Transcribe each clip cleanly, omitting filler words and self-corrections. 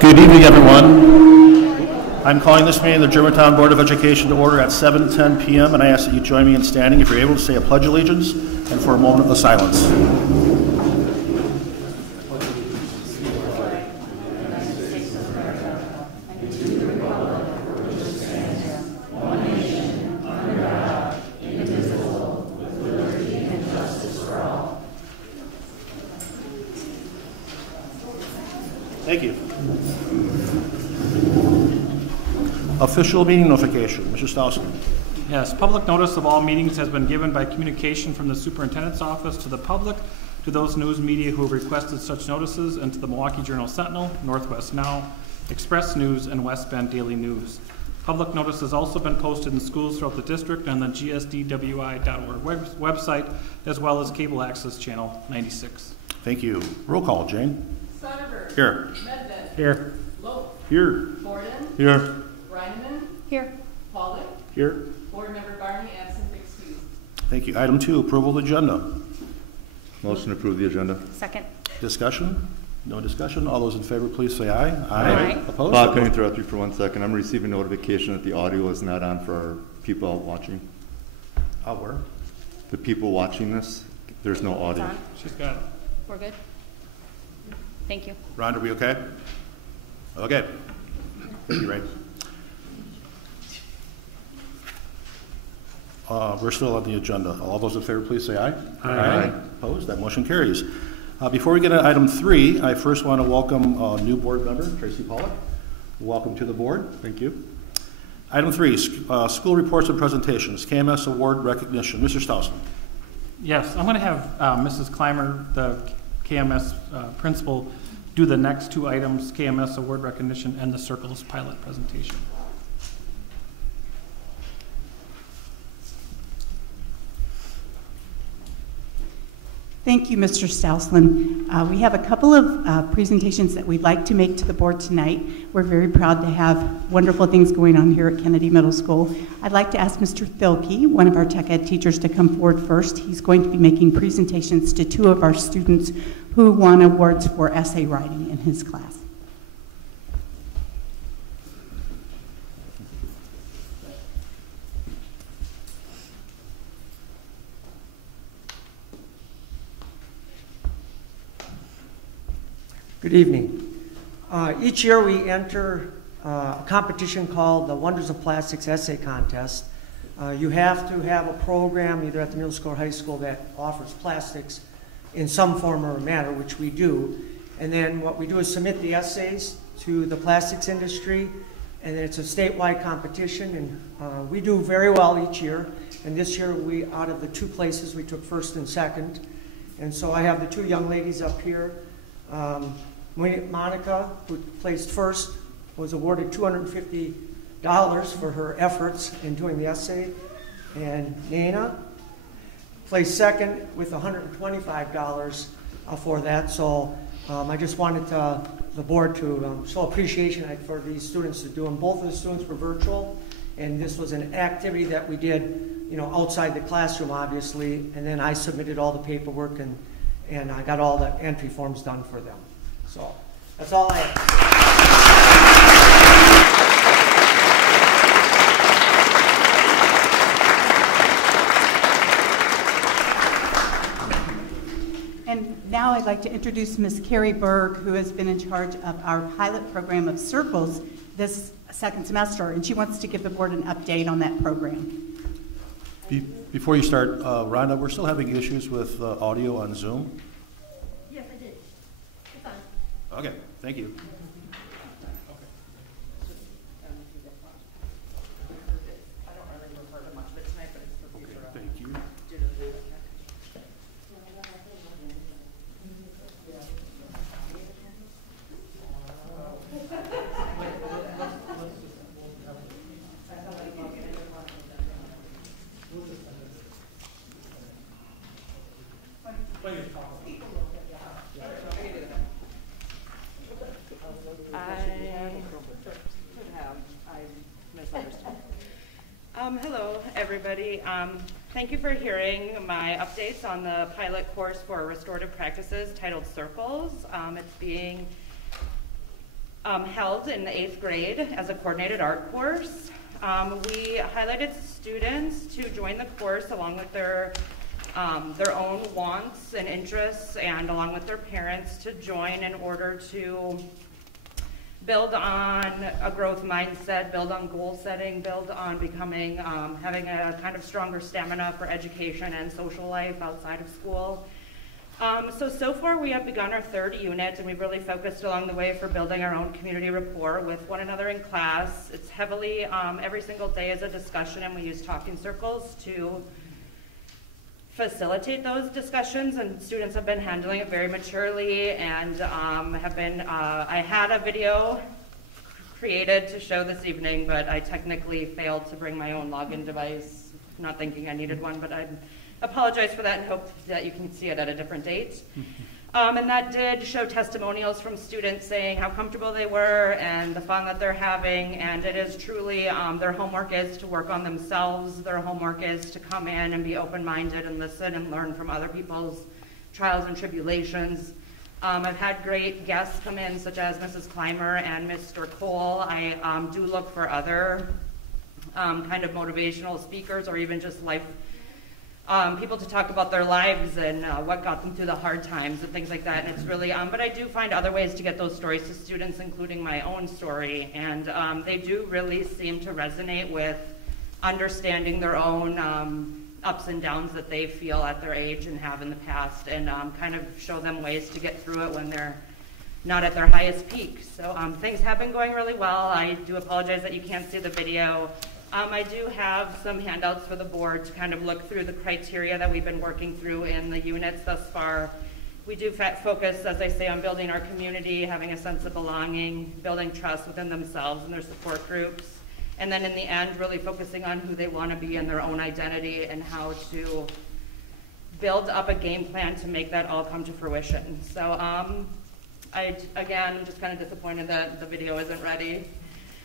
Good evening, everyone. I'm calling this meeting of the Germantown Board of Education to order at 7:10 p.m. and I ask that you join me in standing, if you're able, to say a pledge of allegiance and for a moment of silence. Thank you. Official meeting notification. Mr. Stousen. Yes, public notice of all meetings has been given by communication from the superintendent's office to the public, to those news media who have requested such notices, and to the Milwaukee Journal-Sentinel, Northwest Now, Express News, and West Bend Daily News. Public notice has also been posted in schools throughout the district on the gsdwi.org website, as well as cable access channel 96. Thank you. Roll call, Jane. Soderberg. Here. Medved. Here. Lowe. Here. Borden. Here. Reineman. Here. Pollock. Here. Board Member Barney, absent, excused. Thank you. Item 2, approval of the agenda. Motion to approve the agenda. Second. Discussion? No discussion. All those in favor, please say aye. Aye. Opposed? Bob, can I interrupt you for 1 second? I'm receiving notification that the audio is not on for our people out watching. Where? The people watching this, there's no It's audio. on. She's got it. We're good. Thank you. Ron, are we okay? Okay. Thank you, Ray. We're still on the agenda. All those in favor, please say aye. Aye. Opposed? That motion carries. Before we get to item 3, I first want to welcome a new board member, Tracy Pollock. Welcome to the board. Thank you. Item 3, school reports and presentations, KMS award recognition. Mr. Stousen. Yes, I'm going to have Mrs. Clymer, the KMS principal, do the next 2 items, KMS award recognition and the Circles pilot presentation. Thank you, Mr. Stousen. We have a couple of presentations that we'd like to make to the board tonight. We're very proud to have wonderful things going on here at Kennedy Middle School. I'd like to ask Mr. Thilke, one of our tech ed teachers, to come forward first. He's going to be making presentations to 2 of our students who won awards for essay writing in his class. Good evening. Each year we enter a competition called the Wonders of Plastics Essay Contest. You have to have a program either at the middle school or high school that offers plastics in some form or manner, which we do. And then what we do is submit the essays to the plastics industry, and then it's a statewide competition, and we do very well each year. And this year, out of the 2 places, we took first and second. And so I have the 2 young ladies up here. Monica, who placed first, was awarded $250 for her efforts in doing the essay, and Nana placed second with $125 for that. So I just wanted the board to show appreciation for these students to do them. Both of the students were virtual, and this was an activity that we did, outside the classroom, obviously, and then I submitted all the paperwork and I got all the entry forms done for them. So that's all I have. And now I'd like to introduce Ms. Carrie Berg, who has been in charge of our pilot program of Circles this second semester, and she wants to give the board an update on that program. Before you start, Rhonda, we're still having issues with audio on Zoom. Yes, I did. It's on. Okay, thank you. Thank you. Hello, everybody. Thank you for hearing my updates on the pilot course for restorative practices titled Circles. It's being held in the 8th grade as a coordinated art course. We highlighted students to join the course along with their own wants and interests, and along with their parents to join in order to build on a growth mindset, build on goal setting, build on becoming, having a kind of stronger stamina for education and social life outside of school. So far we have begun our 3rd unit, and we've really focused along the way for building our own community rapport with one another in class. It's heavily, every single day is a discussion, and we use talking circles to facilitate those discussions, and students have been handling it very maturely, and have been, I had a video created to show this evening, but I technically failed to bring my own login device, not thinking I needed one, but I apologize for that and hope that you can see it at a different date. And that did show testimonials from students saying how comfortable they were and the fun that they're having, and it is truly, their homework is to work on themselves. Their homework is to come in and be open-minded and listen and learn from other people's trials and tribulations. I've had great guests come in, such as Mrs. Clymer and Mr. Cole. I do look for other kind of motivational speakers, or even just life people to talk about their lives and what got them through the hard times and things like that. And it's really, but I do find other ways to get those stories to students, including my own story. And they do really seem to resonate with understanding their own ups and downs that they feel at their age and have in the past, and kind of show them ways to get through it when they're not at their highest peak. So things have been going really well. I do apologize that you can't see the video. I do have some handouts for the board to kind of look through the criteria that we've been working through in the units thus far. We do focus, as I say, on building our community, having a sense of belonging, building trust within themselves and their support groups, and then in the end, really focusing on who they want to be and their own identity and how to build up a game plan to make that all come to fruition. So again, I'm just kind of disappointed that the video isn't ready.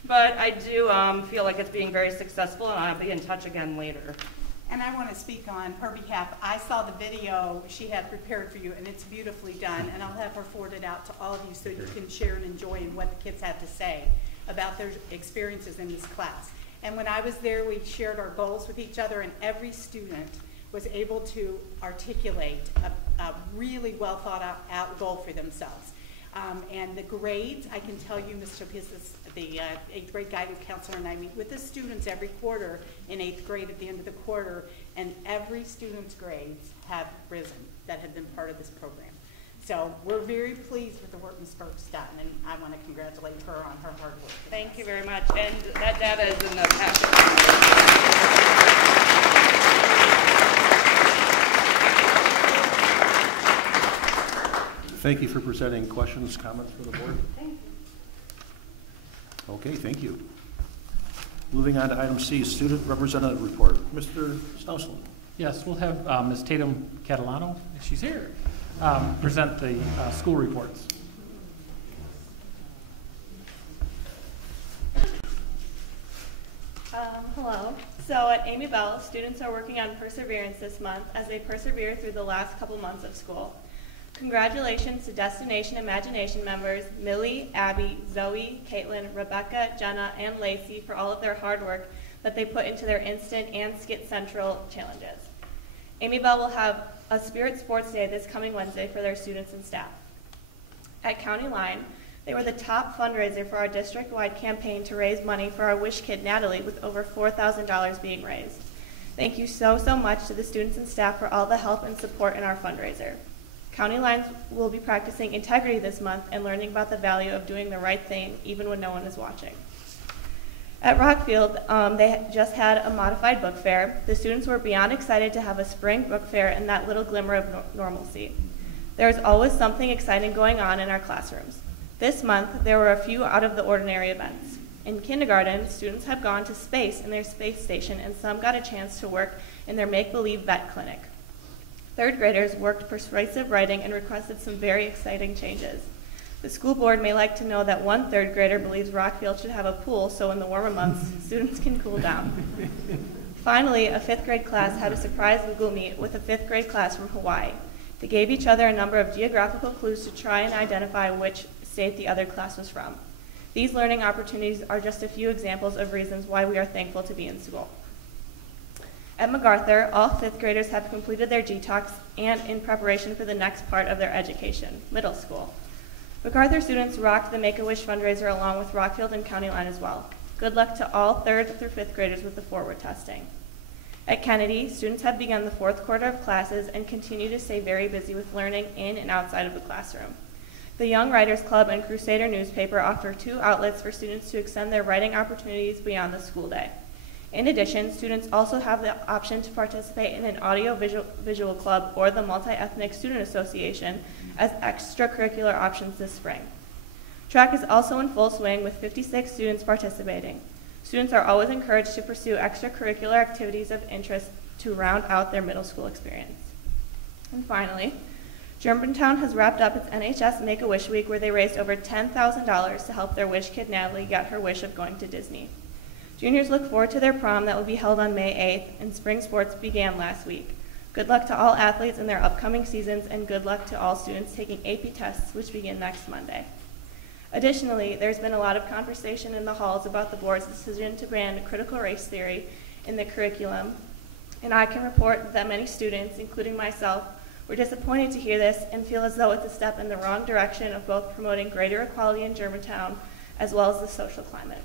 But I do feel like it's being very successful, and I'll be in touch again later. And I want to speak on her behalf. I saw the video she had prepared for you, and it's beautifully done, and I'll have her forward it out to all of you so you can share and enjoy what the kids have to say about their experiences in this class. And when I was there, we shared our goals with each other, and every student was able to articulate a really well thought out goal for themselves. And the grades, I can tell you, Mr. Pizzas, the 8th grade guidance counselor, and I meet with the students every quarter in 8th grade at the end of the quarter, and every student's grades have risen that have been part of this program. So we're very pleased with the work Ms. Burke's done, and I want to congratulate her on her hard work. Thank you very much. And that data is in the packet. Thank you for presenting questions, comments for the board. Thank you. Okay, thank you. Moving on to item C, student representative report. Mr. Stousland. Yes, we'll have Ms. Tatum Catalano, if she's here, present the school reports. Hello. So at Amy Bell, students are working on perseverance this month as they persevere through the last couple months of school. Congratulations to Destination Imagination members Millie, Abby, Zoe, Caitlin, Rebecca, Jenna, and Lacey for all of their hard work that they put into their Instant and Skit Central challenges. Amy Bell will have a Spirit Sports Day this coming Wednesday for their students and staff. At County Line, they were the top fundraiser for our district-wide campaign to raise money for our Wish Kid Natalie, with over $4,000 being raised. Thank you so much to the students and staff for all the help and support in our fundraiser. County Lines will be practicing integrity this month and learning about the value of doing the right thing even when no one is watching. At Rockfield, they just had a modified book fair. The students were beyond excited to have a spring book fair and that little glimmer of normalcy. There is always something exciting going on in our classrooms. This month, there were a few out of the ordinary events. In kindergarten, students have gone to space in their space station, and some got a chance to work in their make-believe vet clinic. Third graders worked persuasive writing and requested some very exciting changes. The school board may like to know that one third grader believes Rockfield should have a pool so in the warmer months, students can cool down. Finally, a 5th grade class had a surprise Google Meet with a 5th grade class from Hawaii. They gave each other a number of geographical clues to try and identify which state the other class was from. These learning opportunities are just a few examples of reasons why we are thankful to be in school. At MacArthur, all 5th graders have completed their GTALKs and in preparation for the next part of their education, middle school. MacArthur students rocked the Make-A-Wish fundraiser along with Rockfield and County Line as well. Good luck to all 3rd through 5th graders with the forward testing. At Kennedy, students have begun the 4th quarter of classes and continue to stay very busy with learning in and outside of the classroom. The Young Writers Club and Crusader newspaper offer 2 outlets for students to extend their writing opportunities beyond the school day. In addition, students also have the option to participate in an audio-visual club or the Multi-Ethnic Student Association as extracurricular options this spring. Track is also in full swing with 56 students participating. Students are always encouraged to pursue extracurricular activities of interest to round out their middle school experience. And finally, Germantown has wrapped up its NHS Make-A-Wish Week where they raised over $10,000 to help their wish kid Natalie get her wish of going to Disney. Juniors look forward to their prom that will be held on May 8th, and spring sports began last week. Good luck to all athletes in their upcoming seasons, and good luck to all students taking AP tests, which begin next Monday. Additionally, there's been a lot of conversation in the halls about the board's decision to ban critical race theory in the curriculum, and I can report that many students, including myself, were disappointed to hear this and feel as though it's a step in the wrong direction of both promoting greater equality in Germantown as well as the social climate.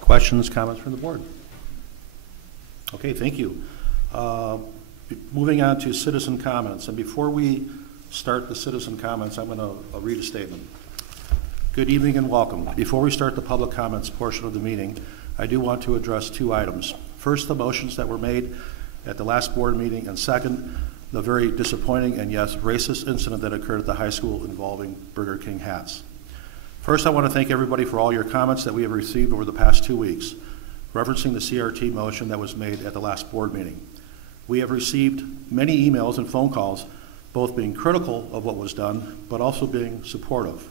Questions, comments from the board? Okay, thank you. Moving on to citizen comments, and before we start the citizen comments, I'm going to read a statement. Good evening and welcome. Before we start the public comments portion of the meeting, I do want to address 2 items. First, the motions that were made at the last board meeting, and second, the very disappointing and yes, racist incident that occurred at the high school involving Burger King hats. First, I want to thank everybody for all your comments that we have received over the past 2 weeks, referencing the CRT motion that was made at the last board meeting. We have received many emails and phone calls, both being critical of what was done, but also being supportive.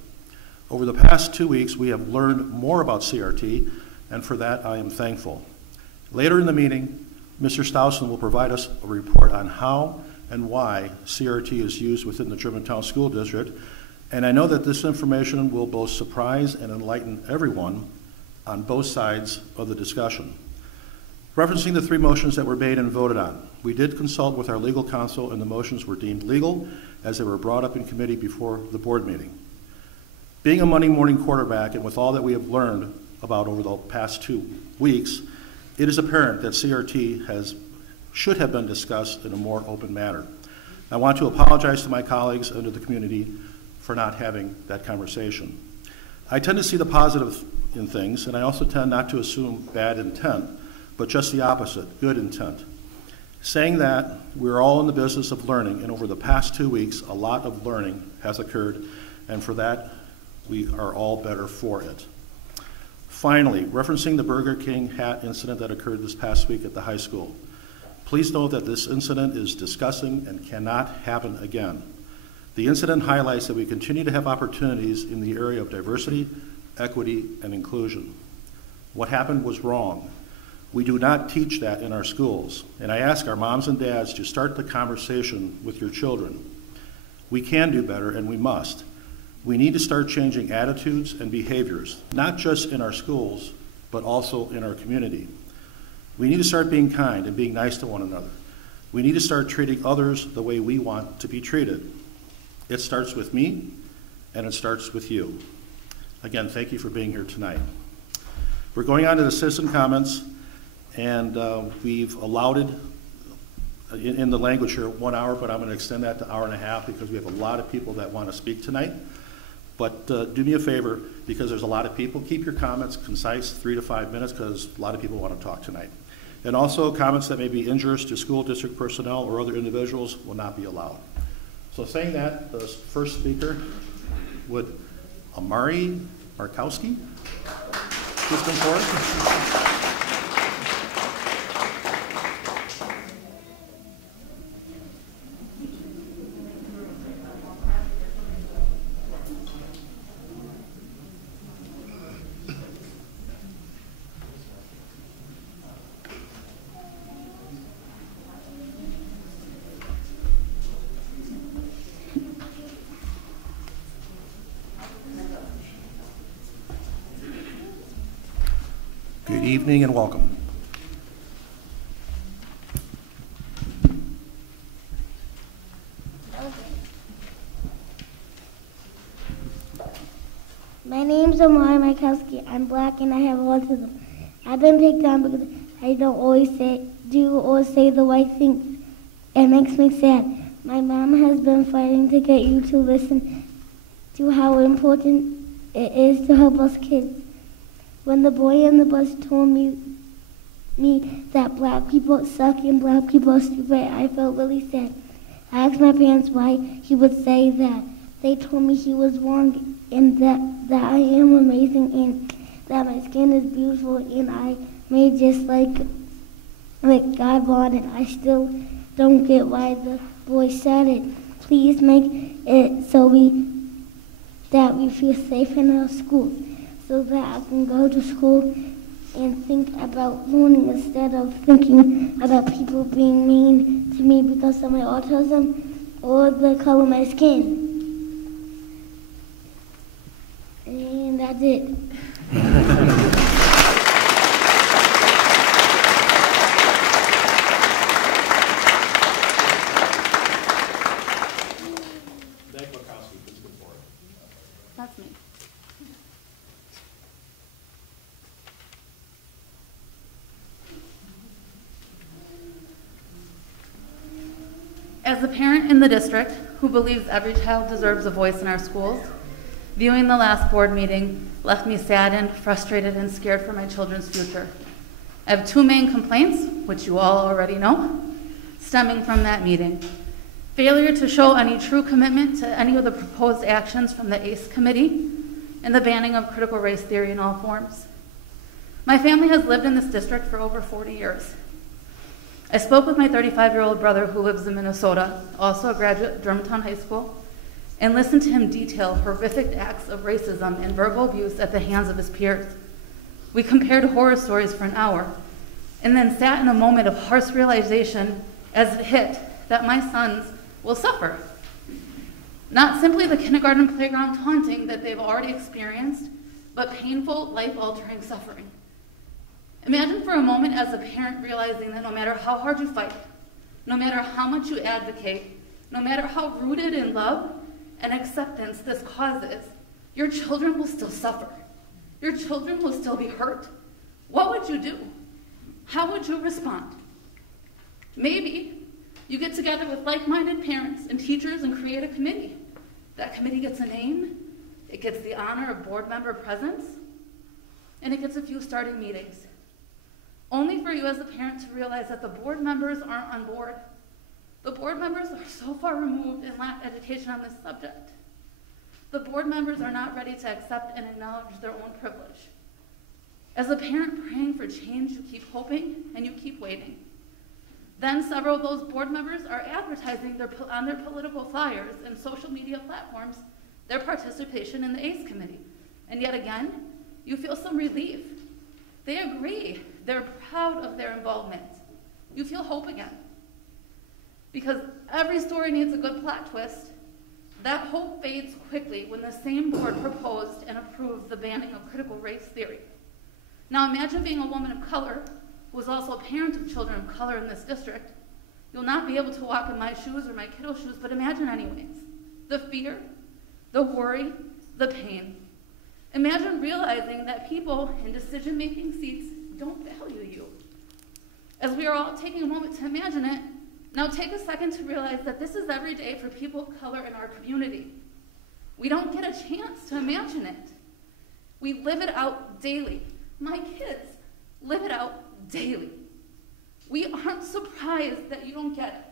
Over the past 2 weeks, we have learned more about CRT, and for that, I am thankful. Later in the meeting, Mr. Stousen will provide us a report on how and why CRT is used within the Germantown School District, and I know that this information will both surprise and enlighten everyone on both sides of the discussion. Referencing the 3 motions that were made and voted on, we did consult with our legal counsel and the motions were deemed legal as they were brought up in committee before the board meeting. Being a Monday morning quarterback and with all that we have learned about over the past 2 weeks, it is apparent that CRT should have been discussed in a more open manner. I want to apologize to my colleagues and to the community for not having that conversation. I tend to see the positive in things, and I also tend not to assume bad intent, but just the opposite, good intent. Saying that, we're all in the business of learning, and over the past 2 weeks, a lot of learning has occurred, and for that, we are all better for it. Finally, referencing the Burger King hat incident that occurred this past week at the high school, please know that this incident is disgusting and cannot happen again. The incident highlights that we continue to have opportunities in the area of diversity, equity, and inclusion. What happened was wrong. We do not teach that in our schools, and I ask our moms and dads to start the conversation with your children. We can do better, and we must. We need to start changing attitudes and behaviors, not just in our schools, but also in our community. We need to start being kind and being nice to one another. We need to start treating others the way we want to be treated. It starts with me, and it starts with you. Again, thank you for being here tonight. We're going on to the citizen comments, and we've allowed it in the language here 1 hour, but I'm going to extend that to an hour and a half because we have a lot of people that want to speak tonight. But do me a favor, because there's a lot of people, keep your comments concise, 3 to 5 minutes, because a lot of people want to talk tonight. And also, comments that may be injurious to school district personnel or other individuals will not be allowed. So saying that, the first speaker would Amari Markowski. Please come forward. Good evening and welcome. My name's Omar Mikowski. I'm black and I have autism. I've been picked on because I don't always do or say the right thing. It makes me sad. My mom has been fighting to get you to listen to how important it is to help us kids. When the boy on the bus told me that black people suck and black people are stupid, I felt really sad. I asked my parents why he would say that. They told me he was wrong and that I am amazing and that my skin is beautiful and I made just like God wanted. I still don't get why the boy said it. Please make it so that we feel safe in our schools so that I can go to school and think about learning instead of thinking about people being mean to me because of my autism or the color of my skin. And that's it. That's me. As a parent in the district who believes every child deserves a voice in our schools, viewing the last board meeting left me saddened, frustrated, and scared for my children's future. I have two main complaints, which you all already know, stemming from that meeting. Failure to show any true commitment to any of the proposed actions from the ACE committee, and the banning of critical race theory in all forms. My family has lived in this district for over 40 years. I spoke with my 35-year-old brother who lives in Minnesota, also a graduate of Germantown High School, and listened to him detail horrific acts of racism and verbal abuse at the hands of his peers. We compared horror stories for an hour, and then sat in a moment of harsh realization as it hit that my sons will suffer. Not simply the kindergarten playground taunting that they've already experienced, but painful, life-altering suffering. Imagine for a moment as a parent realizing that no matter how hard you fight, no matter how much you advocate, no matter how rooted in love and acceptance this causes, your children will still suffer. Your children will still be hurt. What would you do? How would you respond? Maybe you get together with like-minded parents and teachers and create a committee. That committee gets a name, it gets the honor of board member presence, and it gets a few starting meetings. Only for you as a parent to realize that the board members aren't on board. The board members are so far removed and lack education on this subject. The board members are not ready to accept and acknowledge their own privilege. As a parent praying for change, you keep hoping and you keep waiting. Then several of those board members are advertising on their political flyers and social media platforms their participation in the ACE committee. And yet again, you feel some relief. They agree. They're proud of their involvement. You feel hope again. Because every story needs a good plot twist. That hope fades quickly when the same board proposed and approved the banning of critical race theory. Now imagine being a woman of color who is also a parent of children of color in this district. You'll not be able to walk in my shoes or my kiddo's shoes, but imagine anyways. The fear, the worry, the pain. Imagine realizing that people in decision-making seats don't value you. As we are all taking a moment to imagine it, now take a second to realize that this is every day for people of color in our community. We don't get a chance to imagine it. We live it out daily. My kids live it out daily. We aren't surprised that you don't get it.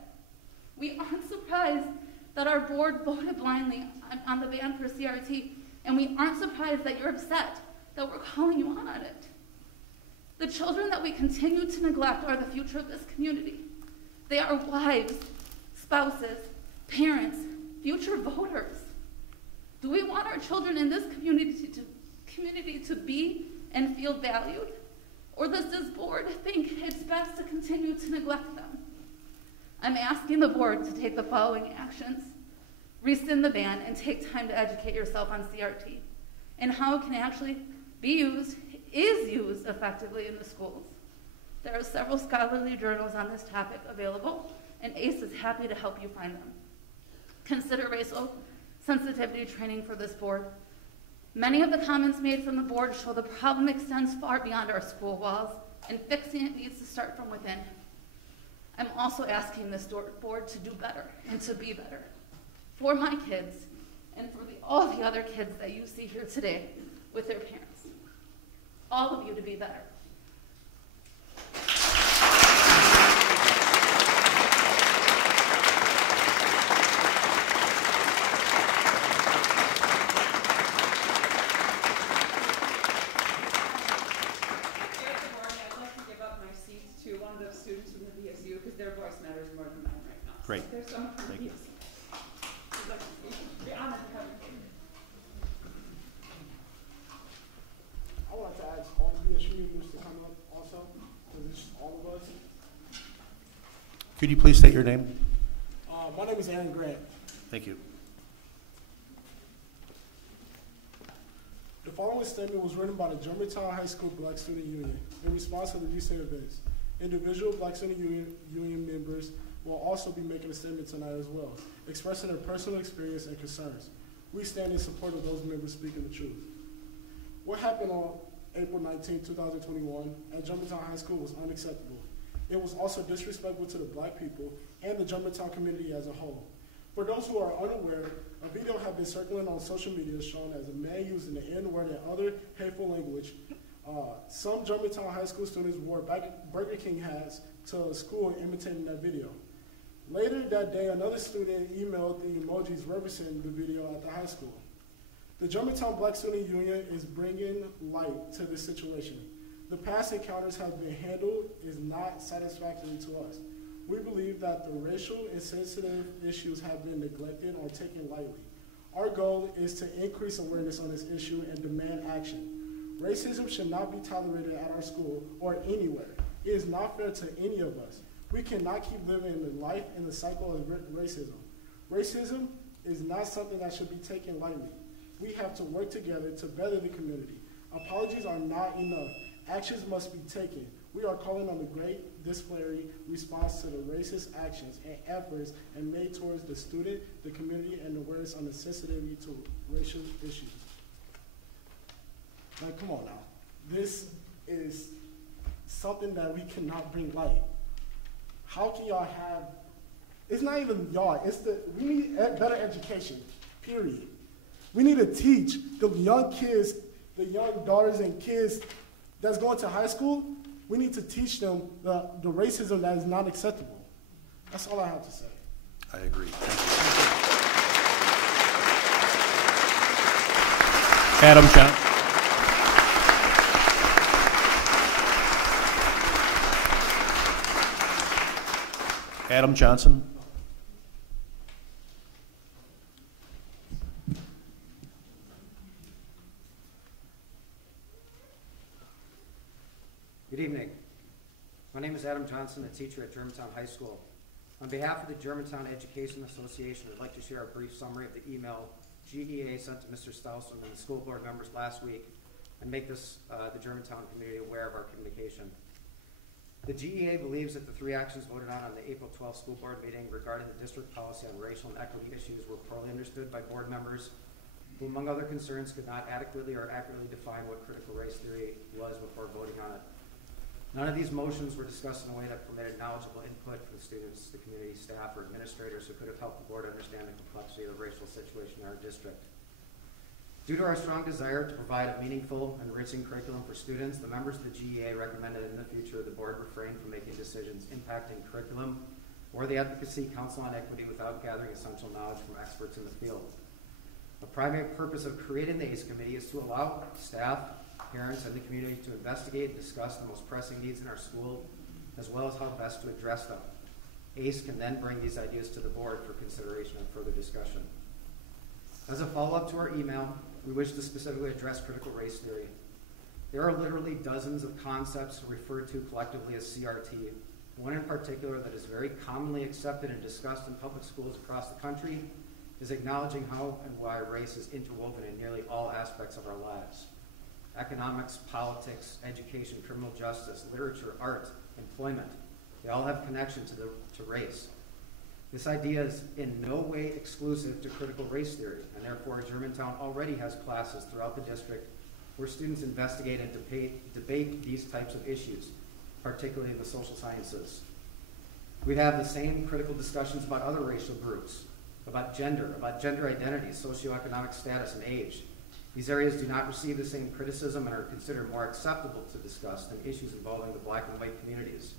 We aren't surprised that our board voted blindly on the ban for CRT, and we aren't surprised that you're upset that we're calling you on it. The children that we continue to neglect are the future of this community. They are wives, spouses, parents, future voters. Do we want our children in this community to be and feel valued? Or does this board think it's best to continue to neglect them? I'm asking the board to take the following actions. Rescind the ban and take time to educate yourself on CRT and how it can actually be used is used effectively in the schools. There are several scholarly journals on this topic available, and ACE is happy to help you find them. Consider racial sensitivity training for this board. Many of the comments made from the board show the problem extends far beyond our school walls, and fixing it needs to start from within. I'm also asking this board to do better and to be better for my kids and for all the other kids that you see here today with their parents. All of you to be better. Students from the VSU, because their voice matters more than mine right now. Great. So there's someone from the VSU. I'd like to be honored to have you. I would like to ask all the VSU members to come up also, because it's all of us. Could you please state your name? My name is Aaron Grant. Thank you. The following statement was written by the Germantown High School Black Student Union in response to the recent events. Individual Black Student Union members will also be making a statement tonight as well, expressing their personal experience and concerns. We stand in support of those members speaking the truth. What happened on April 19, 2021 at Germantown High School was unacceptable. It was also disrespectful to the Black people and the Germantown community as a whole. For those who are unaware, a video has been circulating on social media showing as a man using the N-word and other hateful language. Some Germantown High School students wore Burger King hats to school imitating that video. Later that day, another student emailed the emojis referencing the video at the high school. The Germantown Black Student Union is bringing light to this situation. The past encounters have been handled is not satisfactory to us. We believe that the racial and sensitive issues have been neglected or taken lightly. Our goal is to increase awareness on this issue and demand action. Racism should not be tolerated at our school or anywhere. It is not fair to any of us. We cannot keep living in the life in the cycle of racism. Racism is not something that should be taken lightly. We have to work together to better the community. Apologies are not enough. Actions must be taken. We are calling on the great disciplinary response to the racist actions and efforts and made towards the student, the community, and the awareness on the sensitivity to racial issues. Like, come on now. This is something that we cannot bring light. How can y'all have, it's not even y'all, we need better education, period. We need to teach the young kids, the young daughters and kids that's going to high school, we need to teach them the racism that is not acceptable. That's all I have to say. I agree. Thank you. Adam Johnson. Adam Johnson. Good evening. My name is Adam Johnson, a teacher at Germantown High School. On behalf of the Germantown Education Association, I'd like to share a brief summary of the email GEA sent to Mr. Stousland and the school board members last week and make this the Germantown community aware of our communication. The GEA believes that the three actions voted on the April 12th school board meeting regarding the district policy on racial and equity issues were poorly understood by board members who, among other concerns, could not adequately or accurately define what critical race theory was before voting on it. None of these motions were discussed in a way that permitted knowledgeable input from the students, the community, staff, or administrators who could have helped the board understand the complexity of the racial situation in our district. Due to our strong desire to provide a meaningful, enriching curriculum for students, the members of the GEA recommended in the future the board refrain from making decisions impacting curriculum or the Advocacy Council on Equity without gathering essential knowledge from experts in the field. The primary purpose of creating the ACE committee is to allow staff, parents, and the community to investigate and discuss the most pressing needs in our school, as well as how best to address them. ACE can then bring these ideas to the board for consideration and further discussion. As a follow-up to our email, we wish to specifically address critical race theory. There are literally dozens of concepts referred to collectively as CRT. One in particular that is very commonly accepted and discussed in public schools across the country is acknowledging how and why race is interwoven in nearly all aspects of our lives. economics, politics, education, criminal justice, literature, art, employment. They all have connection to race. This idea is in no way exclusive to critical race theory, and therefore Germantown already has classes throughout the district where students investigate and debate these types of issues, particularly in the social sciences. We have the same critical discussions about other racial groups, about gender identity, socioeconomic status, and age. These areas do not receive the same criticism and are considered more acceptable to discuss than issues involving the black and white communities.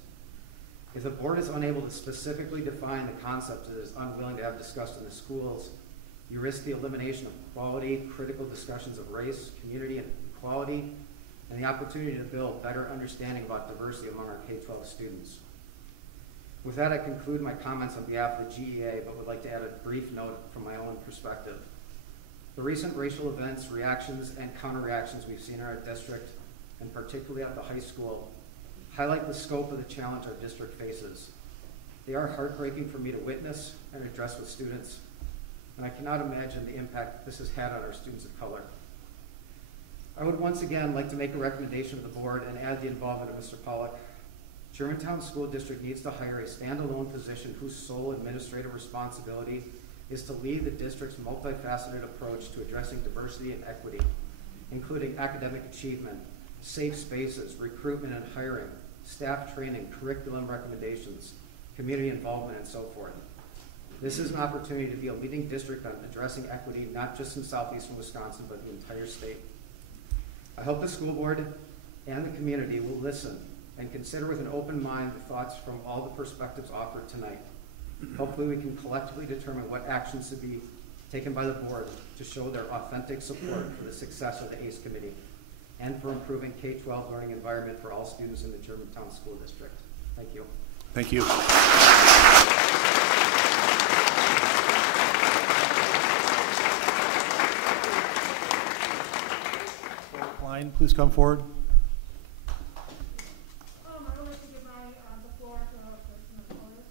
If the board is unable to specifically define the concepts it is unwilling to have discussed in the schools, you risk the elimination of quality, critical discussions of race, community, and equality, and the opportunity to build better understanding about diversity among our K-12 students. With that, I conclude my comments on behalf of the GEA, but would like to add a brief note from my own perspective. The recent racial events, reactions, and counter-reactions we've seen in our district, and particularly at the high school, highlight the scope of the challenge our district faces. They are heartbreaking for me to witness and address with students, and I cannot imagine the impact this has had on our students of color. I would once again like to make a recommendation to the board and add the involvement of Mr. Pollack. Germantown School District needs to hire a standalone position whose sole administrative responsibility is to lead the district's multifaceted approach to addressing diversity and equity, including academic achievement, safe spaces, recruitment and hiring, staff training, curriculum recommendations, community involvement, and so forth. This is an opportunity to be a leading district on addressing equity, not just in southeastern Wisconsin, but the entire state. I hope the school board and the community will listen and consider with an open mind the thoughts from all the perspectives offered tonight. Hopefully we can collectively determine what actions should be taken by the board to show their authentic support for the success of the ACE Committee and for improving K-12 learning environment for all students in the Germantown School District. Thank you. Thank you. Klein, please come forward. I would like to give the floor to a person of color.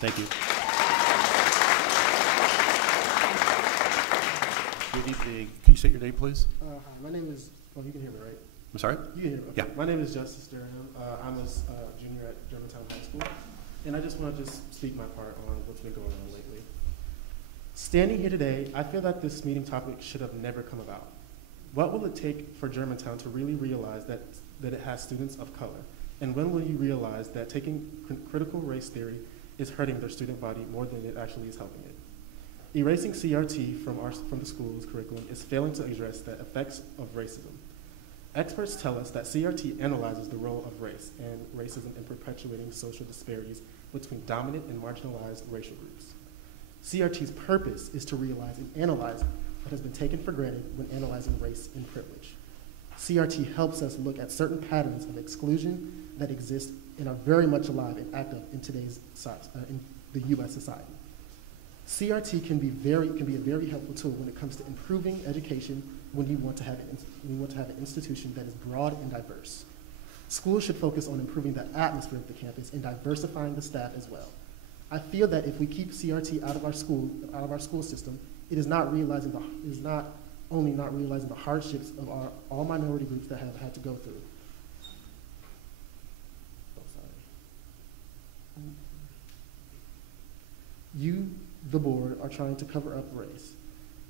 Thank you. Good evening. Can you state your name, please? Hi, my name is, you can hear me, right? I'm sorry? You can hear me. Okay. Yeah. My name is Justice Durham. I'm a junior at Germantown High School, and I just want to speak my part on what's been going on lately. Standing here today, I feel that this meeting topic should have never come about. What will it take for Germantown to really realize that it has students of color? And when will you realize that taking critical race theory is hurting their student body more than it actually is helping it? Erasing CRT from the school's curriculum is failing to address the effects of racism. Experts tell us that CRT analyzes the role of race and racism in perpetuating social disparities between dominant and marginalized racial groups. CRT's purpose is to realize and analyze what has been taken for granted when analyzing race and privilege. CRT helps us look at certain patterns of exclusion that exist and are very much alive and active in today's in the U.S. society. CRT can be a very helpful tool when it comes to improving education when you want to have an institution that is broad and diverse. Schools should focus on improving the atmosphere of the campus and diversifying the staff as well. I feel that if we keep CRT out of our school system, it is not only not realizing the hardships of all minority groups that have had to go through. You, the board, are trying to cover up race,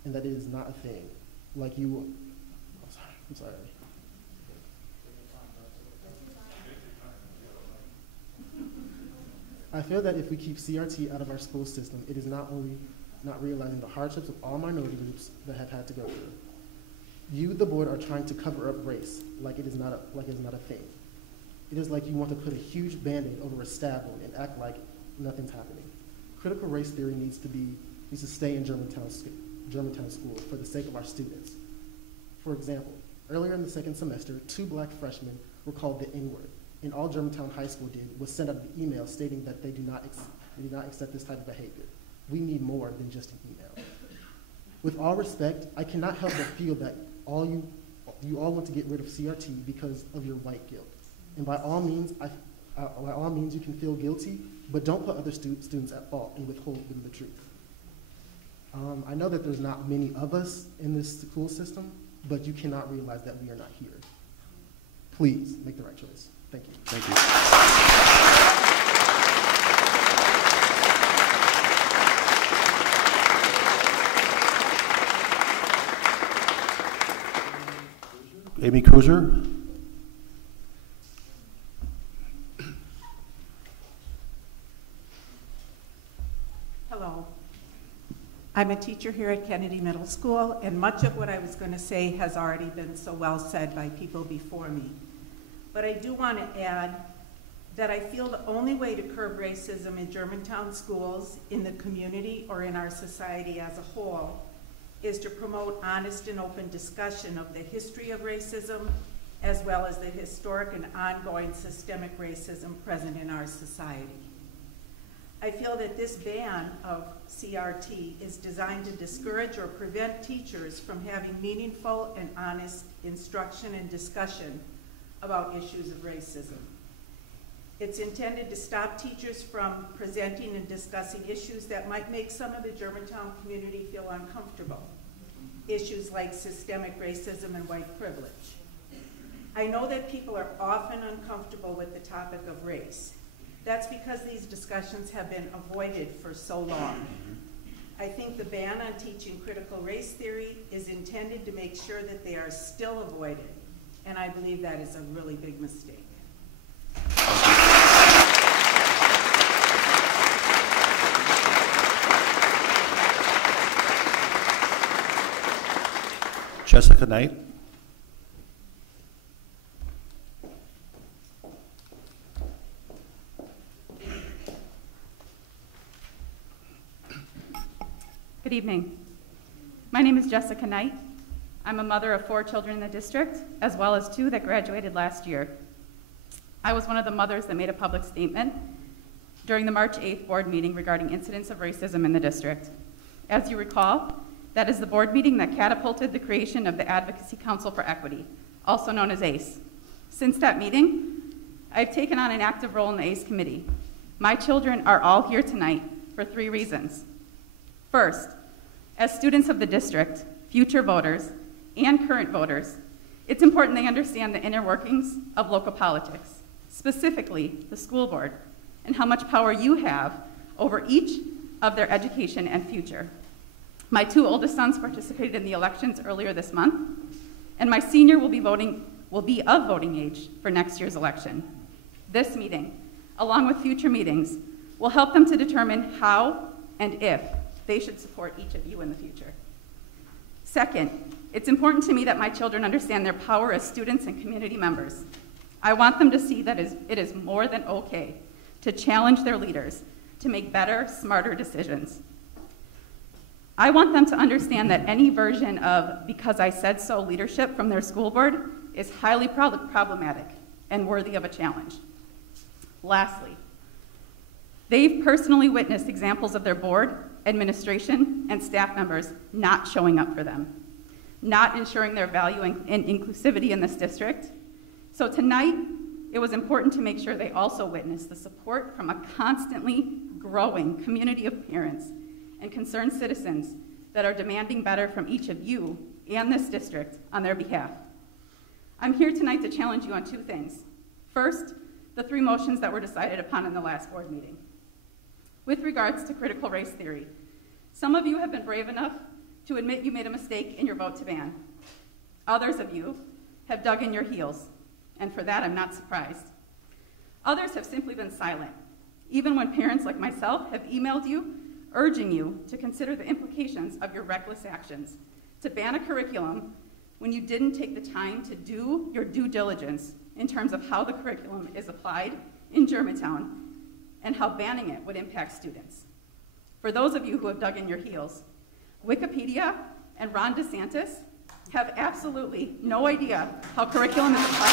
and that it is not a thing. Like you, I'm sorry. I feel that if we keep CRT out of our school system, it is not only not realizing the hardships of all minority groups that have had to go through. You, the board, are trying to cover up race like it is not a thing. It is like you want to put a huge Band-Aid over a stab wound and act like nothing's happening. Critical race theory needs to stay in Germantown School for the sake of our students. For example, earlier in the second semester, 2 black freshmen were called the N-word, and all Germantown High School did was send out an email stating that they do not accept this type of behavior. We need more than just an email. With all respect, I cannot help but feel that you all want to get rid of CRT because of your white guilt. And by all means, you can feel guilty, but don't put other students at fault and withhold them the truth. I know that there's not many of us in this school system, but you cannot realize that we are not here. Please make the right choice. Thank you. Thank you. Amy Cruiser. Hello. I'm a teacher here at Kennedy Middle School, and much of what I was going to say has already been so well said by people before me. But I do want to add that I feel the only way to curb racism in Germantown schools, in the community, or in our society as a whole is to promote honest and open discussion of the history of racism, as well as the historic and ongoing systemic racism present in our society. I feel that this ban of CRT is designed to discourage or prevent teachers from having meaningful and honest instruction and discussion about issues of racism. It's intended to stop teachers from presenting and discussing issues that might make some of the Germantown community feel uncomfortable. Issues like systemic racism and white privilege. I know that people are often uncomfortable with the topic of race. That's because these discussions have been avoided for so long. I think the ban on teaching critical race theory is intended to make sure that they are still avoided, and I believe that is a really big mistake. Jessica Knight. Good evening. My name is Jessica Knight. I'm a mother of 4 children in the district, as well as 2 that graduated last year. I was one of the mothers that made a public statement during the March 8th board meeting regarding incidents of racism in the district. As you recall, that is the board meeting that catapulted the creation of the Advocacy Council for Equity, also known as ACE. Since that meeting, I've taken on an active role in the ACE committee. My children are all here tonight for 3 reasons. First, as students of the district, future voters, and current voters, it's important they understand the inner workings of local politics, specifically the school board, and how much power you have over each of their education and future. My 2 oldest sons participated in the elections earlier this month, and my senior will be of voting age for next year's election. This meeting, along with future meetings, will help them to determine how and if they should support each of you in the future. Second, it's important to me that my children understand their power as students and community members. I want them to see that it is more than okay to challenge their leaders to make better, smarter decisions. I want them to understand that any version of "because I said so" leadership from their school board is highly problematic and worthy of a challenge. Lastly, they've personally witnessed examples of their board, administration, and staff members not showing up for them, not ensuring their value and inclusivity in this district. So tonight, it was important to make sure they also witnessed the support from a constantly growing community of parents and concerned citizens that are demanding better from each of you and this district on their behalf. I'm here tonight to challenge you on 2 things. First, the 3 motions that were decided upon in the last board meeting. With regards to critical race theory, some of you have been brave enough to admit you made a mistake in your vote to ban. Others of you have dug in your heels, and for that I'm not surprised. Others have simply been silent, even when parents like myself have emailed you, urging you to consider the implications of your reckless actions, to ban a curriculum when you didn't take the time to do your due diligence in terms of how the curriculum is applied in Germantown and how banning it would impact students. For those of you who have dug in your heels, Wikipedia and Ron DeSantis have absolutely no idea how curriculum is applied.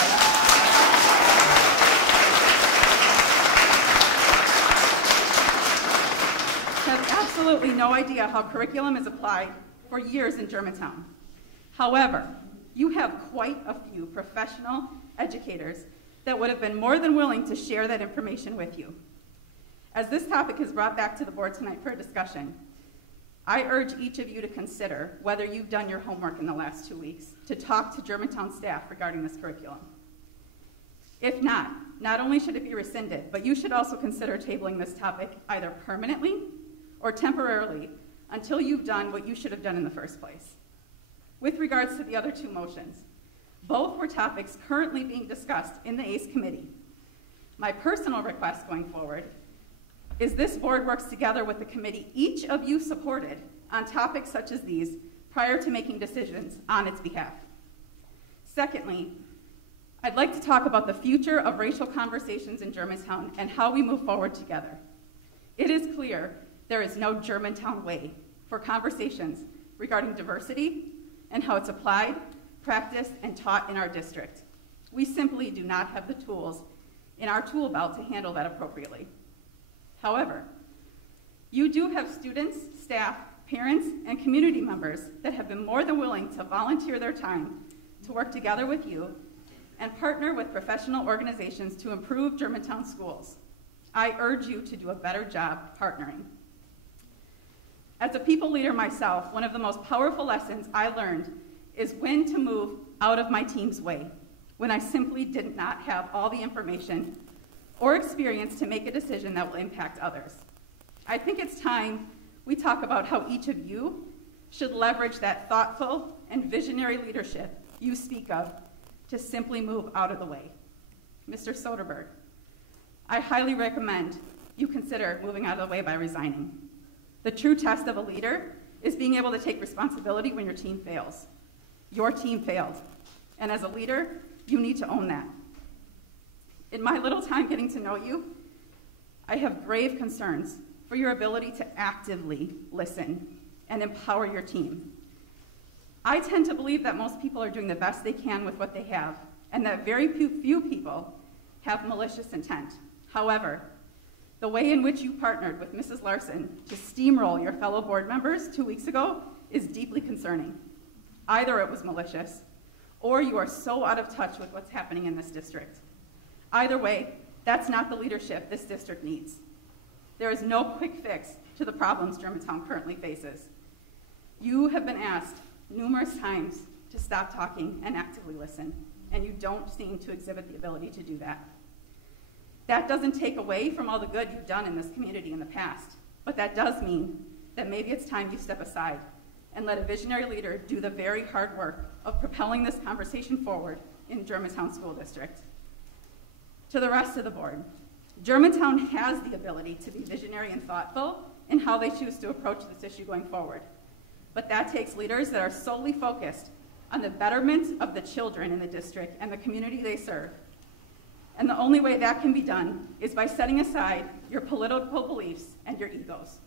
Have absolutely no idea how curriculum is applied for years in Germantown. However, you have quite a few professional educators that would have been more than willing to share that information with you. As this topic is brought back to the board tonight for a discussion, I urge each of you to consider whether you've done your homework in the last 2 weeks to talk to Germantown staff regarding this curriculum. If not only should it be rescinded, but you should also consider tabling this topic either permanently or temporarily until you've done what you should have done in the first place. With regards to the other two motions, both were topics currently being discussed in the ACE committee. My personal request going forward is this board works together with the committee each of you supported on topics such as these prior to making decisions on its behalf. Secondly, I'd like to talk about the future of racial conversations in Germantown and how we move forward together. It is clear there is no Germantown way for conversations regarding diversity and how it's applied, practiced, and taught in our district. We simply do not have the tools in our tool belt to handle that appropriately. However, you do have students, staff, parents, and community members that have been more than willing to volunteer their time to work together with you and partner with professional organizations to improve Germantown schools. I urge you to do a better job partnering. As a people leader myself, one of the most powerful lessons I learned is when to move out of my team's way, when I simply did not have all the information or experience to make a decision that will impact others. I think it's time we talk about how each of you should leverage that thoughtful and visionary leadership you speak of to simply move out of the way. Mr. Soderberg, I highly recommend you consider moving out of the way by resigning. The true test of a leader is being able to take responsibility when your team fails. Your team failed, and as a leader, you need to own that. In my little time getting to know you, I have grave concerns for your ability to actively listen and empower your team. I tend to believe that most people are doing the best they can with what they have, and that very few people have malicious intent. However, the way in which you partnered with Mrs. Larson to steamroll your fellow board members 2 weeks ago is deeply concerning. Either it was malicious, or you are so out of touch with what's happening in this district. Either way, that's not the leadership this district needs. There is no quick fix to the problems Germantown currently faces. You have been asked numerous times to stop talking and actively listen, and you don't seem to exhibit the ability to do that. That doesn't take away from all the good you've done in this community in the past, but that does mean that maybe it's time you step aside and let a visionary leader do the very hard work of propelling this conversation forward in Germantown School District. To the rest of the board, Germantown has the ability to be visionary and thoughtful in how they choose to approach this issue going forward. But that takes leaders that are solely focused on the betterment of the children in the district and the community they serve. And the only way that can be done is by setting aside your political beliefs and your egos.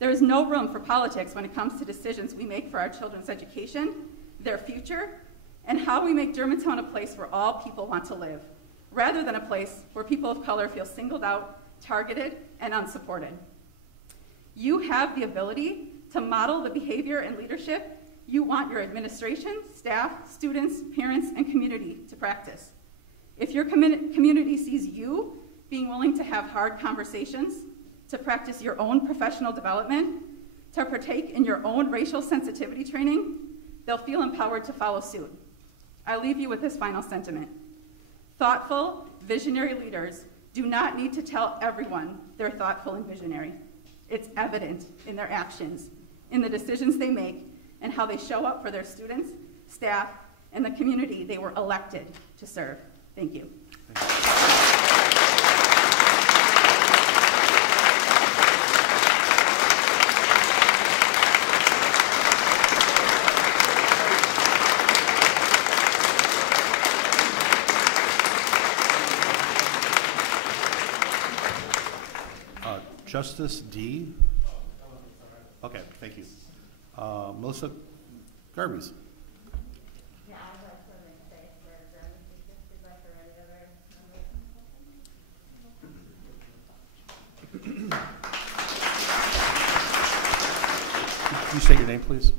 There is no room for politics when it comes to decisions we make for our children's education, their future, and how we make Germantown a place where all people want to live, rather than a place where people of color feel singled out, targeted, and unsupported. You have the ability to model the behavior and leadership you want your administration, staff, students, parents, and community to practice. If your community sees you being willing to have hard conversations, to practice your own professional development, to partake in your own racial sensitivity training, they'll feel empowered to follow suit. I leave you with this final sentiment. Thoughtful, visionary leaders do not need to tell everyone they're thoughtful and visionary. It's evident in their actions, in the decisions they make, and how they show up for their students, staff, and the community they were elected to serve. Thank you. Justice D. Okay, thank you. Melissa Garbies. Could you state your name, please?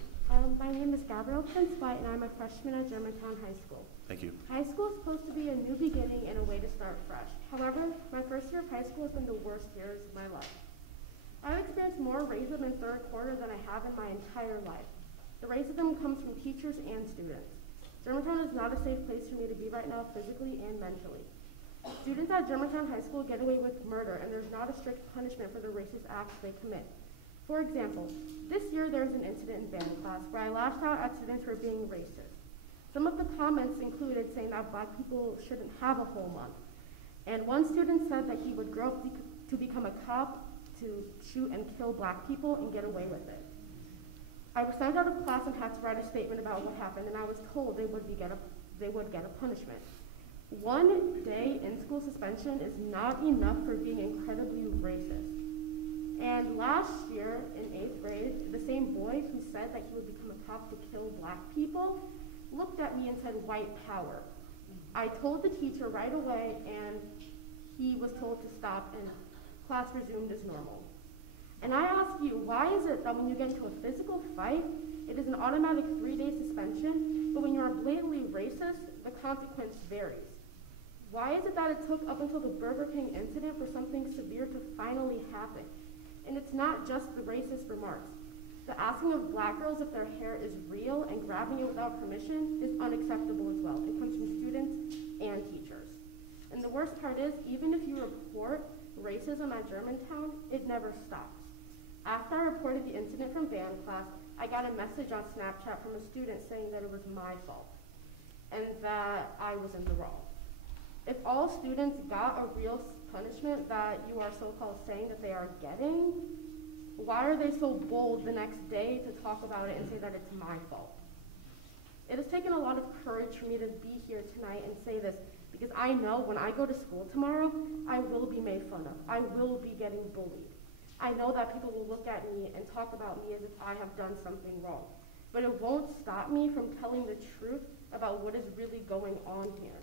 My name is Gabrielle Prince White, and I'm a freshman at Germantown High School. Thank you. High school is supposed to be a new beginning and a way to start fresh. However, my first year of high school has been the worst years of my life. I've experienced more racism in third quarter than I have in my entire life. The racism comes from teachers and students. Germantown is not a safe place for me to be right now, physically and mentally. Students at Germantown High School get away with murder, and there's not a strict punishment for the racist acts they commit. For example, this year there was an incident in band class where I lashed out at students for being racist. Some of the comments included saying that black people shouldn't have a whole month. And one student said that he would grow up to become a cop to shoot and kill black people and get away with it. I was sent out of class and had to write a statement about what happened, and I was told they would get a punishment. 1 day in-school suspension is not enough for being incredibly racist. And last year, in 8th grade, the same boy who said that he would become a cop to kill black people looked at me and said, "White power." I told the teacher right away, and he was told to stop, and class resumed as normal. And I ask you, why is it that when you get into a physical fight, it is an automatic 3-day suspension, but when you are blatantly racist, the consequence varies? Why is it that it took up until the Burger King incident for something severe to finally happen? And it's not just the racist remarks. The asking of black girls if their hair is real and grabbing it without permission is unacceptable as well. It comes from students and teachers. And the worst part is, even if you report racism at Germantown, it never stops. After I reported the incident from band class, I got a message on Snapchat from a student saying that it was my fault and that I was in the wrong. If all students got a real punishment that you are so-called saying that they are getting, why are they so bold the next day to talk about it and say that it's my fault? It has taken a lot of courage for me to be here tonight and say this, because I know when I go to school tomorrow, I will be made fun of. I will be getting bullied. I know that people will look at me and talk about me as if I have done something wrong. But it won't stop me from telling the truth about what is really going on here.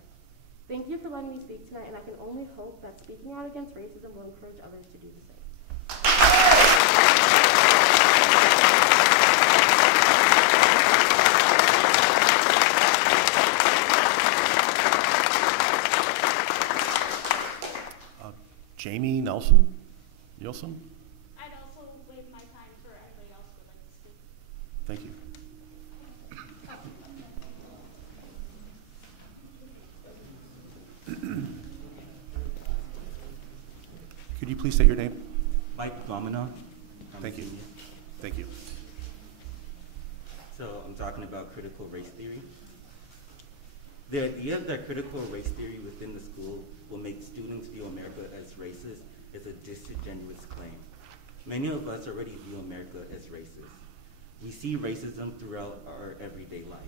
Thank you for letting me speak tonight, and I can only hope that speaking out against racism will encourage others to do the same. Jamie Nielsen? I'd also waive my time for anybody else who would like to speak. Thank you. Could you please state your name? Mike Gomina. Thank you. Thank you. So I'm talking about critical race theory. The idea that critical race theory within the school will make students view America as racist is a disingenuous claim. Many of us already view America as racist. We see racism throughout our everyday life.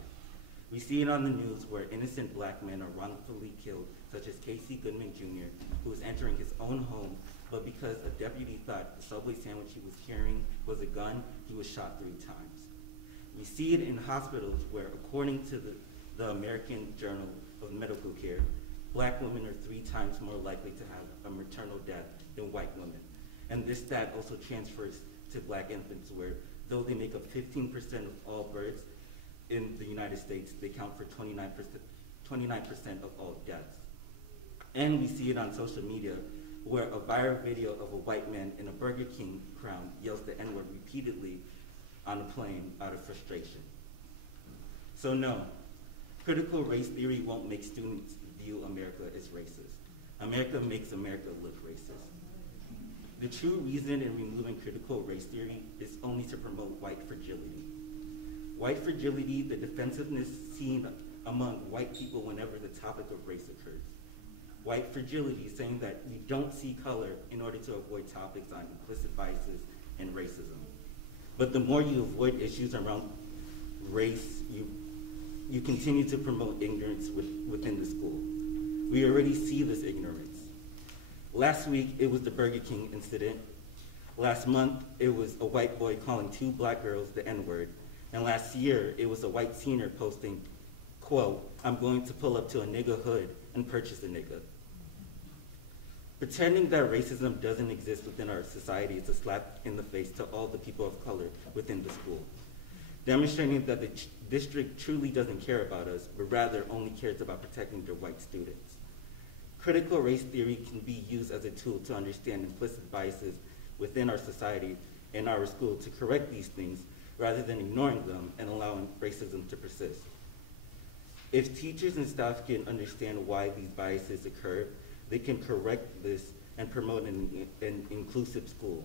We see it on the news where innocent black men are wrongfully killed, such as Casey Goodman Jr., who was entering his own home, but because a deputy thought the Subway sandwich he was carrying was a gun, he was shot 3 times. We see it in hospitals where, according to the American Journal of Medical Care, black women are 3 times more likely to have a maternal death than white women. And this stat also transfers to black infants, where though they make up 15% of all births in the United States, they count for 29% of all deaths. And we see it on social media, where a viral video of a white man in a Burger King crown yells the N-word repeatedly on a plane out of frustration. So no, critical race theory won't make students view America as racist. America makes America look racist. The true reason in removing critical race theory is only to promote white fragility. White fragility, the defensiveness seen among white people whenever the topic of race occurs. White fragility, saying that we don't see color in order to avoid topics on implicit biases and racism. But the more you avoid issues around race, you continue to promote ignorance within the school. We already see this ignorance. Last week, it was the Burger King incident. Last month, it was a white boy calling 2 black girls the N-word. And last year, it was a white senior posting, quote, "I'm going to pull up to a nigga hood and purchase a nigga." Pretending that racism doesn't exist within our society is a slap in the face to all the people of color within the school, demonstrating that the district truly doesn't care about us, but rather only cares about protecting their white students. Critical race theory can be used as a tool to understand implicit biases within our society and our school to correct these things rather than ignoring them and allowing racism to persist. If teachers and staff can understand why these biases occur, they can correct this and promote an inclusive school.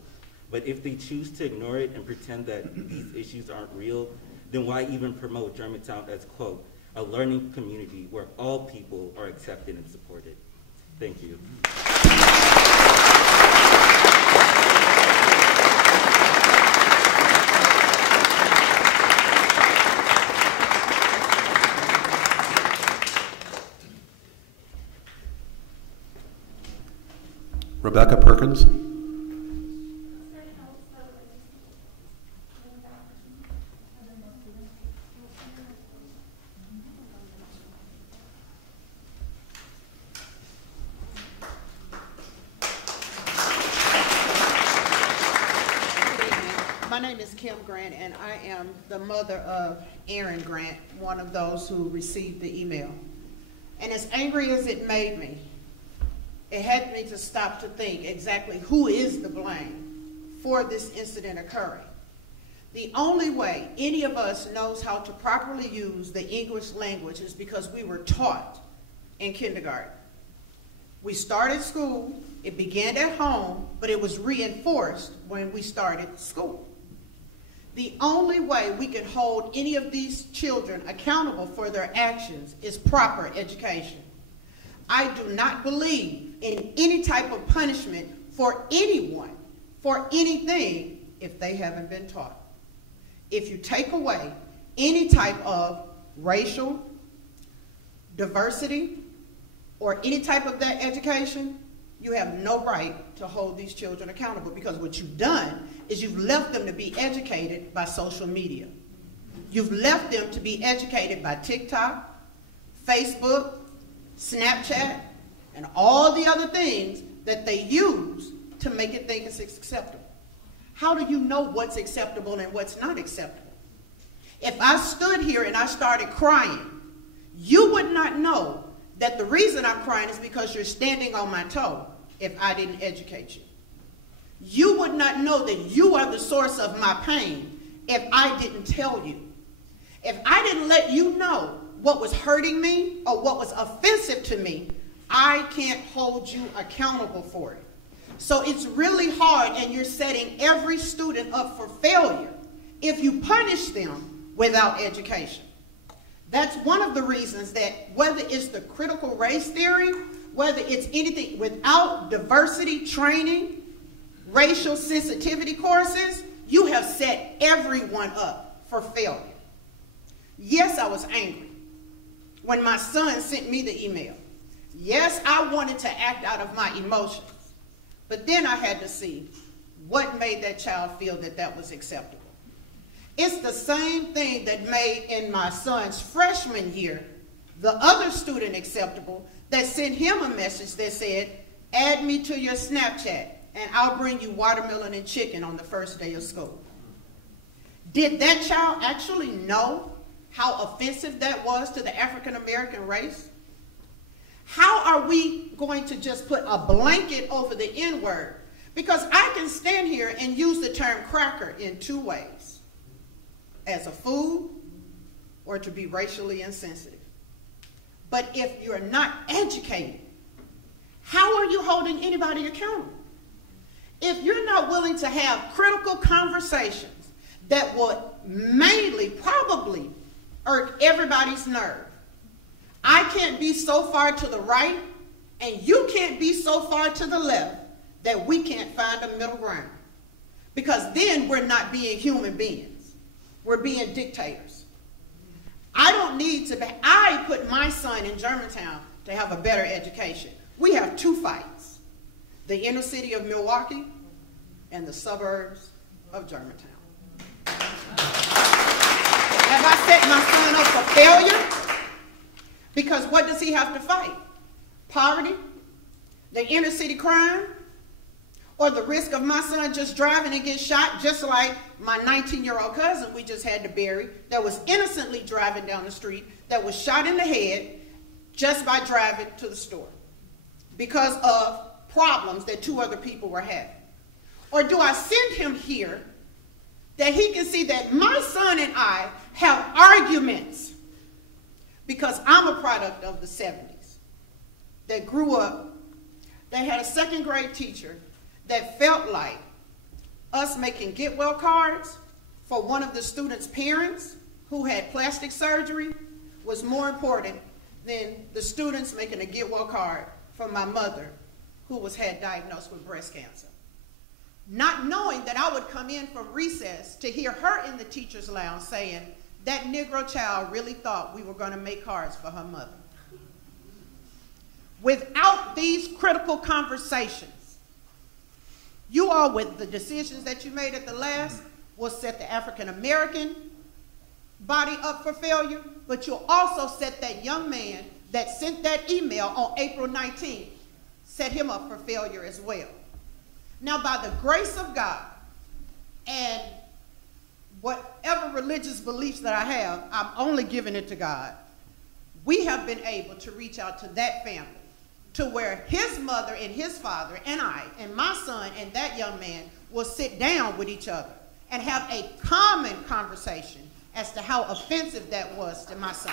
But if they choose to ignore it and pretend that these issues aren't real, then why even promote Germantown as, quote, a learning community where all people are accepted and supported? Thank you. Rebecca Perkins. My name is Kim Grant, and I am the mother of Aaron Grant, one of those who received the email. And as angry as it made me, it had me to stop to think exactly who is the blame for this incident occurring. The only way any of us knows how to properly use the English language is because we were taught in kindergarten. We started school, it began at home, but it was reinforced when we started school. The only way we can hold any of these children accountable for their actions is proper education. I do not believe in any type of punishment for anyone, for anything, if they haven't been taught. If you take away any type of racial diversity or any type of that education, you have no right to hold these children accountable, because what you've done is you've left them to be educated by social media. You've left them to be educated by TikTok, Facebook, Snapchat, and all the other things that they use to make it think it's acceptable. How do you know what's acceptable and what's not acceptable? If I stood here and I started crying, you would not know that the reason I'm crying is because you're standing on my toe if I didn't educate you. You would not know that you are the source of my pain if I didn't tell you. If I didn't let you know what was hurting me or what was offensive to me, I can't hold you accountable for it. So it's really hard, and you're setting every student up for failure if you punish them without education. That's one of the reasons that whether it's the critical race theory, whether it's anything, without diversity training, racial sensitivity courses, you have set everyone up for failure. Yes, I was angry when my son sent me the email. Yes, I wanted to act out of my emotions. But then I had to see what made that child feel that that was acceptable. It's the same thing that made in my son's freshman year the other student acceptable, that sent him a message that said, add me to your Snapchat and I'll bring you watermelon and chicken on the first day of school. Did that child actually know how offensive that was to the African American race? How are we going to just put a blanket over the N-word? Because I can stand here and use the term cracker in two ways: as a food or to be racially insensitive. But if you're not educated, how are you holding anybody accountable? If you're not willing to have critical conversations that will mainly, probably, irk everybody's nerve. I can't be so far to the right, and you can't be so far to the left that we can't find a middle ground. Because then we're not being human beings. We're being dictators. I don't need to be, I put my son in Germantown to have a better education. We have two fights: the inner city of Milwaukee and the suburbs of Germantown. Have I set my son up for failure? Because what does he have to fight? Poverty? The inner city crime? Or the risk of my son just driving and get shot, just like my 19-year-old cousin we just had to bury, that was innocently driving down the street, that was shot in the head just by driving to the store because of problems that two other people were having? Or do I send him here that he can see that my son and I have arguments? Because I'm a product of the 70s that grew up, that had a second grade teacher that felt like us making get well cards for one of the students' parents who had plastic surgery was more important than the students making a get well card for my mother who had diagnosed with breast cancer. Not knowing that I would come in from recess to hear her in the teacher's lounge saying, that Negro child really thought we were going to make cards for her mother. Without these critical conversations, you all, with the decisions that you made at the last, will set the African American body up for failure, but you'll also set that young man that sent that email on April 19th, set him up for failure as well. Now, by the grace of God and whatever religious beliefs that I have, I'm only giving it to God. We have been able to reach out to that family to where his mother and his father and I and my son and that young man will sit down with each other and have a common conversation as to how offensive that was to my son.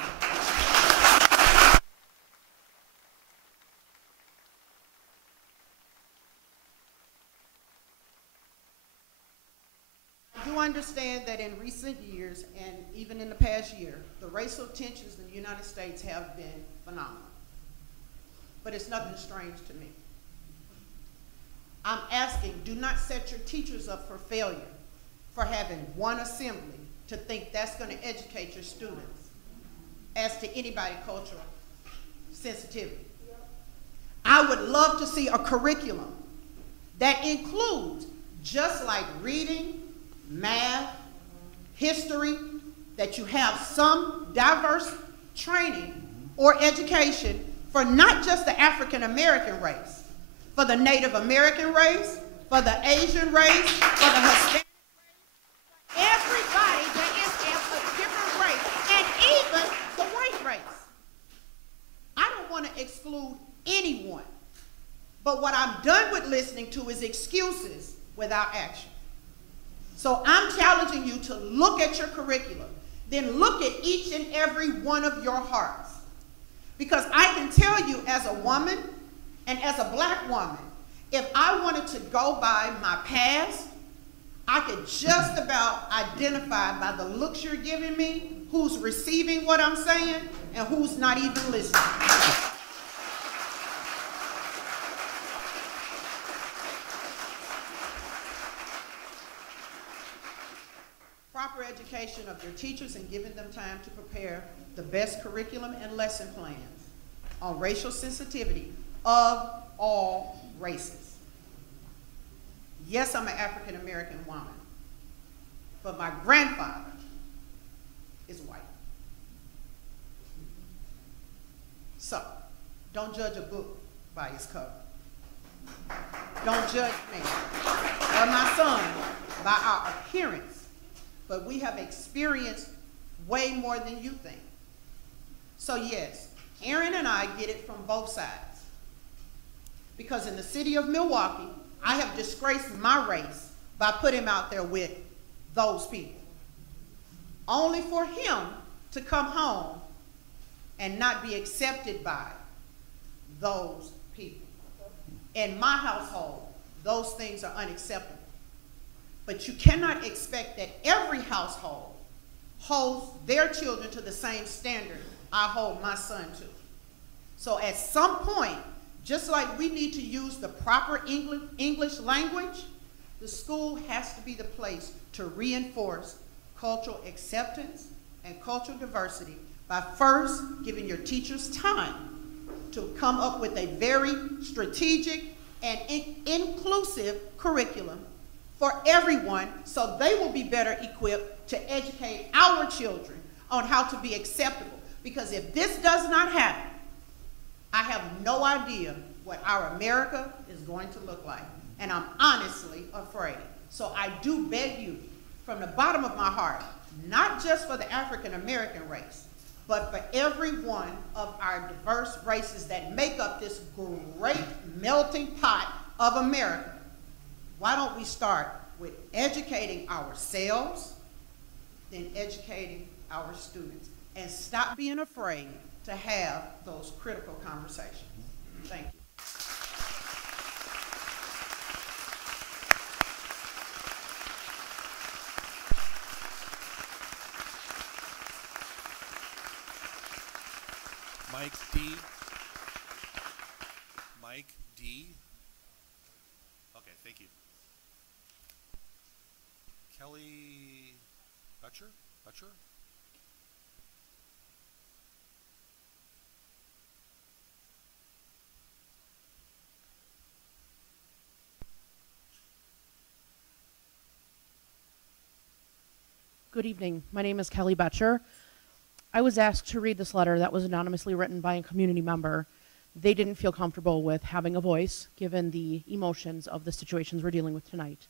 I do understand that in recent years, and even in the past year, the racial tensions in the United States have been phenomenal. But it's nothing strange to me. I'm asking, do not set your teachers up for failure for having one assembly to think that's going to educate your students as to anybody's cultural sensitivity. I would love to see a curriculum that includes, just like reading, math, history, that you have some diverse training or education for not just the African American race, for the Native American race, for the Asian race, for the Hispanic race, for everybody that is of a different race, and even the white race. I don't want to exclude anyone, but what I'm done with listening to is excuses without action. So I'm challenging you to look at your curriculum, then look at each and every one of your hearts. Because I can tell you as a woman and as a black woman, if I wanted to go by my past, I could just about identify by the looks you're giving me who's receiving what I'm saying and who's not even listening. Proper education of your teachers and giving them time to prepare the best curriculum and lesson plans on racial sensitivity of all races. Yes, I'm an African American woman, but my grandfather is white. So, don't judge a book by its cover. Don't judge me or my son by our appearance, but we have experienced way more than you think. So yes, Aaron and I get it from both sides. Because in the city of Milwaukee, I have disgraced my race by putting him out there with those people. Only for him to come home and not be accepted by those people. In my household, those things are unacceptable. But you cannot expect that every household holds their children to the same standard I hold my son to. So at some point, just like we need to use the proper English language, the school has to be the place to reinforce cultural acceptance and cultural diversity by first giving your teachers time to come up with a very strategic and inclusive curriculum for everyone so they will be better equipped to educate our children on how to be acceptable. Because if this does not happen, I have no idea what our America is going to look like. And I'm honestly afraid. So I do beg you, from the bottom of my heart, not just for the African American race, but for every one of our diverse races that make up this great melting pot of America, Why don't we start with educating ourselves, then educating our students, and stop being afraid to have those critical conversations. Thank you. Mike D. Mike D. Okay, thank you. Kelly Butcher? Good evening. My name is Kelly Betcher. I was asked to read this letter that was anonymously written by a community member. They didn't feel comfortable with having a voice, given the emotions of the situations we're dealing with tonight.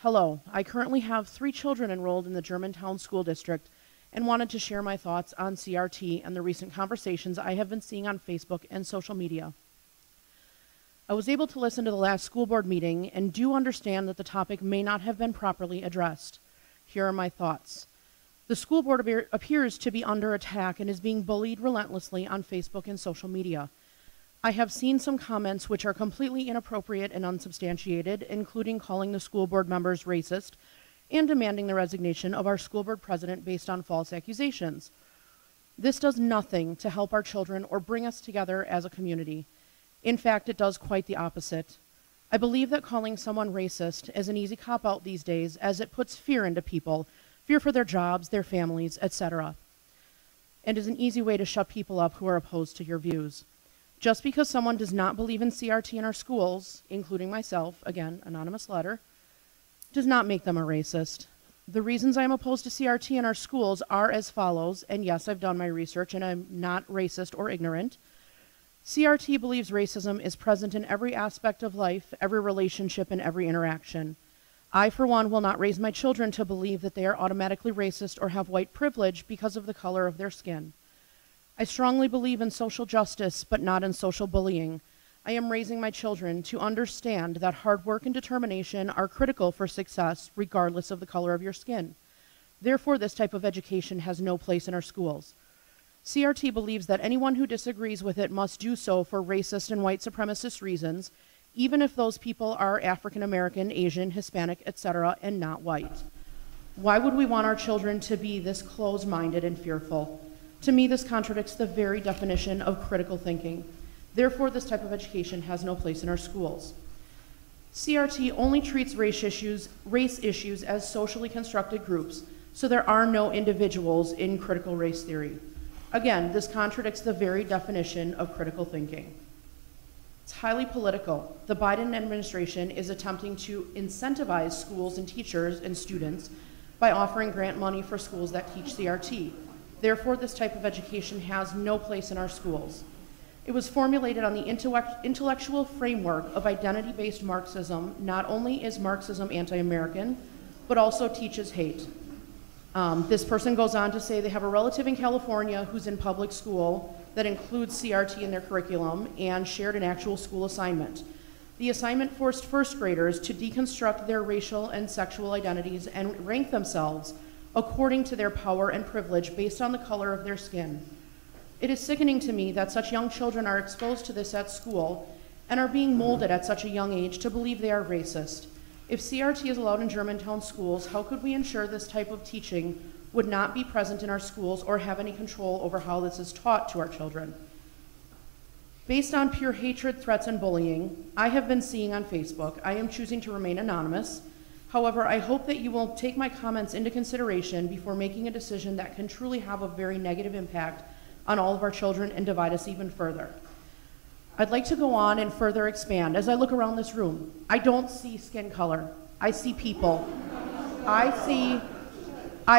Hello. I currently have 3 children enrolled in the Germantown School District and wanted to share my thoughts on CRT and the recent conversations I have been seeing on Facebook and social media. I was able to listen to the last school board meeting and do understand that the topic may not have been properly addressed. Here are my thoughts. The school board appears to be under attack and is being bullied relentlessly on Facebook and social media. I have seen some comments which are completely inappropriate and unsubstantiated, including calling the school board members racist and demanding the resignation of our school board president based on false accusations. This does nothing to help our children or bring us together as a community. In fact, it does quite the opposite. I believe that calling someone racist is an easy cop-out these days, as it puts fear into people, fear for their jobs, their families, etc., and is an easy way to shut people up who are opposed to your views. Just because someone does not believe in CRT in our schools, including myself, again, anonymous letter, does not make them a racist. The reasons I am opposed to CRT in our schools are as follows, and yes, I've done my research and I'm not racist or ignorant. CRT believes racism is present in every aspect of life, every relationship, and every interaction. I, for one, will not raise my children to believe that they are automatically racist or have white privilege because of the color of their skin. I strongly believe in social justice, but not in social bullying. I am raising my children to understand that hard work and determination are critical for success, regardless of the color of your skin. Therefore, this type of education has no place in our schools. CRT believes that anyone who disagrees with it must do so for racist and white supremacist reasons, even if those people are African American, Asian, Hispanic, etc., and not white. Why would we want our children to be this closed-minded and fearful? To me, this contradicts the very definition of critical thinking. Therefore, this type of education has no place in our schools. CRT only treats race issues as socially constructed groups, so there are no individuals in critical race theory. Again, this contradicts the very definition of critical thinking. It's highly political. The Biden administration is attempting to incentivize schools and teachers and students by offering grant money for schools that teach CRT. Therefore, this type of education has no place in our schools. It was formulated on the intellectual framework of identity-based Marxism. Not only is Marxism anti-American, but also teaches hate. This person goes on to say they have a relative in California who's in public school that includes CRT in their curriculum and shared an actual school assignment. The assignment forced first graders to deconstruct their racial and sexual identities and rank themselves according to their power and privilege based on the color of their skin. It is sickening to me that such young children are exposed to this at school and are being molded at such a young age to believe they are racist. If CRT is allowed in Germantown schools, how could we ensure this type of teaching would not be present in our schools or have any control over how this is taught to our children? Based on pure hatred, threats, and bullying I have been seeing on Facebook, I am choosing to remain anonymous. However, I hope that you will take my comments into consideration before making a decision that can truly have a very negative impact on all of our children and divide us even further. I'd like to go on and further expand. As I look around this room, I don't see skin color. I see people. I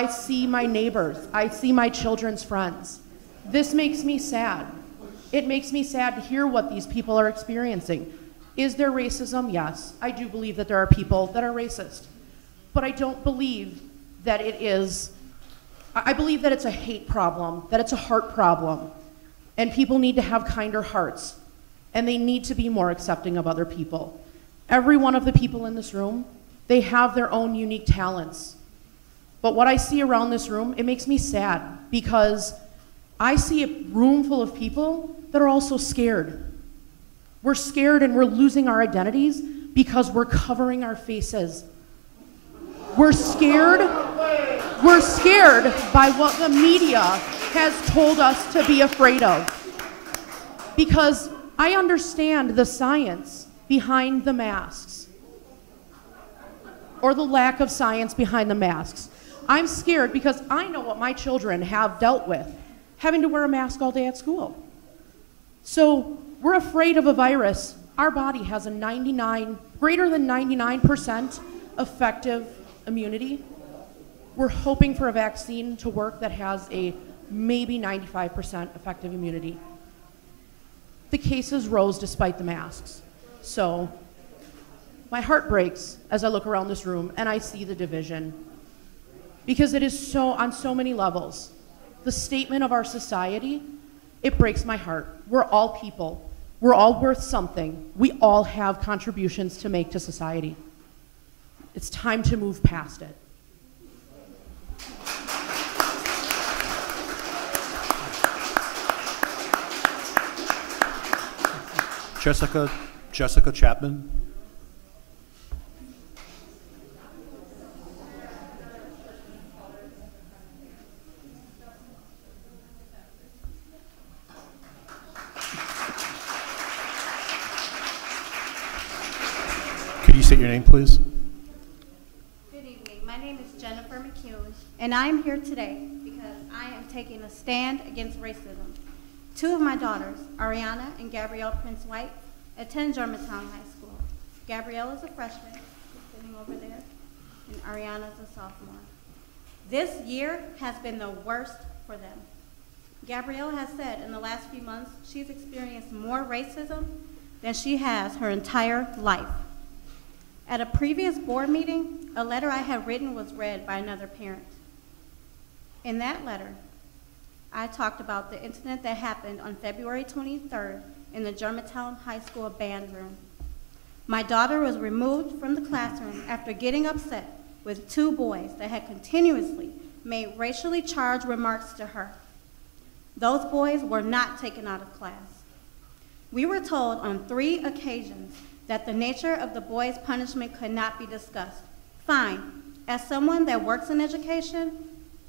see my neighbors. I see my children's friends. This makes me sad. It makes me sad to hear what these people are experiencing. Is there racism? Yes. I do believe that there are people that are racist. But I don't believe that it is, I believe that it's a hate problem, that it's a heart problem. And people need to have kinder hearts. And they need to be more accepting of other people. Every one of the people in this room, they have their own unique talents. But what I see around this room, it makes me sad because I see a room full of people that are also scared. We're scared and we're losing our identities because we're covering our faces. We're scared by what the media has told us to be afraid of. Because I understand the science behind the masks, or the lack of science behind the masks. I'm scared because I know what my children have dealt with, having to wear a mask all day at school. So we're afraid of a virus. Our body has a greater than 99% effective immunity. We're hoping for a vaccine to work that has a maybe 95% effective immunity. The cases rose despite the masks. So my heart breaks as I look around this room and I see the division, because it is on so many levels. The statement of our society, it breaks my heart. We're all people. We're all worth something. We all have contributions to make to society. It's time to move past it. Jessica Chapman. Could you state your name, please? Good evening. My name is Jennifer McCune, and I'm here today because I am taking a stand against racism. Two of my daughters, Ariana and Gabrielle Prince White, attend Germantown High School. Gabrielle is a freshman, she's sitting over there, and Ariana is a sophomore. This year has been the worst for them. Gabrielle has said in the last few months she's experienced more racism than she has her entire life. At a previous board meeting, a letter I had written was read by another parent. In that letter, I talked about the incident that happened on February 23rd in the Germantown High School band room. My daughter was removed from the classroom after getting upset with two boys that had continuously made racially charged remarks to her. Those boys were not taken out of class. We were told on 3 occasions that the nature of the boys' punishment could not be discussed. Fine, as someone that works in education,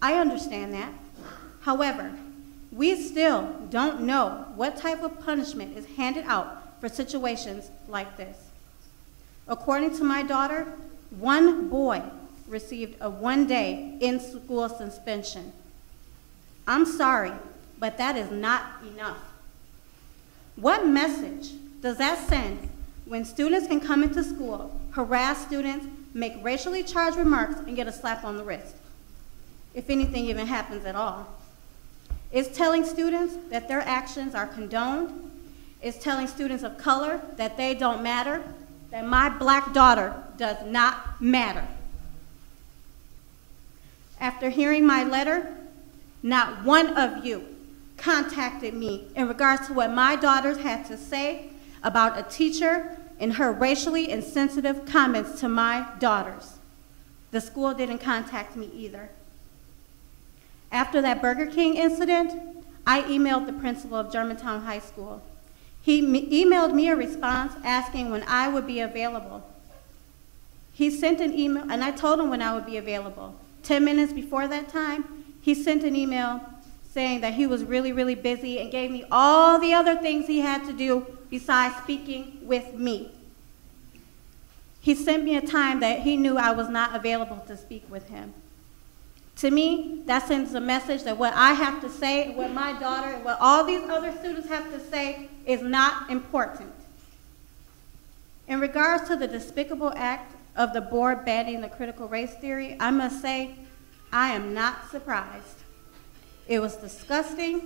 I understand that. However, we still don't know what type of punishment is handed out for situations like this. According to my daughter, 1 boy received a 1-day in-school suspension. I'm sorry, but that is not enough. What message does that send when students can come into school, harass students, make racially charged remarks, and get a slap on the wrist, if anything even happens at all? It's telling students that their actions are condoned. It's telling students of color that they don't matter, that my black daughter does not matter. After hearing my letter, not one of you contacted me in regards to what my daughters had to say about a teacher and her racially insensitive comments to my daughters. The school didn't contact me either. After that Burger King incident, I emailed the principal of Germantown High School. He emailed me a response asking when I would be available. He sent an email, and I told him when I would be available. 10 minutes before that time, he sent an email saying that he was really, really busy and gave me all the other things he had to do besides speaking with me. He sent me a time that he knew I was not available to speak with him. To me, that sends a message that what I have to say, what my daughter, and what all these other students have to say is not important. In regards to the despicable act of the board banning the critical race theory, I must say I am not surprised. It was disgusting,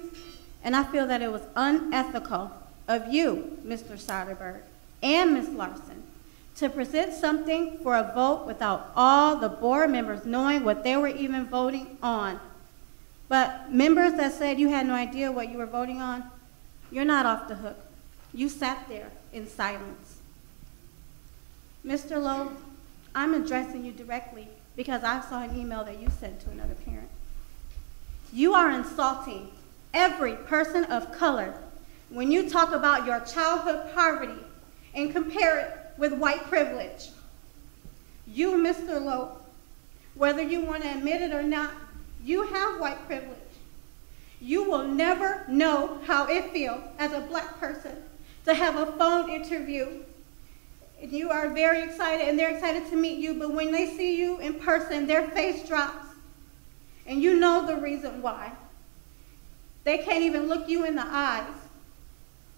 and I feel that it was unethical of you, Mr. Soderberg, and Ms. Larson, to present something for a vote without all the board members knowing what they were even voting on. But members that said you had no idea what you were voting on, you're not off the hook. You sat there in silence. Mr. Lowe, I'm addressing you directly because I saw an email that you sent to another parent. You are insulting every person of color when you talk about your childhood poverty and compare it with white privilege. You, Mr. Lowe, whether you want to admit it or not, you have white privilege. You will never know how it feels as a black person to have a phone interview. And you are very excited, and they're excited to meet you, but when they see you in person, their face drops. And you know the reason why. They can't even look you in the eyes.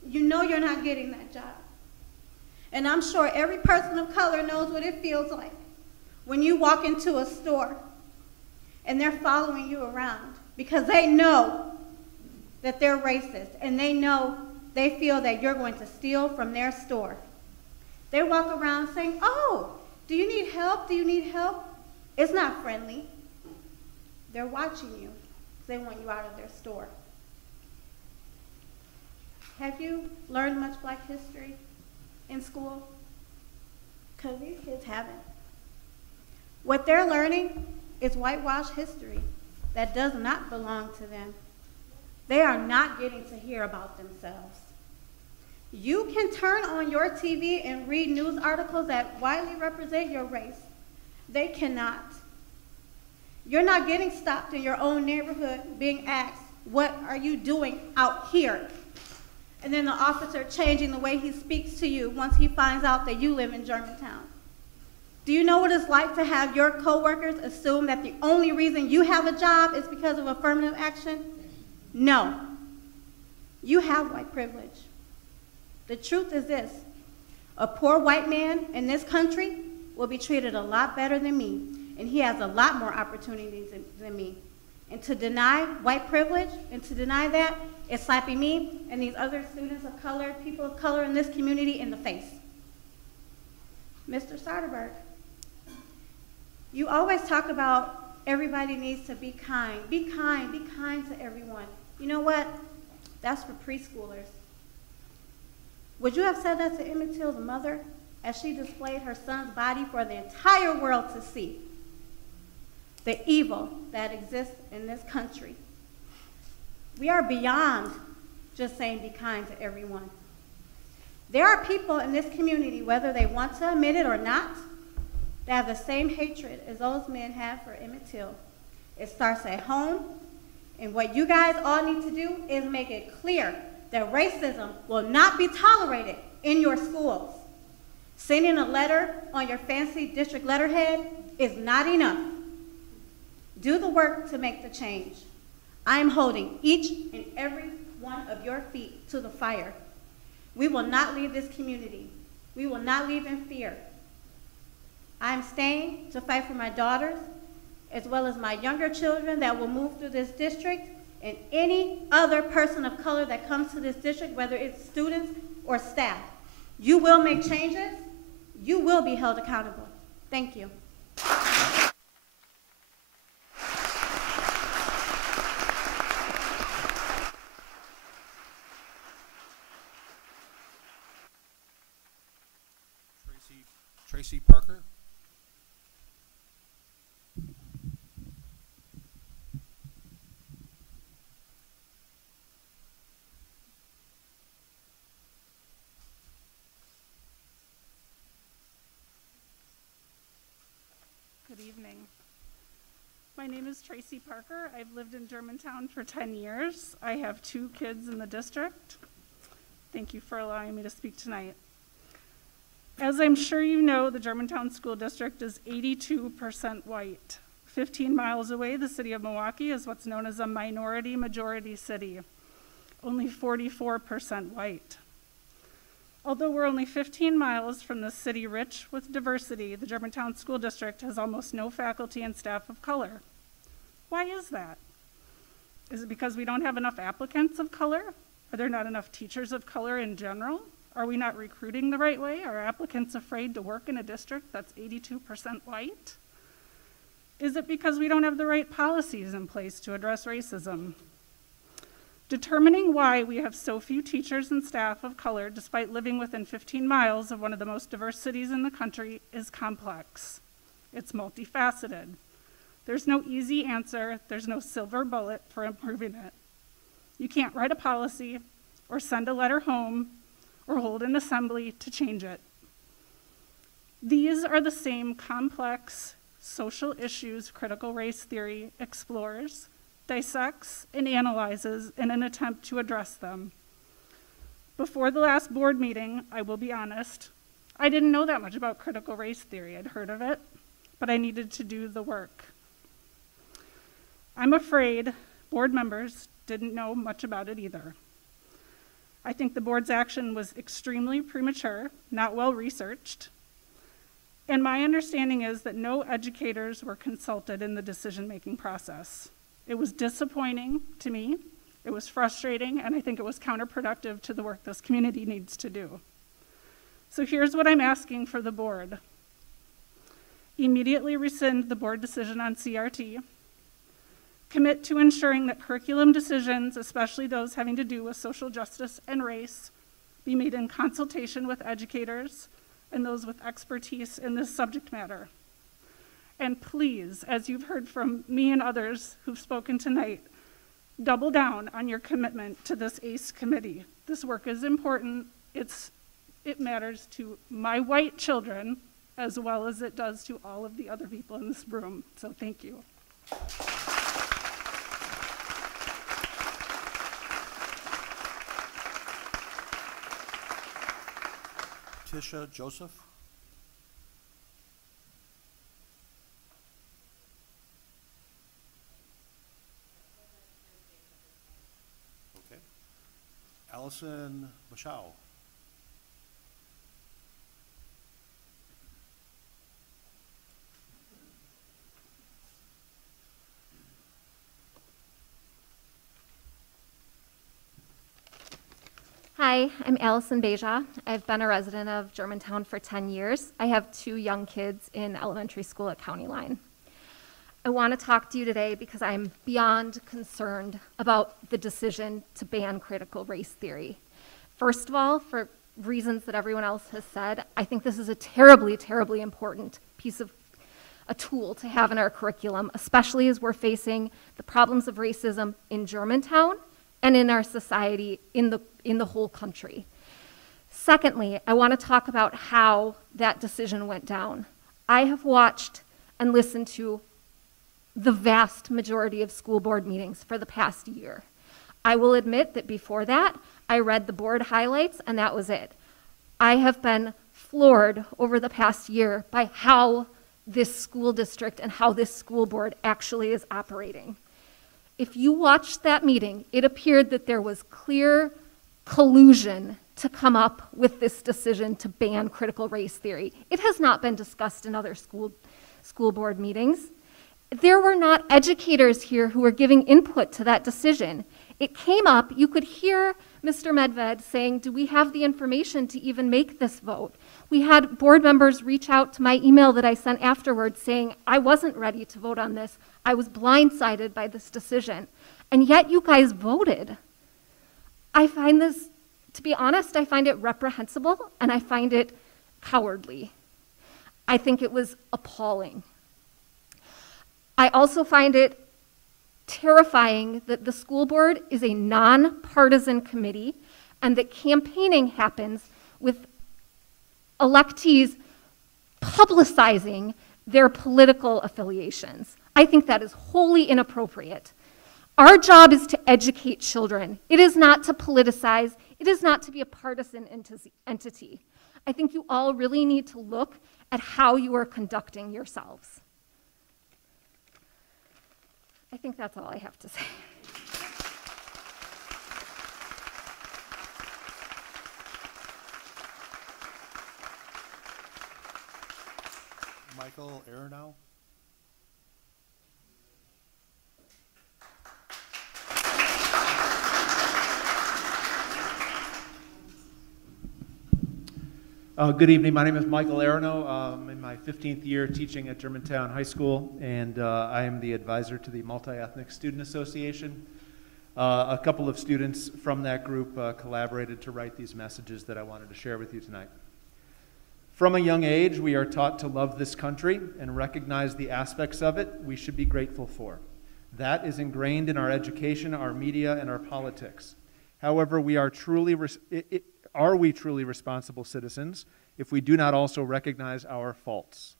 You know you're not getting that job. And I'm sure every person of color knows what it feels like when you walk into a store and they're following you around because they know that they're racist and they feel that you're going to steal from their store. They walk around saying, "Oh, do you need help? Do you need help?" It's not friendly. They're watching you. They want you out of their store. Have you learned much Black history in school? Because these kids haven't. What they're learning is whitewashed history that does not belong to them. They are not getting to hear about themselves. You can turn on your TV and read news articles that widely represent your race. They cannot. You're not getting stopped in your own neighborhood being asked, "What are you doing out here?" And then the officer changing the way he speaks to you once he finds out that you live in Germantown. Do you know what it's like to have your coworkers assume that the only reason you have a job is because of affirmative action? No. You have white privilege. The truth is this: a poor white man in this country will be treated a lot better than me, and he has a lot more opportunities than me. And to deny white privilege and to deny that is slapping me and these other students of color, people of color in this community in the face. Mr. Soderberg, you always talk about everybody needs to be kind. Be kind to everyone. You know what? That's for preschoolers. Would you have said that to Emmett Till's mother as she displayed her son's body for the entire world to see? The evil that exists in this country. We are beyond just saying be kind to everyone. There are people in this community, whether they want to admit it or not, that have the same hatred as those men have for Emmett Till. It starts at home, and what you guys all need to do is make it clear that racism will not be tolerated in your schools. Sending a letter on your fancy district letterhead is not enough. Do the work to make the change. I am holding each and every one of your feet to the fire. We will not leave this community. We will not leave in fear. I am staying to fight for my daughters, as well as my younger children that will move through this district, and any other person of color that comes to this district, whether it's students or staff. You will make changes. You will be held accountable. Thank you. Tracy Parker. Good evening. My name is Tracy Parker. I've lived in Germantown for 10 years. I have 2 kids in the district. Thank you for allowing me to speak tonight. As I'm sure you know, the Germantown School District is 82% white. 15 miles away, the city of Milwaukee is what's known as a minority-majority city, only 44% white. Although we're only 15 miles from the city rich with diversity, the Germantown School District has almost no faculty and staff of color. Why is that? Is it because we don't have enough applicants of color? Are there not enough teachers of color in general? Are we not recruiting the right way? Are applicants afraid to work in a district that's 82% white? Is it because we don't have the right policies in place to address racism? Determining why we have so few teachers and staff of color despite living within 15 miles of one of the most diverse cities in the country is complex. It's multifaceted. There's no easy answer. There's no silver bullet for improving it. You can't write a policy or send a letter home or hold an assembly to change it. These are the same complex social issues critical race theory explores, dissects, and analyzes in an attempt to address them. Before the last board meeting, I will be honest, I didn't know that much about critical race theory. I'd heard of it, but I needed to do the work. I'm afraid board members didn't know much about it either. I think the board's action was extremely premature, not well researched, and my understanding is that no educators were consulted in the decision-making process. It was disappointing to me, it was frustrating, and I think it was counterproductive to the work this community needs to do. So here's what I'm asking for the board. Immediately rescind the board decision on CRT. Commit to ensuring that curriculum decisions, especially those having to do with social justice and race, be made in consultation with educators and those with expertise in this subject matter. And please, as you've heard from me and others who've spoken tonight, double down on your commitment to this ACE committee. This work is important. It matters to my white children as well as it does to all of the other people in this room. So thank you. Tisha Joseph. Okay. Allison Bashow. Hi, I'm Allison Beja. I've been a resident of Germantown for 10 years. I have 2 young kids in elementary school at County Line. I want to talk to you today because I'm beyond concerned about the decision to ban critical race theory. First of all, for reasons that everyone else has said, I think this is a terribly, terribly important piece of a tool to have in our curriculum, especially as we're facing the problems of racism in Germantown and in our society in the whole country. Secondly, I want to talk about how that decision went down. I have watched and listened to the vast majority of school board meetings for the past year. I will admit that before that, I read the board highlights and that was it. I have been floored over the past year by how this school district and how this school board actually is operating. If you watched that meeting, it appeared that there was clear collusion to come up with this decision to ban critical race theory. It has not been discussed in other school board meetings. There were not educators here who were giving input to that decision. It came up, you could hear Mr. Medved saying, do we have the information to even make this vote? We had board members reach out to my email that I sent afterwards saying, I wasn't ready to vote on this. I was blindsided by this decision. And yet you guys voted. I find this, to be honest, I find it reprehensible and I find it cowardly. I think it was appalling. I also find it terrifying that the school board is a nonpartisan committee and that campaigning happens with electees publicizing their political affiliations. I think that is wholly inappropriate. Our job is to educate children. It is not to politicize. It is not to be a partisan entity. I think you all really need to look at how you are conducting yourselves. I think that's all I have to say. Michael Aronow. Good evening. My name is Michael Aronow. I'm in my 15th year teaching at Germantown High School, and I am the advisor to the Multi-Ethnic Student Association. A couple of students from that group collaborated to write these messages that I wanted to share with you tonight. From a young age, we are taught to love this country and recognize the aspects of it we should be grateful for. That is ingrained in our education, our media, and our politics. However, are we truly responsible citizens if we do not also recognize our faults?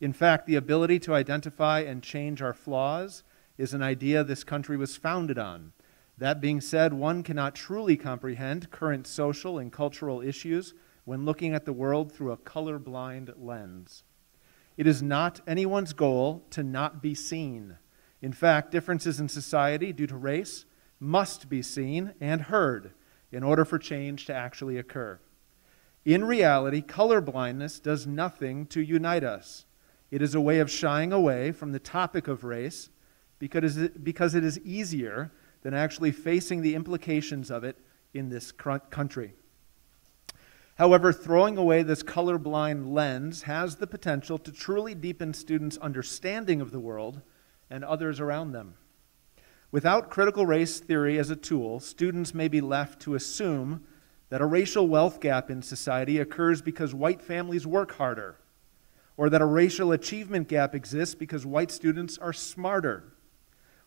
In fact, the ability to identify and change our flaws is an idea this country was founded on. That being said, one cannot truly comprehend current social and cultural issues when looking at the world through a colorblind lens. It is not anyone's goal to not be seen. In fact, differences in society due to race must be seen and heard in order for change to actually occur. In reality, colorblindness does nothing to unite us. It is a way of shying away from the topic of race because it is easier than actually facing the implications of it in this country. However, throwing away this colorblind lens has the potential to truly deepen students' understanding of the world and others around them. Without critical race theory as a tool, students may be left to assume that a racial wealth gap in society occurs because white families work harder, or that a racial achievement gap exists because white students are smarter,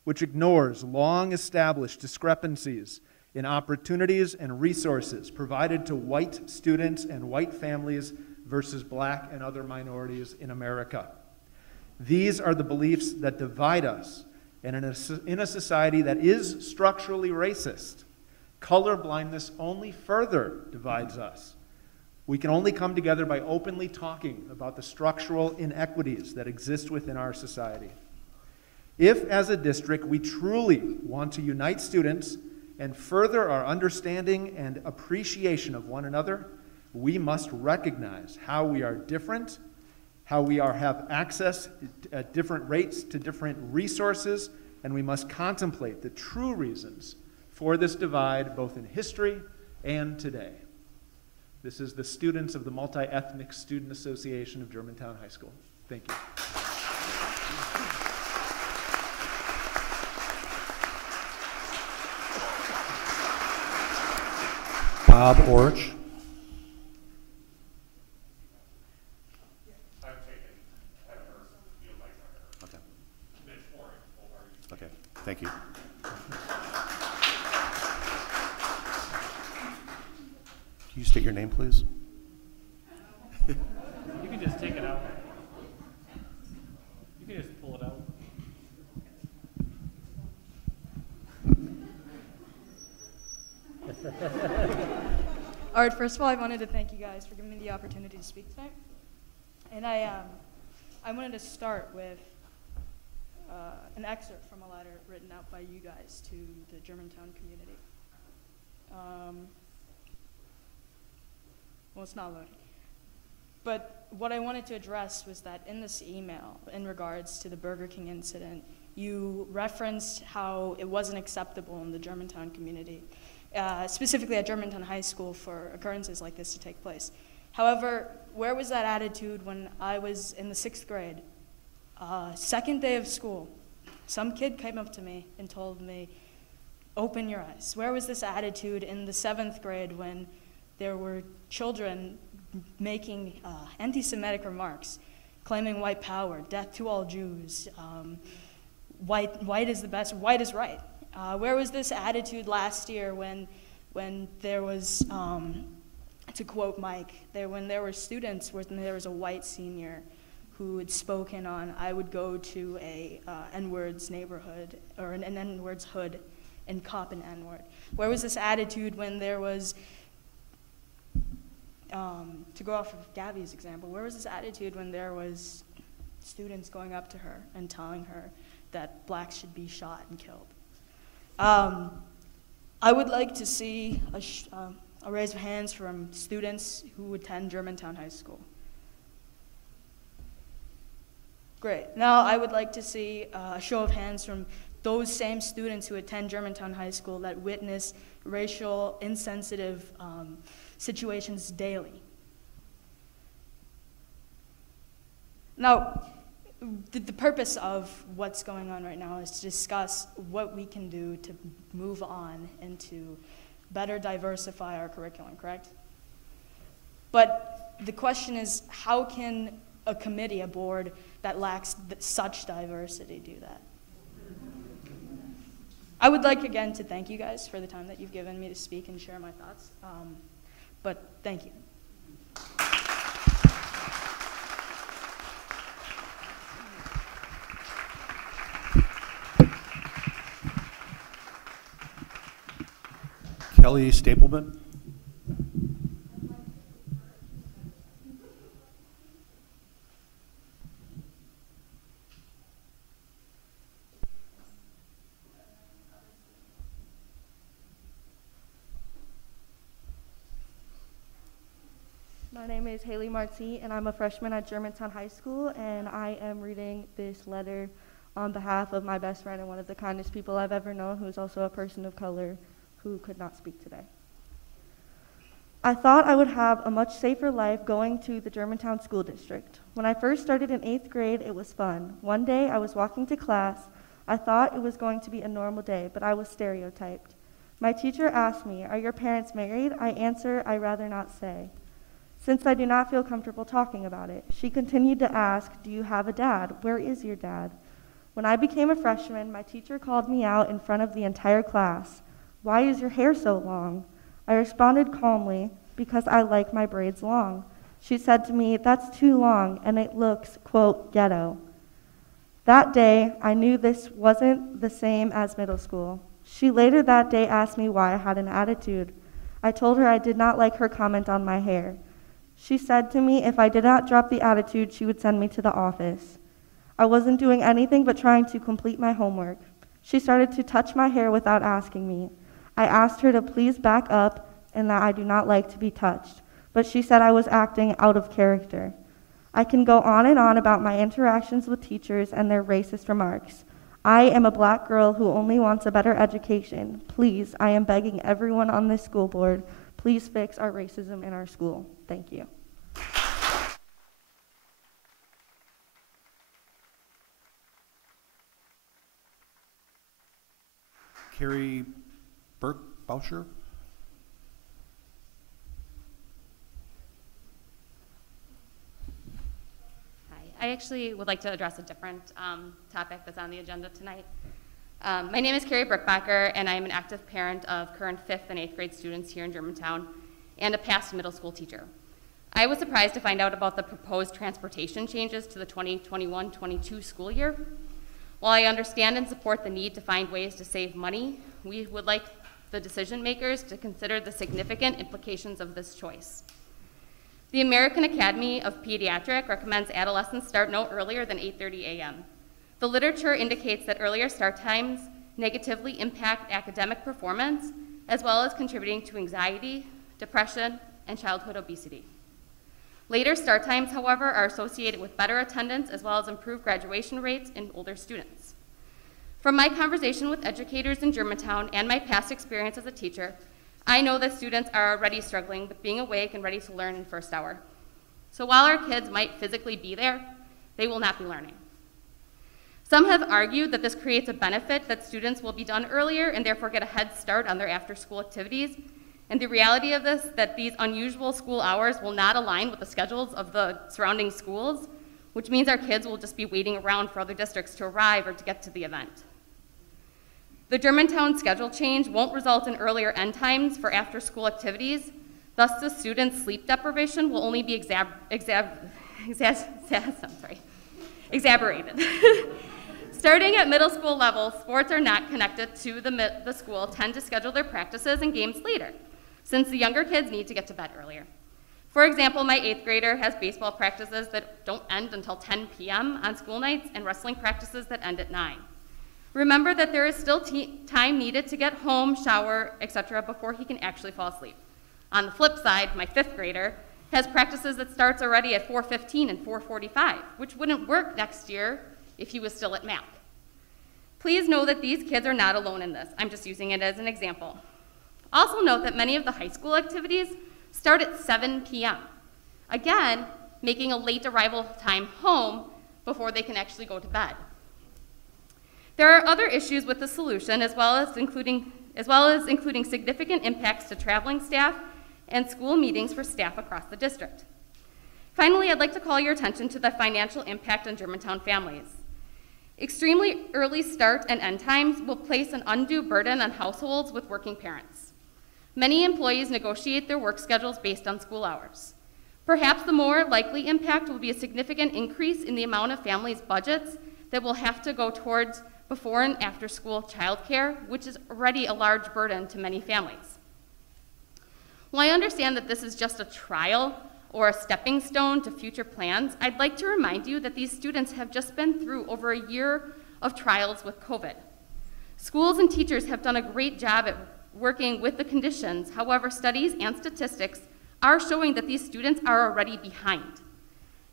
which ignores long-established discrepancies in opportunities and resources provided to white students and white families versus black and other minorities in America. These are the beliefs that divide us, and in a society that is structurally racist, colorblindness only further divides us. We can only come together by openly talking about the structural inequities that exist within our society. If, as a district, we truly want to unite students and further our understanding and appreciation of one another, we must recognize how we are different, how we have access at different rates to different resources, and we must contemplate the true reasons for this divide both in history and today. This is the students of the Multi-Ethnic Student Association of Germantown High School. Thank you. Bob Orch. Okay. Okay, thank you. Can you state your name, please? You can just take it out. You can just pull it out. All right, first of all, I wanted to thank you guys for giving me the opportunity to speak tonight. And I wanted to start with an excerpt from a letter written out by you guys to the Germantown community. Well, it's not loading. But what I wanted to address was that in this email, in regards to the Burger King incident, you referenced how it wasn't acceptable in the Germantown community, specifically at Germantown High School, for occurrences like this to take place. However, where was that attitude when I was in the 6th grade? Second day of school, some kid came up to me and told me, "Open your eyes." Where was this attitude in the 7th grade when there were children making anti-Semitic remarks, claiming white power, death to all Jews, white is the best, white is right? Where was this attitude last year when there was, to quote Mike, when there were students, when there was a white senior who had spoken on, I would go to a N-words neighborhood, or an N-words hood, and cop an N-word? Where was this attitude when there was, to go off of Gabby's example, where was this attitude when there was students going up to her and telling her that blacks should be shot and killed? I would like to see a raise of hands from students who attend Germantown High School. Great. Now I would like to see a show of hands from those same students who attend Germantown High School that witness racial, insensitive situations daily. Now, the purpose of what's going on right now is to discuss what we can do to move on and to better diversify our curriculum, correct? But the question is, how can a committee, a board that lacks such diversity do that? I would like again to thank you guys for the time that you've given me to speak and share my thoughts, but thank you. Kelly Stapleman. My name is Haley Marti, and I'm a freshman at Germantown High School, and I am reading this letter on behalf of my best friend and one of the kindest people I've ever known, who is also a person of color who could not speak today. I thought I would have a much safer life going to the Germantown School District. When I first started in 8th grade, it was fun. One day, I was walking to class. I thought it was going to be a normal day, but I was stereotyped. My teacher asked me, "Are your parents married?" I answer, "I'd rather not say," since I do not feel comfortable talking about it. She continued to ask, "Do you have a dad? Where is your dad?" When I became a freshman, my teacher called me out in front of the entire class. "Why is your hair so long?" I responded calmly, "Because I like my braids long." She said to me, "That's too long, and it looks, quote, ghetto." That day, I knew this wasn't the same as middle school. She later that day asked me why I had an attitude. I told her I did not like her comment on my hair. She said to me if I did not drop the attitude, she would send me to the office. I wasn't doing anything but trying to complete my homework. She started to touch my hair without asking me. I asked her to please back up and that I do not like to be touched, but she said I was acting out of character. I can go on and on about my interactions with teachers and their racist remarks. I am a black girl who only wants a better education. Please, I am begging everyone on this school board, please fix our racism in our school. Thank you. Carrie Burke-Bauscher. I actually would like to address a different topic that's on the agenda tonight. My name is Carrie Brickbacher, and I'm an active parent of current 5th and 8th grade students here in Germantown, and a past middle school teacher. I was surprised to find out about the proposed transportation changes to the 2021-22 school year. While I understand and support the need to find ways to save money, we would like the decision makers to consider the significant implications of this choice. The American Academy of Pediatrics recommends adolescents start no earlier than 8:30 a.m. The literature indicates that earlier start times negatively impact academic performance, as well as contributing to anxiety, depression, and childhood obesity. Later start times, however, are associated with better attendance as well as improved graduation rates in older students. From my conversation with educators in Germantown and my past experience as a teacher, I know that students are already struggling with being awake and ready to learn in first hour. So while our kids might physically be there, they will not be learning. Some have argued that this creates a benefit that students will be done earlier and therefore get a head start on their after-school activities. And the reality of this, that these unusual school hours will not align with the schedules of the surrounding schools, which means our kids will just be waiting around for other districts to arrive or to get to the event. The Germantown schedule change won't result in earlier end times for after-school activities. Thus, the students' sleep deprivation will only be exaggerated. Starting at middle school level, sports are not connected to the school tend to schedule their practices and games later, since the younger kids need to get to bed earlier. For example, my 8th grader has baseball practices that don't end until 10 p.m. on school nights and wrestling practices that end at 9. Remember that there is still time needed to get home, shower, etc. before he can actually fall asleep. On the flip side, my 5th grader has practices that starts already at 4:15 and 4:45, which wouldn't work next year if he was still at MAP. Please know that these kids are not alone in this. I'm just using it as an example. Also note that many of the high school activities start at 7 p.m. Again, making a late arrival time home before they can actually go to bed. There are other issues with the solution, as well as including significant impacts to traveling staff and school meetings for staff across the district. Finally, I'd like to call your attention to the financial impact on Germantown families. Extremely early start and end times will place an undue burden on households with working parents. Many employees negotiate their work schedules based on school hours. Perhaps the more likely impact will be a significant increase in the amount of families' budgets that will have to go towards before and after school childcare, which is already a large burden to many families. While I understand that this is just a trial or a stepping stone to future plans, I'd like to remind you that these students have just been through over a year of trials with COVID. Schools and teachers have done a great job at working with the conditions. However, studies and statistics are showing that these students are already behind.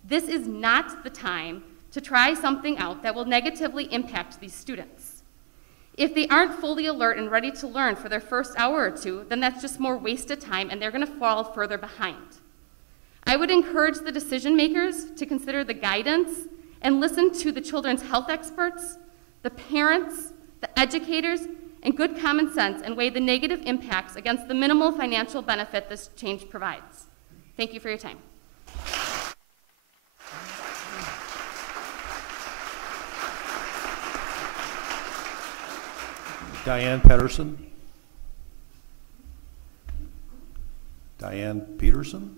This is not the time to try something out that will negatively impact these students. If they aren't fully alert and ready to learn for their first hour or two, then that's just more wasted time and they're going to fall further behind. I would encourage the decision makers to consider the guidance and listen to the children's health experts, the parents, the educators, and good common sense and weigh the negative impacts against the minimal financial benefit this change provides. Thank you for your time. Diane Pedersen. Diane Peterson.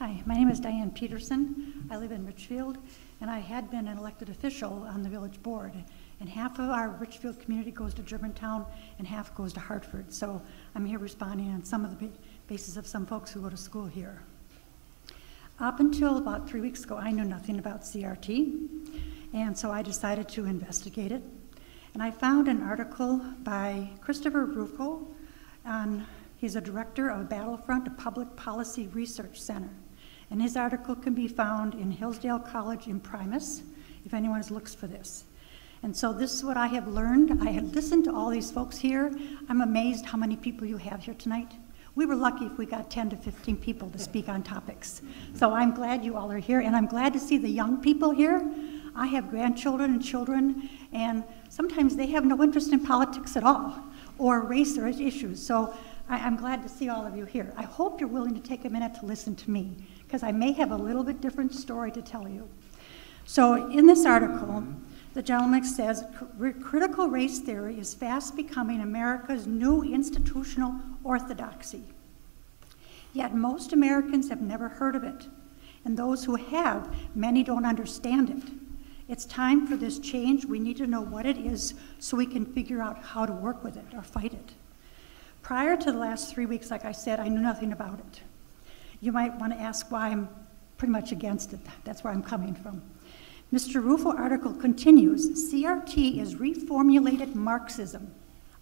Hi, my name is Diane Peterson. I live in Richfield, and I had been an elected official on the village board. And half of our Richfield community goes to Germantown, and half goes to Hartford. So I'm here responding on some of the basis of some folks who go to school here. Up until about 3 weeks ago, I knew nothing about CRT, and so I decided to investigate it. And I found an article by Christopher Rufo. He's a director of Battlefront, a public policy research center. And his article can be found in Hillsdale College Imprimis, if anyone looks for this. And so this is what I have learned. I had listened to all these folks here. I'm amazed how many people you have here tonight. We were lucky if we got 10 to 15 people to speak on topics. So I'm glad you all are here, and I'm glad to see the young people here. I have grandchildren and children, and sometimes they have no interest in politics at all, or race or issues. So I'm glad to see all of you here. I hope you're willing to take a minute to listen to me, because I may have a little bit different story to tell you. So in this article, the gentleman says, critical race theory is fast becoming America's new institutional orthodoxy. Yet most Americans have never heard of it. And those who have, many don't understand it. It's time for this change. We need to know what it is so we can figure out how to work with it or fight it. Prior to the last 3 weeks, like I said, I knew nothing about it. You might want to ask why I'm pretty much against it. That's where I'm coming from. Mr. Rufo article continues, CRT is reformulated Marxism.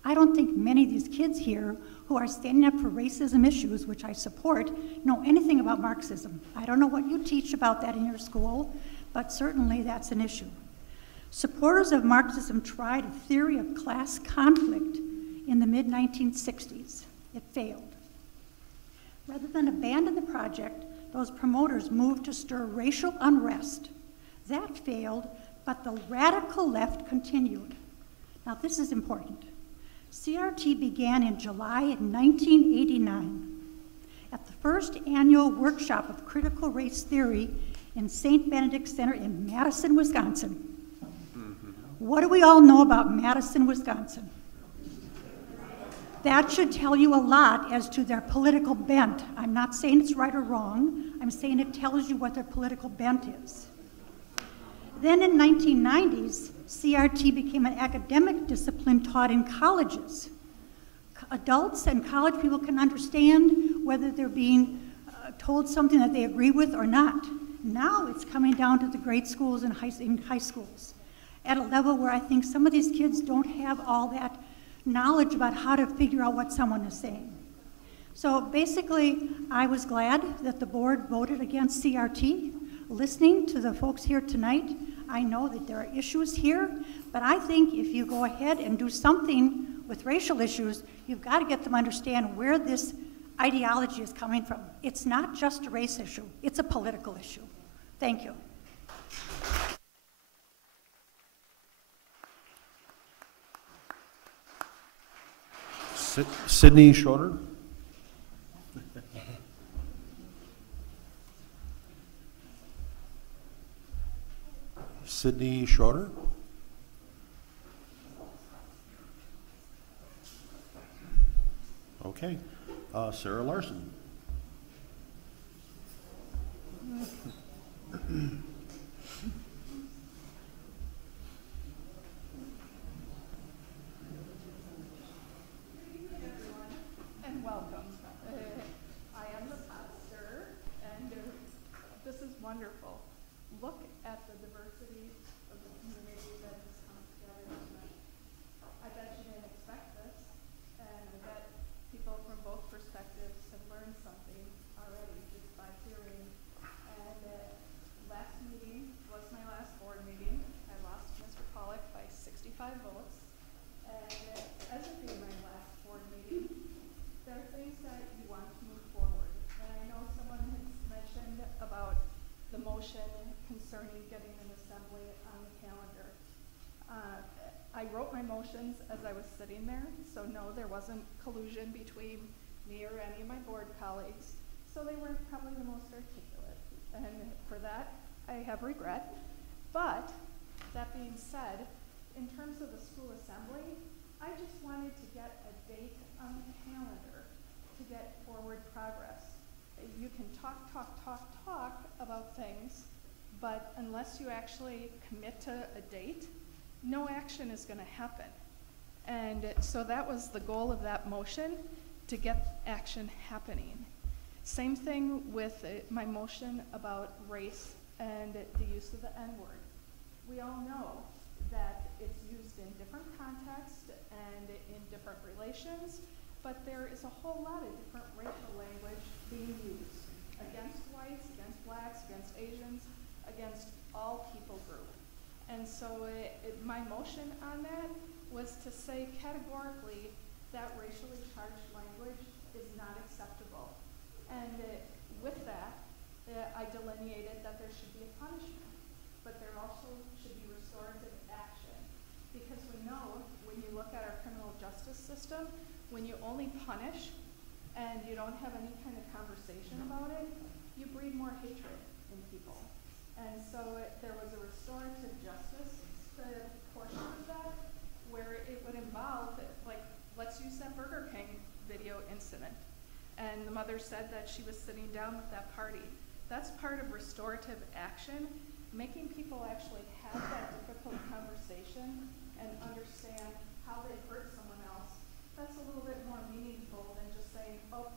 I don't think many of these kids here who are standing up for racism issues, which I support, know anything about Marxism. I don't know what you teach about that in your school, but certainly that's an issue. Supporters of Marxism tried a theory of class conflict in the mid-1960s. It failed. Rather than abandon the project, those promoters moved to stir racial unrest. That failed, but the radical left continued. Now this is important. CRT began in July 1989 at the first annual workshop of critical race theory in St. Benedict Center in Madison, Wisconsin. What do we all know about Madison, Wisconsin? That should tell you a lot as to their political bent. I'm not saying it's right or wrong. I'm saying it tells you what their political bent is. Then in 1990s, CRT became an academic discipline taught in colleges. Adults and college people can understand whether they're being told something that they agree with or not. Now it's coming down to the grade schools and high schools at a level where I think some of these kids don't have all that knowledge about how to figure out what someone is saying. So basically, I was glad that the board voted against CRT. Listening to the folks here tonight, I know that there are issues here, but I think if you go ahead and do something with racial issues, you've got to get them to understand where this ideology is coming from. It's not just a race issue, it's a political issue. Thank you. Sydney Schroeder. Sydney Schroeder. Okay. Sarah Larson. And welcome. I am the pastor, and this is wonderful. Look at the diversity of the community that has come together tonight. I bet you didn't expect this, and I bet people from both perspectives have learned something already just by hearing. And last meeting was my last board meeting. I lost Mr. Pollock by 65 votes. And as it being my last board meeting, there are things that you want to move forward. And I know someone has mentioned about the motion concerning getting an assembly on the calendar. I wrote my motions as I was sitting there, so no, there wasn't collusion between me or any of my board colleagues, so they weren't probably the most articulate. And for that, I have regret. But, that being said, in terms of the school assembly, I just wanted to get a date on the calendar to get forward progress. You can talk about things, but unless you actually commit to a date, no action is going to happen. And so that was the goal of that motion, to get action happening. Same thing with my motion about race and the use of the N-word. We all know that it's used in different contexts and in different relations, but there is a whole lot of different racial language being used against whites, against blacks, against Asians, against all people groups. And so my motion on that was to say categorically that racially charged language is not acceptable. And with that, I delineated that there should be a punishment, but there also should be restorative action. Because we know when you look at our criminal justice system, when you only punish and you don't have any kind of conversation about it, you breed more hatred in people. And so there was a restorative justice portion of that where it would involve, like, let's use that Burger King video incident. And the mother said that she was sitting down with that party. That's part of restorative action, making people actually have that difficult conversation and understand how they hurt someone else. That's a little bit more meaningful than just saying, oh,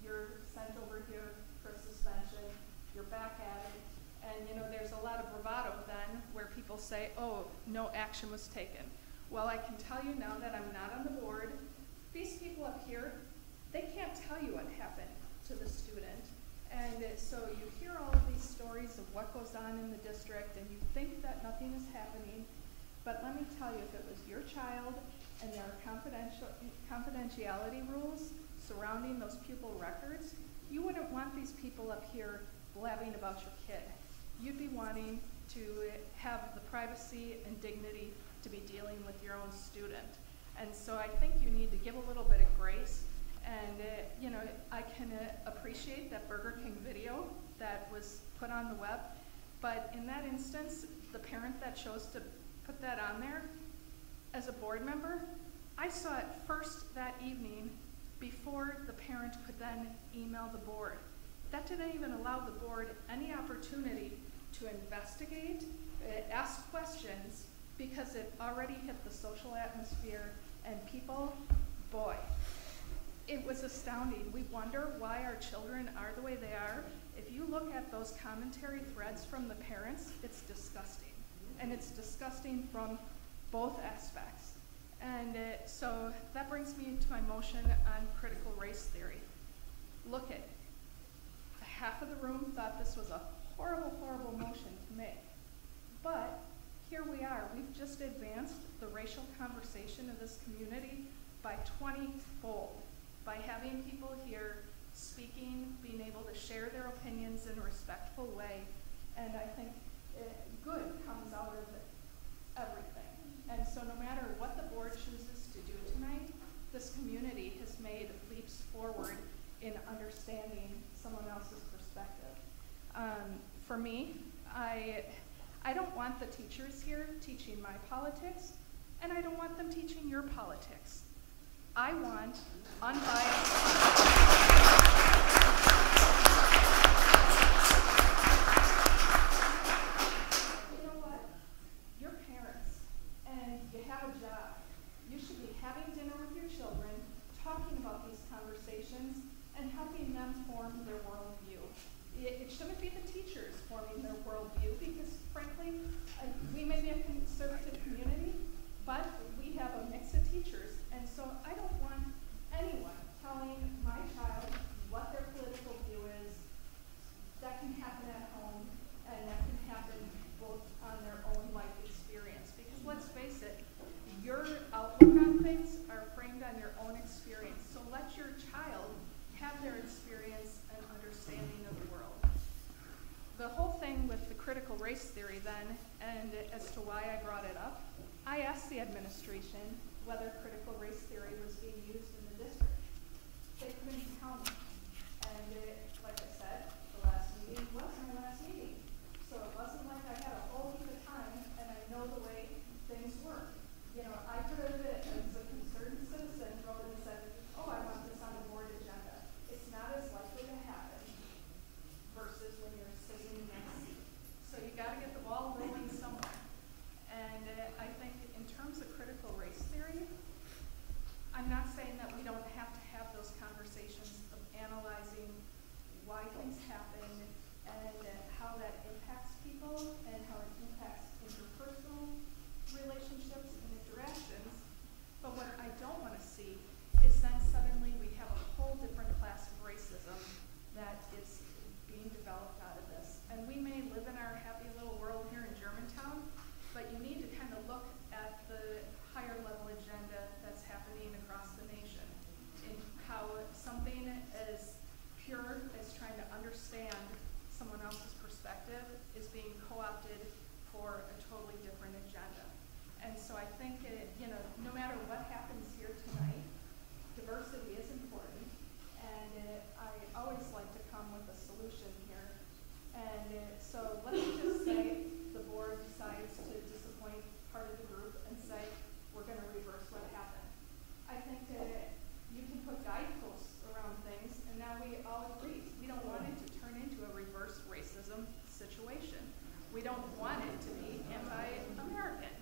you're sent over here for suspension, you're back at it. And you know, there's a lot of bravado then where people say, oh, no action was taken. Well, I can tell you now that I'm not on the board. These people up here, they can't tell you what happened to the student. And so you hear all of these stories of what goes on in the district and you think that nothing is happening. But let me tell you, if it was your child and there are confidentiality rules surrounding those pupil records, you wouldn't want these people up here blabbing about your kid. You'd be wanting to have the privacy and dignity to be dealing with your own student. And so I think you need to give a little bit of grace. And you know, I can appreciate that Burger King video that was put on the web, but in that instance, the parent that chose to put that on there, as a board member, I saw it first that evening before the parent could then email the board. That didn't even allow the board any opportunity to investigate, ask questions, because it already hit the social atmosphere and people, boy, it was astounding. We wonder why our children are the way they are. If you look at those commentary threads from the parents, it's disgusting. And it's disgusting from both aspects. And so that brings me to my motion on critical race theory. Look at half of the room thought this was a horrible, horrible motion to make. But here we are. We've just advanced the racial conversation of this community by 20-fold by having people here speaking, being able to share their opinions in a respectful way, and I think good comes out of everything. And so no matter what the board chooses to do tonight, this community has made leaps forward in understanding someone else's perspective. For me, I don't want the teachers here teaching my politics, and I don't want them teaching your politics. I want unbiased. And helping them form their worldview. It shouldn't be the teachers forming their worldview because, frankly, we may be a conservative community, but we have a mix of teachers. And so I don't want anyone telling my child what their political view is. That can happen at home, and that can happen both on their own life experience. Because let's face it, your outlook on things are framed on your own experience. So let your child have their experience and understanding of the world. The whole thing with the critical race theory then, and as to why I brought it up, I asked the administration whether critical race theory was being used in the district. They couldn't tell me. And like I said, the last meeting was my last meeting. So it wasn't like I had a whole heap of time and I know the way things work. You know, I could have, as a concerned citizen, wrote and said, oh, I want this on the board agenda. It's not as likely to happen versus when you're sitting in that seat. So you got to get the ball rolling somewhere. And I think in terms of critical race theory, I'm not saying that we don't have to have those conversations of analyzing why things happen and how that impacts people and how it impacts interpersonal relationships and interactions. But what I don't want to see is then suddenly we have a whole different class of racism that is being developed out of this. And we may live in our happy little world here in Germantown, but you need to kind of look at the higher level agenda that's happening across the nation and how something as pure as trying to understand someone else's perspective is being co-opted for a totally different agenda. And so I think, no matter what happens here tonight, diversity is important, and I always like to come with a solution here. And so let's just say the board decides to disappoint part of the group and say, we're going to reverse what happened. I think you can put guideposts around things, and now we all agree. We don't want it to turn into a reverse racism situation. We don't want it to be anti-American.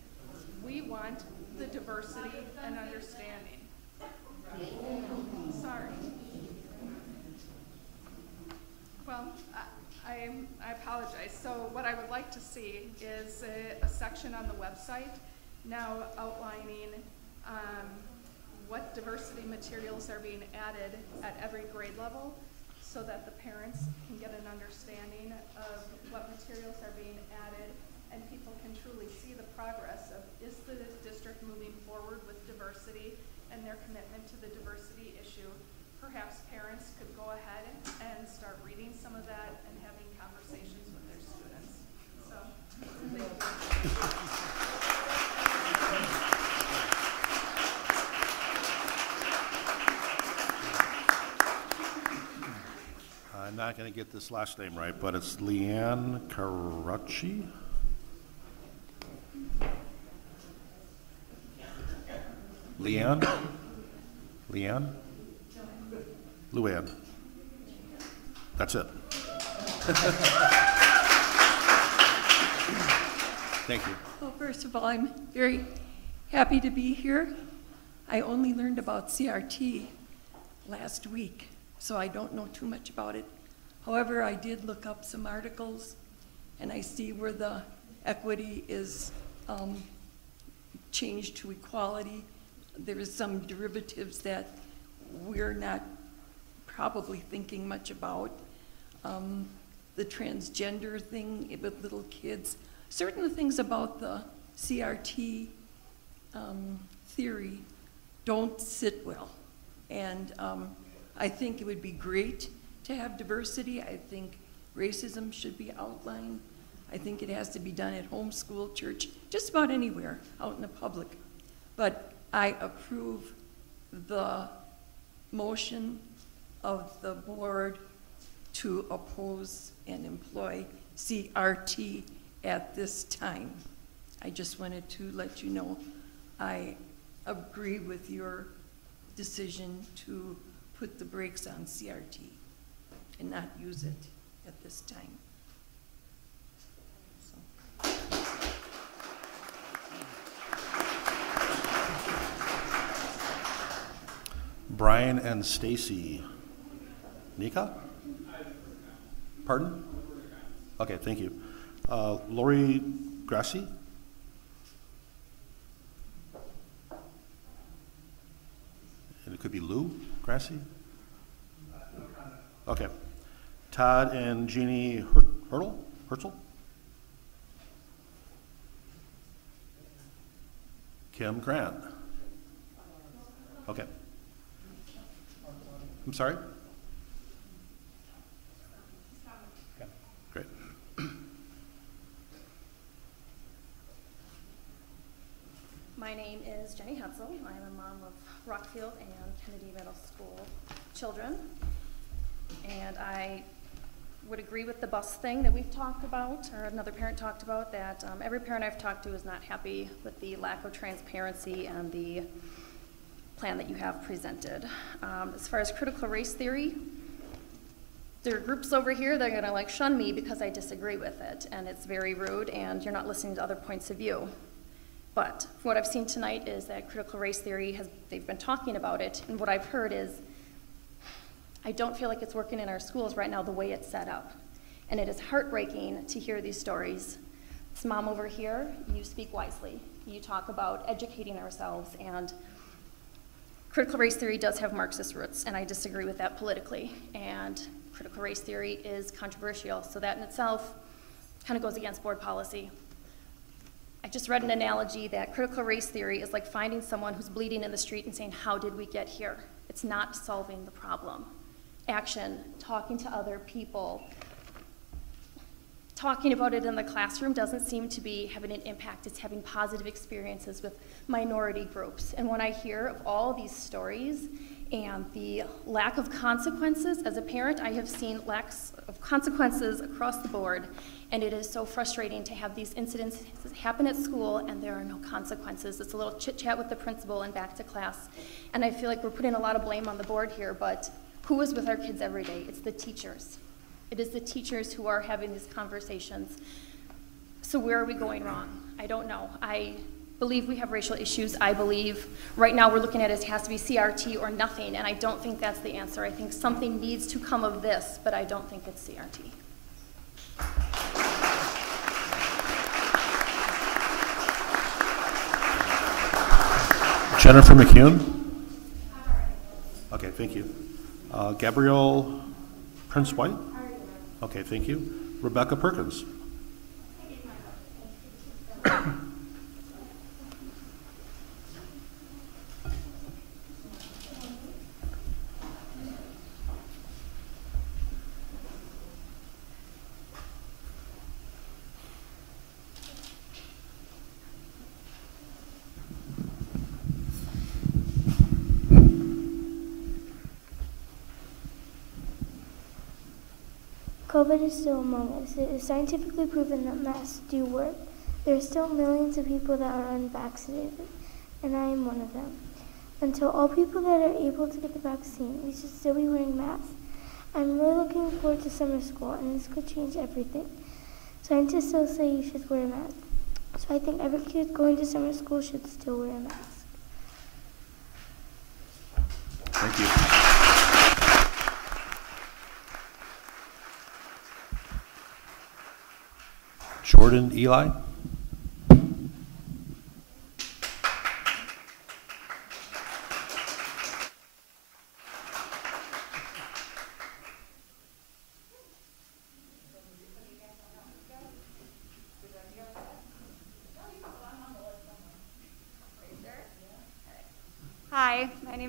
We want the diversity and understanding. Sorry. Well, I apologize. So what I would like to see is a section on the website now outlining what diversity materials are being added at every grade level so that the parents can get an understanding of what materials are being added and people can truly see the progress of is the district moving forward with diversity and their commitment to the diversity issue. Perhaps parents could go ahead and start reading some of that and having conversations with their students. So, thank you. I'm not going to get this last name right, but it's Leanne Karachi. Leanne? Leanne? Luann. That's it. Thank you. Well, first of all, I'm very happy to be here. I only learned about CRT last week, so I don't know too much about it. However, I did look up some articles, and I see where the equity is changed to equality. There is some derivatives that we're not probably thinking much about. The transgender thing with little kids. certain things about the CRT theory don't sit well. And I think it would be great to have diversity. I think racism should be outlined. I think it has to be done at home, school, church, just about anywhere out in the public. But I approve the motion of the board to oppose and employ CRT at this time. I just wanted to let you know I agree with your decision to put the brakes on CRT and not use it at this time. Brian and Stacy. Nika? Pardon? Okay, thank you. Lori Grassi? And it could be Lou Grassi? Okay. Todd and Jeannie Herzl? Kim Grant? Okay. I'm sorry? Okay, great. My name is Jenny Hetzel. I'm a mom of Rockfield and Kennedy Middle School children. And I would agree with the bus thing that we've talked about, or another parent talked about, that every parent I've talked to is not happy with the lack of transparency and the plan that you have presented. As far as critical race theory, there are groups over here that are gonna like shun me because I disagree with it, and it's very rude, and you're not listening to other points of view. But what I've seen tonight is that critical race theory they've been talking about it, and what I've heard is, I don't feel like it's working in our schools right now the way it's set up. And it is heartbreaking to hear these stories. This mom over here, you speak wisely. You talk about educating ourselves, and critical race theory does have Marxist roots, and I disagree with that politically. And critical race theory is controversial, so that in itself kind of goes against board policy. I just read an analogy that critical race theory is like finding someone who's bleeding in the street and saying, how did we get here? It's not solving the problem. Action, talking to other people, talking about it in the classroom doesn't seem to be having an impact. It's having positive experiences with minority groups. And when I hear of all these stories and the lack of consequences, as a parent, I have seen lacks of consequences across the board, and it is so frustrating to have these incidents happen at school and there are no consequences. It's a little chit chat with the principal and back to class. And I feel like we're putting a lot of blame on the board here, but who is with our kids every day? It's the teachers. It is the teachers who are having these conversations. So where are we going wrong? I don't know. I believe we have racial issues. I believe right now we're looking at it has to be CRT or nothing, and I don't think that's the answer. I think something needs to come of this, but I don't think it's CRT. Jennifer McCune? Okay, thank you. Gabrielle Prince-White? Okay, thank you. Rebecca Perkins? COVID is still among us. It is scientifically proven that masks do work. There are still millions of people that are unvaccinated, and I am one of them. Until all people that are able to get the vaccine, we should still be wearing masks. I'm really looking forward to summer school, and this could change everything. Scientists still say you should wear a mask. So I think every kid going to summer school should still wear a mask. Thank you. Jordan Eli?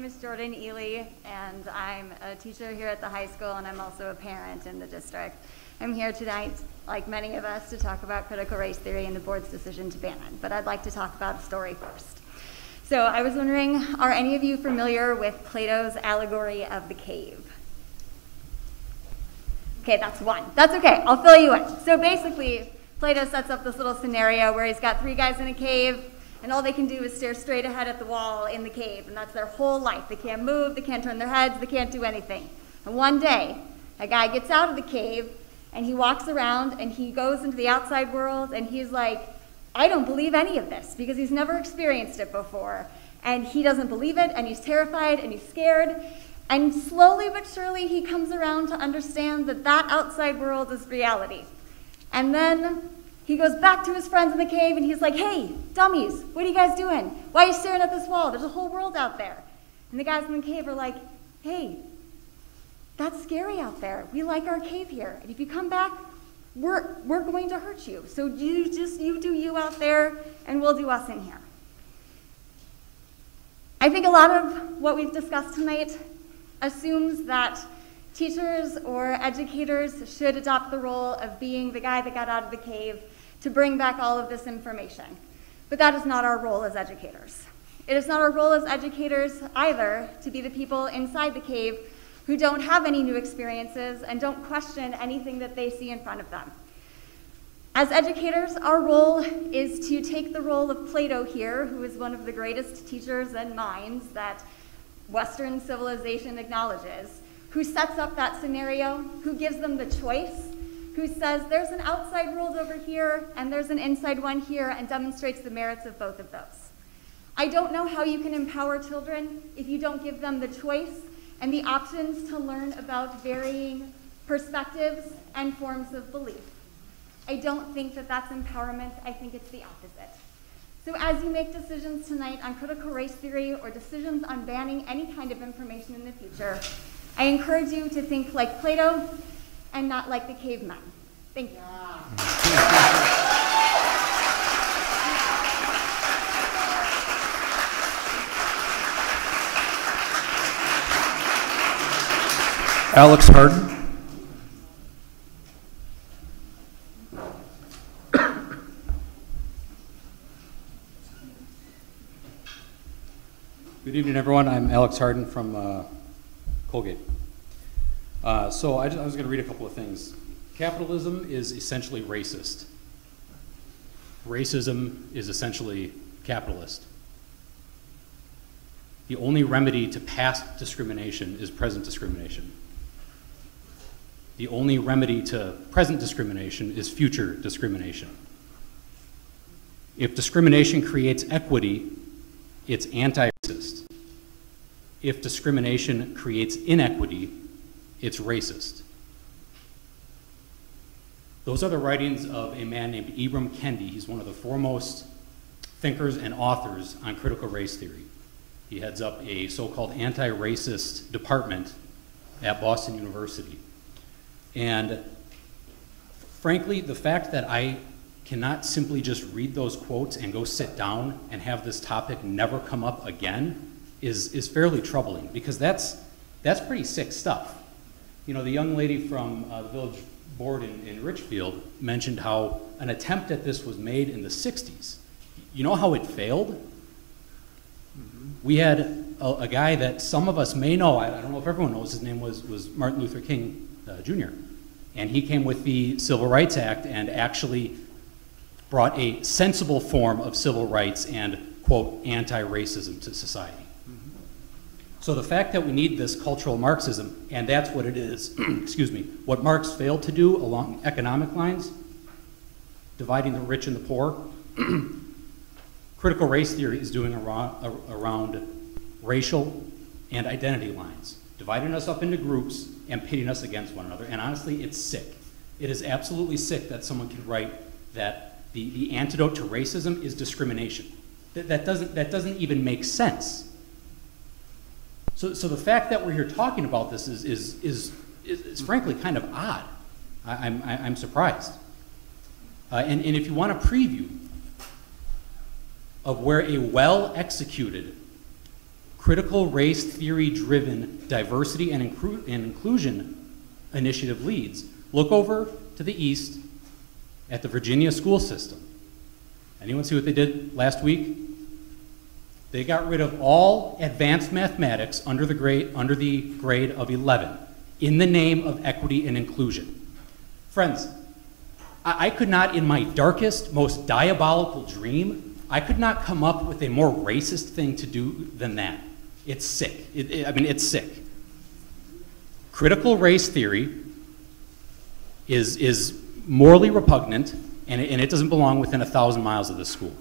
name is Jordan Ely, and I'm a teacher here at the high school, and I'm also a parent in the district. I'm here tonight, like many of us, to talk about critical race theory and the board's decision to ban it, but I'd like to talk about a story first. So I was wondering, are any of you familiar with Plato's allegory of the cave? Okay, that's one. That's okay, I'll fill you in. So basically, Plato sets up this little scenario where he's got 3 guys in a cave, and all they can do is stare straight ahead at the wall in the cave, and that's their whole life. They can't move, they can't turn their heads, they can't do anything. And one day, a guy gets out of the cave, and he walks around, and he goes into the outside world, and he's like, I don't believe any of this, because he's never experienced it before. And he doesn't believe it, and he's terrified, and he's scared, and slowly but surely he comes around to understand that that outside world is reality. And then he goes back to his friends in the cave, and he's like, hey, dummies, what are you guys doing? Why are you staring at this wall? There's a whole world out there. And the guys in the cave are like, hey, that's scary out there. We like our cave here. And if you come back, we're going to hurt you. So you do you out there, and we'll do us in here. I think a lot of what we've discussed tonight assumes that teachers or educators should adopt the role of being the guy that got out of the cave to bring back all of this information. But that is not our role as educators. It is not our role as educators either to be the people inside the cave who don't have any new experiences and don't question anything that they see in front of them. As educators, our role is to take the role of Plato here, who is one of the greatest teachers and minds that Western civilization acknowledges, who sets up that scenario, who gives them the choice, who says there's an outside world over here and there's an inside one here, and demonstrates the merits of both of those. I don't know how you can empower children if you don't give them the choice and the options to learn about varying perspectives and forms of belief. I don't think that that's empowerment. I think it's the opposite. So as you make decisions tonight on critical race theory or decisions on banning any kind of information in the future, I encourage you to think like Plato and not like the cavemen. Thank you. Alex Harden. Good evening, everyone. I'm Alex Harden from Colgate. So I was going to read a couple of things. Capitalism is essentially racist. Racism is essentially capitalist. The only remedy to past discrimination is present discrimination. The only remedy to present discrimination is future discrimination. If discrimination creates equity, it's anti-racist. If discrimination creates inequity, it's racist. Those are the writings of a man named Ibram Kendi. He's one of the foremost thinkers and authors on critical race theory. He heads up a so-called anti-racist department at Boston University. And frankly, the fact that I cannot simply just read those quotes and go sit down and have this topic never come up again is fairly troubling, because that's pretty sick stuff. You know, the young lady from the village board in Richfield mentioned how an attempt at this was made in the 60s. You know how it failed? Mm-hmm. We had a guy that some of us may know, I don't know if everyone knows, his name was Martin Luther King Jr. And he came with the Civil Rights Act and actually brought a sensible form of civil rights and, quote, anti-racism to society. Mm-hmm. So the fact that we need this cultural Marxism, and that's what it is, excuse me, what Marx failed to do along economic lines, dividing the rich and the poor, critical race theory is doing around racial and identity lines, dividing us up into groups and pitting us against one another. And honestly, it's sick. It is absolutely sick that someone can write that the antidote to racism is discrimination. That doesn't even make sense. So the fact that we're here talking about this is frankly kind of odd. I'm surprised. And if you want a preview of where a well-executed critical race theory-driven diversity and inclusion initiative leads. Look over to the east at the Virginia school system. Anyone see what they did last week? They got rid of all advanced mathematics under the grade of 11 in the name of equity and inclusion. Friends, I could not, in my darkest, most diabolical dream, I could not come up with a more racist thing to do than that. It's sick. I mean, it's sick. Critical race theory is morally repugnant, and it doesn't belong within 1,000 miles of this school.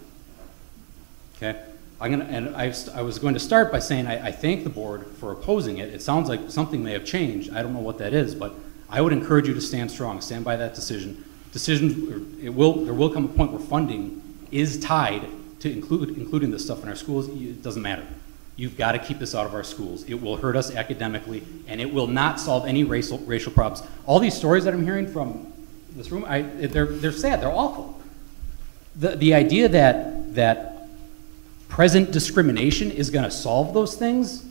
Okay? I was going to start by saying I thank the board for opposing it. It sounds like something may have changed. I don't know what that is, but I would encourage you to stand strong, stand by that decision. There will come a point where funding is tied to including this stuff in our schools. It doesn't matter. You've got to keep this out of our schools. It will hurt us academically, and it will not solve any racial problems. All these stories that I'm hearing from this room, they're sad. They're awful. The idea that present discrimination is going to solve those things,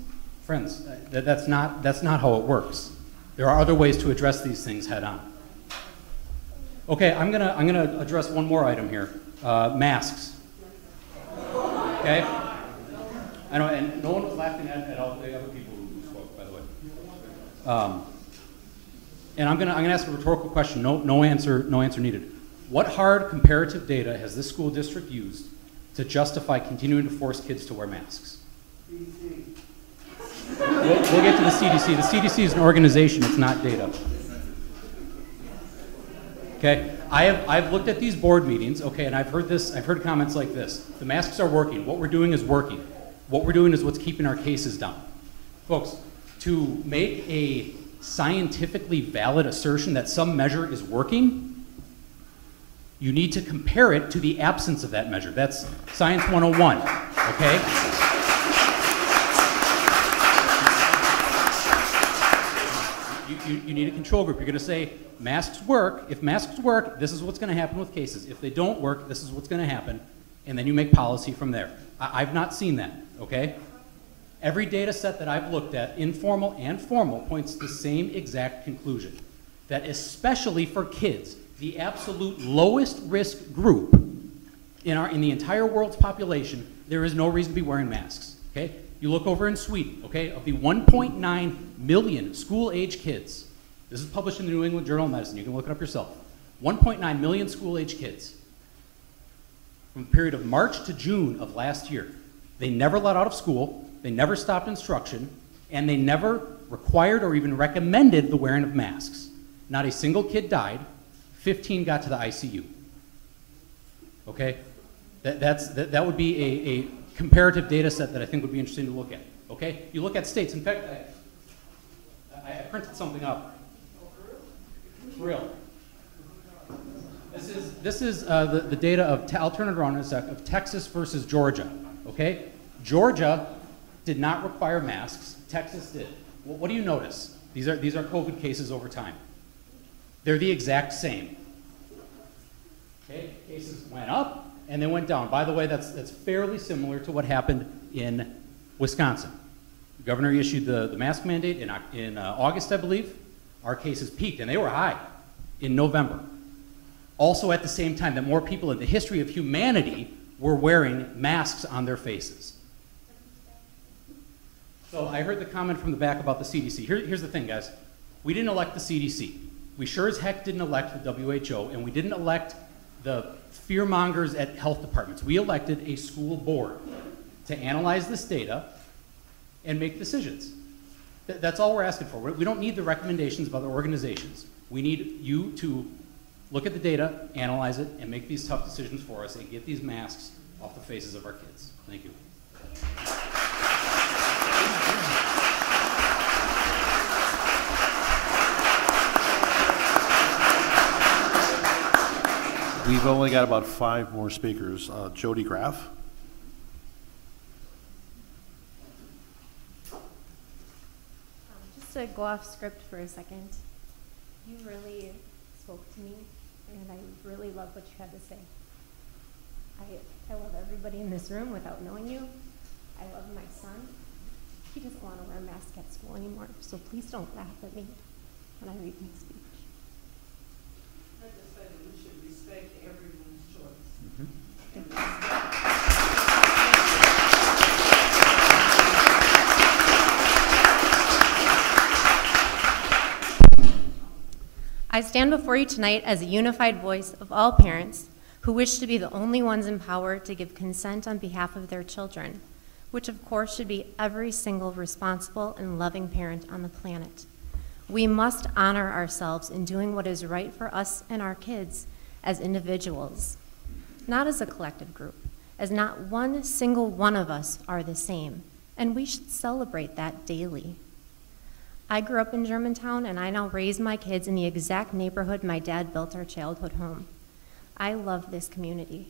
friends, that's not how it works. There are other ways to address these things head on. Okay, I'm gonna address one more item here. Masks. Okay? I know, and no one was laughing at all the other people who spoke, by the way. And I'm gonna ask a rhetorical question. No answer needed. What hard comparative data has this school district used to justify continuing to force kids to wear masks? We'll get to the CDC. The CDC is an organization, it's not data. Okay, I've looked at these board meetings, okay, and I've heard comments like this. The masks are working. What we're doing is working. What we're doing is what's keeping our cases down. Folks, to make a scientifically valid assertion that some measure is working, you need to compare it to the absence of that measure. That's Science 101, okay? You need a control group. You're going to say, masks work. If masks work, this is what's going to happen with cases. If they don't work, this is what's going to happen. And then you make policy from there. I've not seen that, okay? Every data set that I've looked at, informal and formal, points to the same exact conclusion. That especially for kids, the absolute lowest risk group in the entire world's population, there is no reason to be wearing masks, okay? You look over in Sweden, okay, of the 1.9 million school-age kids, this is published in the New England Journal of Medicine, you can look it up yourself, 1.9 million school-age kids. From the period of March to June of last year, they never let out of school, they never stopped instruction, and they never required or even recommended the wearing of masks. Not a single kid died, 15 got to the ICU. Okay? That would be a comparative data set that I think would be interesting to look at. Okay? You look at states. In fact, I printed something up. For real. This is the data of, I'll turn it around in a sec, of Texas versus Georgia. Okay? Georgia did not require masks. Texas did. Well, what do you notice? These are COVID cases over time. They're the exact same. Okay? Cases went up and they went down. By the way, that's fairly similar to what happened in Wisconsin. The governor issued the mask mandate in August, I believe. Our cases peaked, and they were high in November. Also at the same time that more people in the history of humanity were wearing masks on their faces. So I heard the comment from the back about the CDC. Here's the thing, guys. We didn't elect the CDC. We sure as heck didn't elect the WHO, and we didn't elect the fearmongers at health departments. We elected a school board to analyze this data and make decisions. That's all we're asking for. We don't need the recommendations of other organizations. We need you to look at the data, analyze it, and make these tough decisions for us and get these masks off the faces of our kids. Thank you. We've only got about 5 more speakers. Jody Graff. Just to go off script for a second, you really spoke to me, and I really love what you had to say. I love everybody in this room without knowing you. I love my son. he doesn't want to wear a mask at school anymore. So please don't laugh at me when I read my speech. I just say that we should respect everyone's choice. I stand before you tonight as a unified voice of all parents who wish to be the only ones in power to give consent on behalf of their children, which of course should be every single responsible and loving parent on the planet. We must honor ourselves in doing what is right for us and our kids as individuals, not as a collective group, as not one single one of us are the same, and we should celebrate that daily. I grew up in Germantown, and I now raise my kids in the exact neighborhood my dad built our childhood home. I love this community.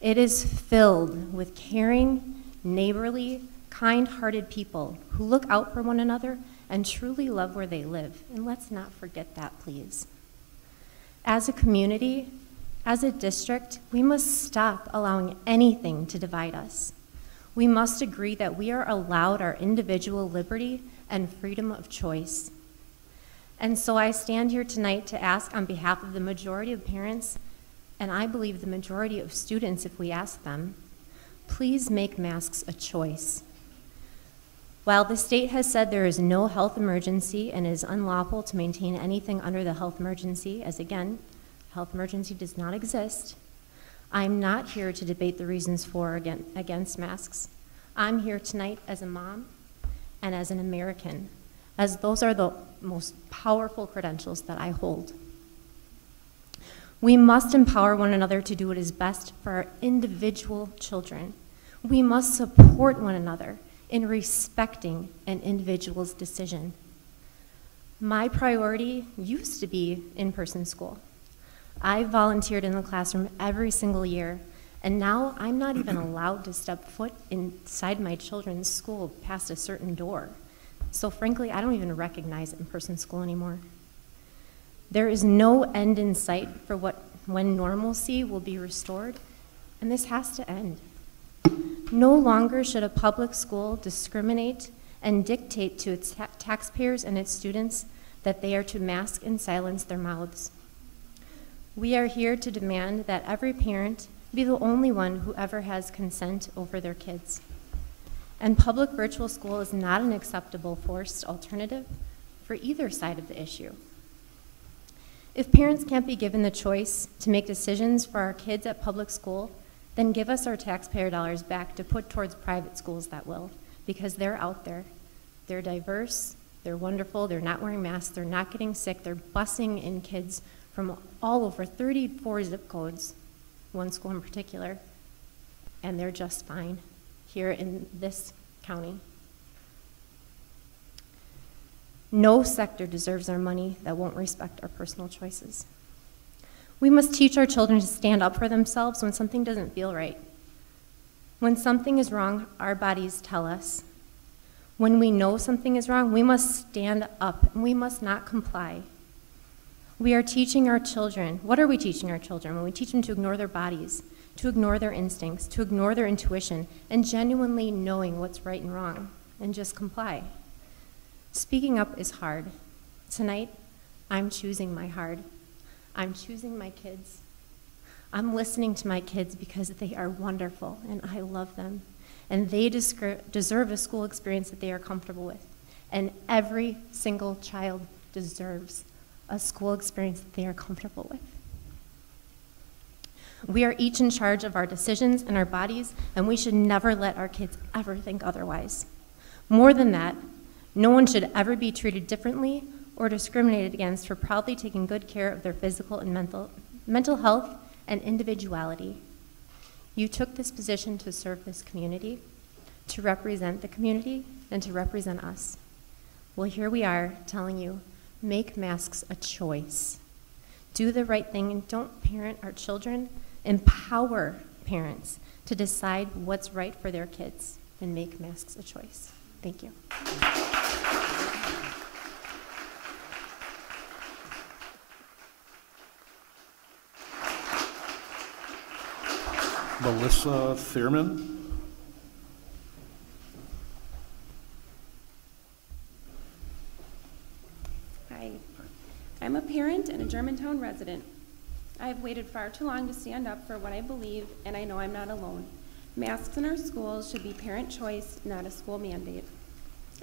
It is filled with caring, neighborly, kind-hearted people who look out for one another and truly love where they live. And let's not forget that, please. As a community, as a district, we must stop allowing anything to divide us. We must agree that we are allowed our individual liberty and freedom of choice. And so I stand here tonight to ask on behalf of the majority of parents, and I believe the majority of students if we ask them, please make masks a choice. While the state has said there is no health emergency and it is unlawful to maintain anything under the health emergency, as again, health emergency does not exist, I'm not here to debate the reasons for or against masks. I'm here tonight as a mom and as an American, as those are the most powerful credentials that I hold. We must empower one another to do what is best for our individual children. We must support one another in respecting an individual's decision. My priority used to be in-person school. I volunteered in the classroom every single year, and now I'm not even allowed to step foot inside my children's school past a certain door. So frankly, I don't even recognize in-person school anymore. There is no end in sight for when normalcy will be restored, and this has to end. No longer should a public school discriminate and dictate to its taxpayers and its students that they are to mask and silence their mouths. We are here to demand that every parent be the only one who ever has consent over their kids. And public virtual school is not an acceptable forced alternative for either side of the issue. If parents can't be given the choice to make decisions for our kids at public school, then give us our taxpayer dollars back to put towards private schools that will, because they're out there. They're diverse, they're wonderful, they're not wearing masks, they're not getting sick, they're busing in kids from all over 34 zip codes, one school in particular, and they're just fine here in this county. No sector deserves our money that won't respect our personal choices. We must teach our children to stand up for themselves when something doesn't feel right. When something is wrong, our bodies tell us. When we know something is wrong, we must stand up and we must not comply. We are teaching our children. What are we teaching our children when we teach them to ignore their bodies, to ignore their instincts, to ignore their intuition, and genuinely knowing what's right and wrong, and just comply? Speaking up is hard. Tonight, I'm choosing my hard. I'm choosing my kids. I'm listening to my kids because they are wonderful and I love them. And they deserve a school experience that they are comfortable with. And every single child deserves a school experience that they are comfortable with. We are each in charge of our decisions and our bodies, and we should never let our kids ever think otherwise. More than that, no one should ever be treated differently or discriminated against for proudly taking good care of their physical and mental health and individuality. You took this position to serve this community, to represent the community, and to represent us. Well, here we are telling you, make masks a choice. Do the right thing and don't parent our children. Empower parents to decide what's right for their kids and make masks a choice. Thank you. Melissa Thierman. parent and a Germantown resident. I have waited far too long to stand up for what I believe, and I know I'm not alone. Masks in our schools should be parent choice, not a school mandate.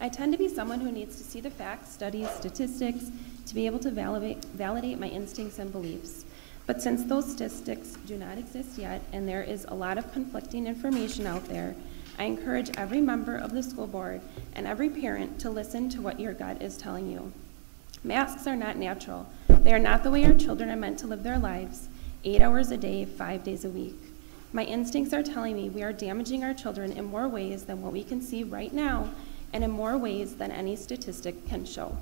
I tend to be someone who needs to see the facts, studies, statistics, to be able to validate my instincts and beliefs. But since those statistics do not exist yet, and there is a lot of conflicting information out there, I encourage every member of the school board and every parent to listen to what your gut is telling you. Masks are not natural. They are not the way our children are meant to live their lives, 8 hours a day, 5 days a week. My instincts are telling me we are damaging our children in more ways than what we can see right now, and in more ways than any statistic can show.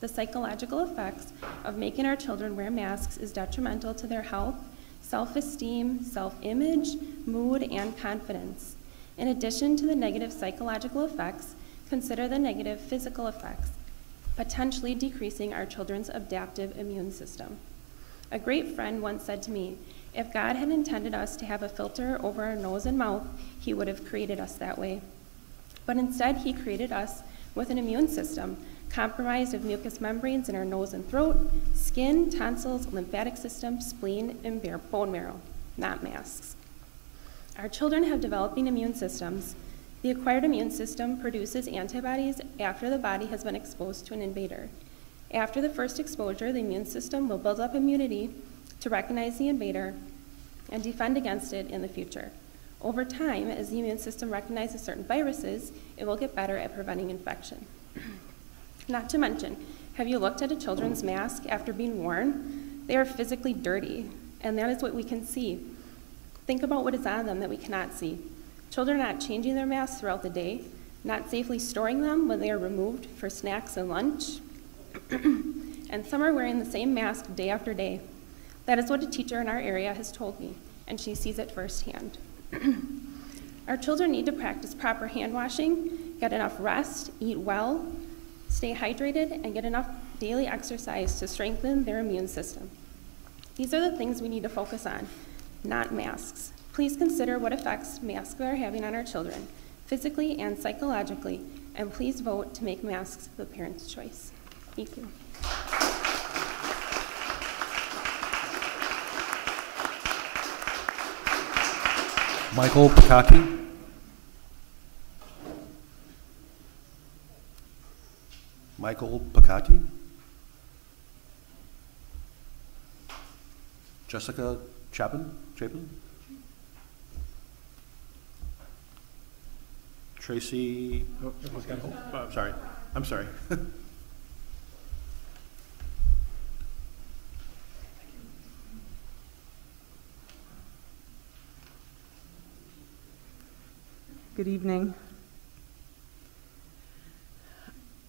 The psychological effects of making our children wear masks is detrimental to their health, self-esteem, self-image, mood, and confidence. In addition to the negative psychological effects, consider the negative physical effects, potentially decreasing our children's adaptive immune system. A great friend once said to me, "If God had intended us to have a filter over our nose and mouth, he would have created us that way. But instead, he created us with an immune system comprised of mucous membranes in our nose and throat, skin, tonsils, lymphatic system, spleen, and bone marrow, not masks." Our children have developing immune systems. The acquired immune system produces antibodies after the body has been exposed to an invader. After the first exposure, the immune system will build up immunity to recognize the invader and defend against it in the future. Over time, as the immune system recognizes certain viruses, it will get better at preventing infection. Not to mention, have you looked at a children's mask after being worn? They are physically dirty, and that is what we can see. Think about what is on them that we cannot see. Children are not changing their masks throughout the day, not safely storing them when they are removed for snacks and lunch, and some are wearing the same mask day after day. That is what a teacher in our area has told me, and she sees it firsthand. Our children need to practice proper hand washing, get enough rest, eat well, stay hydrated, and get enough daily exercise to strengthen their immune system. These are the things we need to focus on, not masks. Please consider what effects masks are having on our children, physically and psychologically, and please vote to make masks the parent's choice. Thank you. Michael Pekacki. Michael Pekacki. Jessica Chapin? Tracy, I'm sorry. Good evening.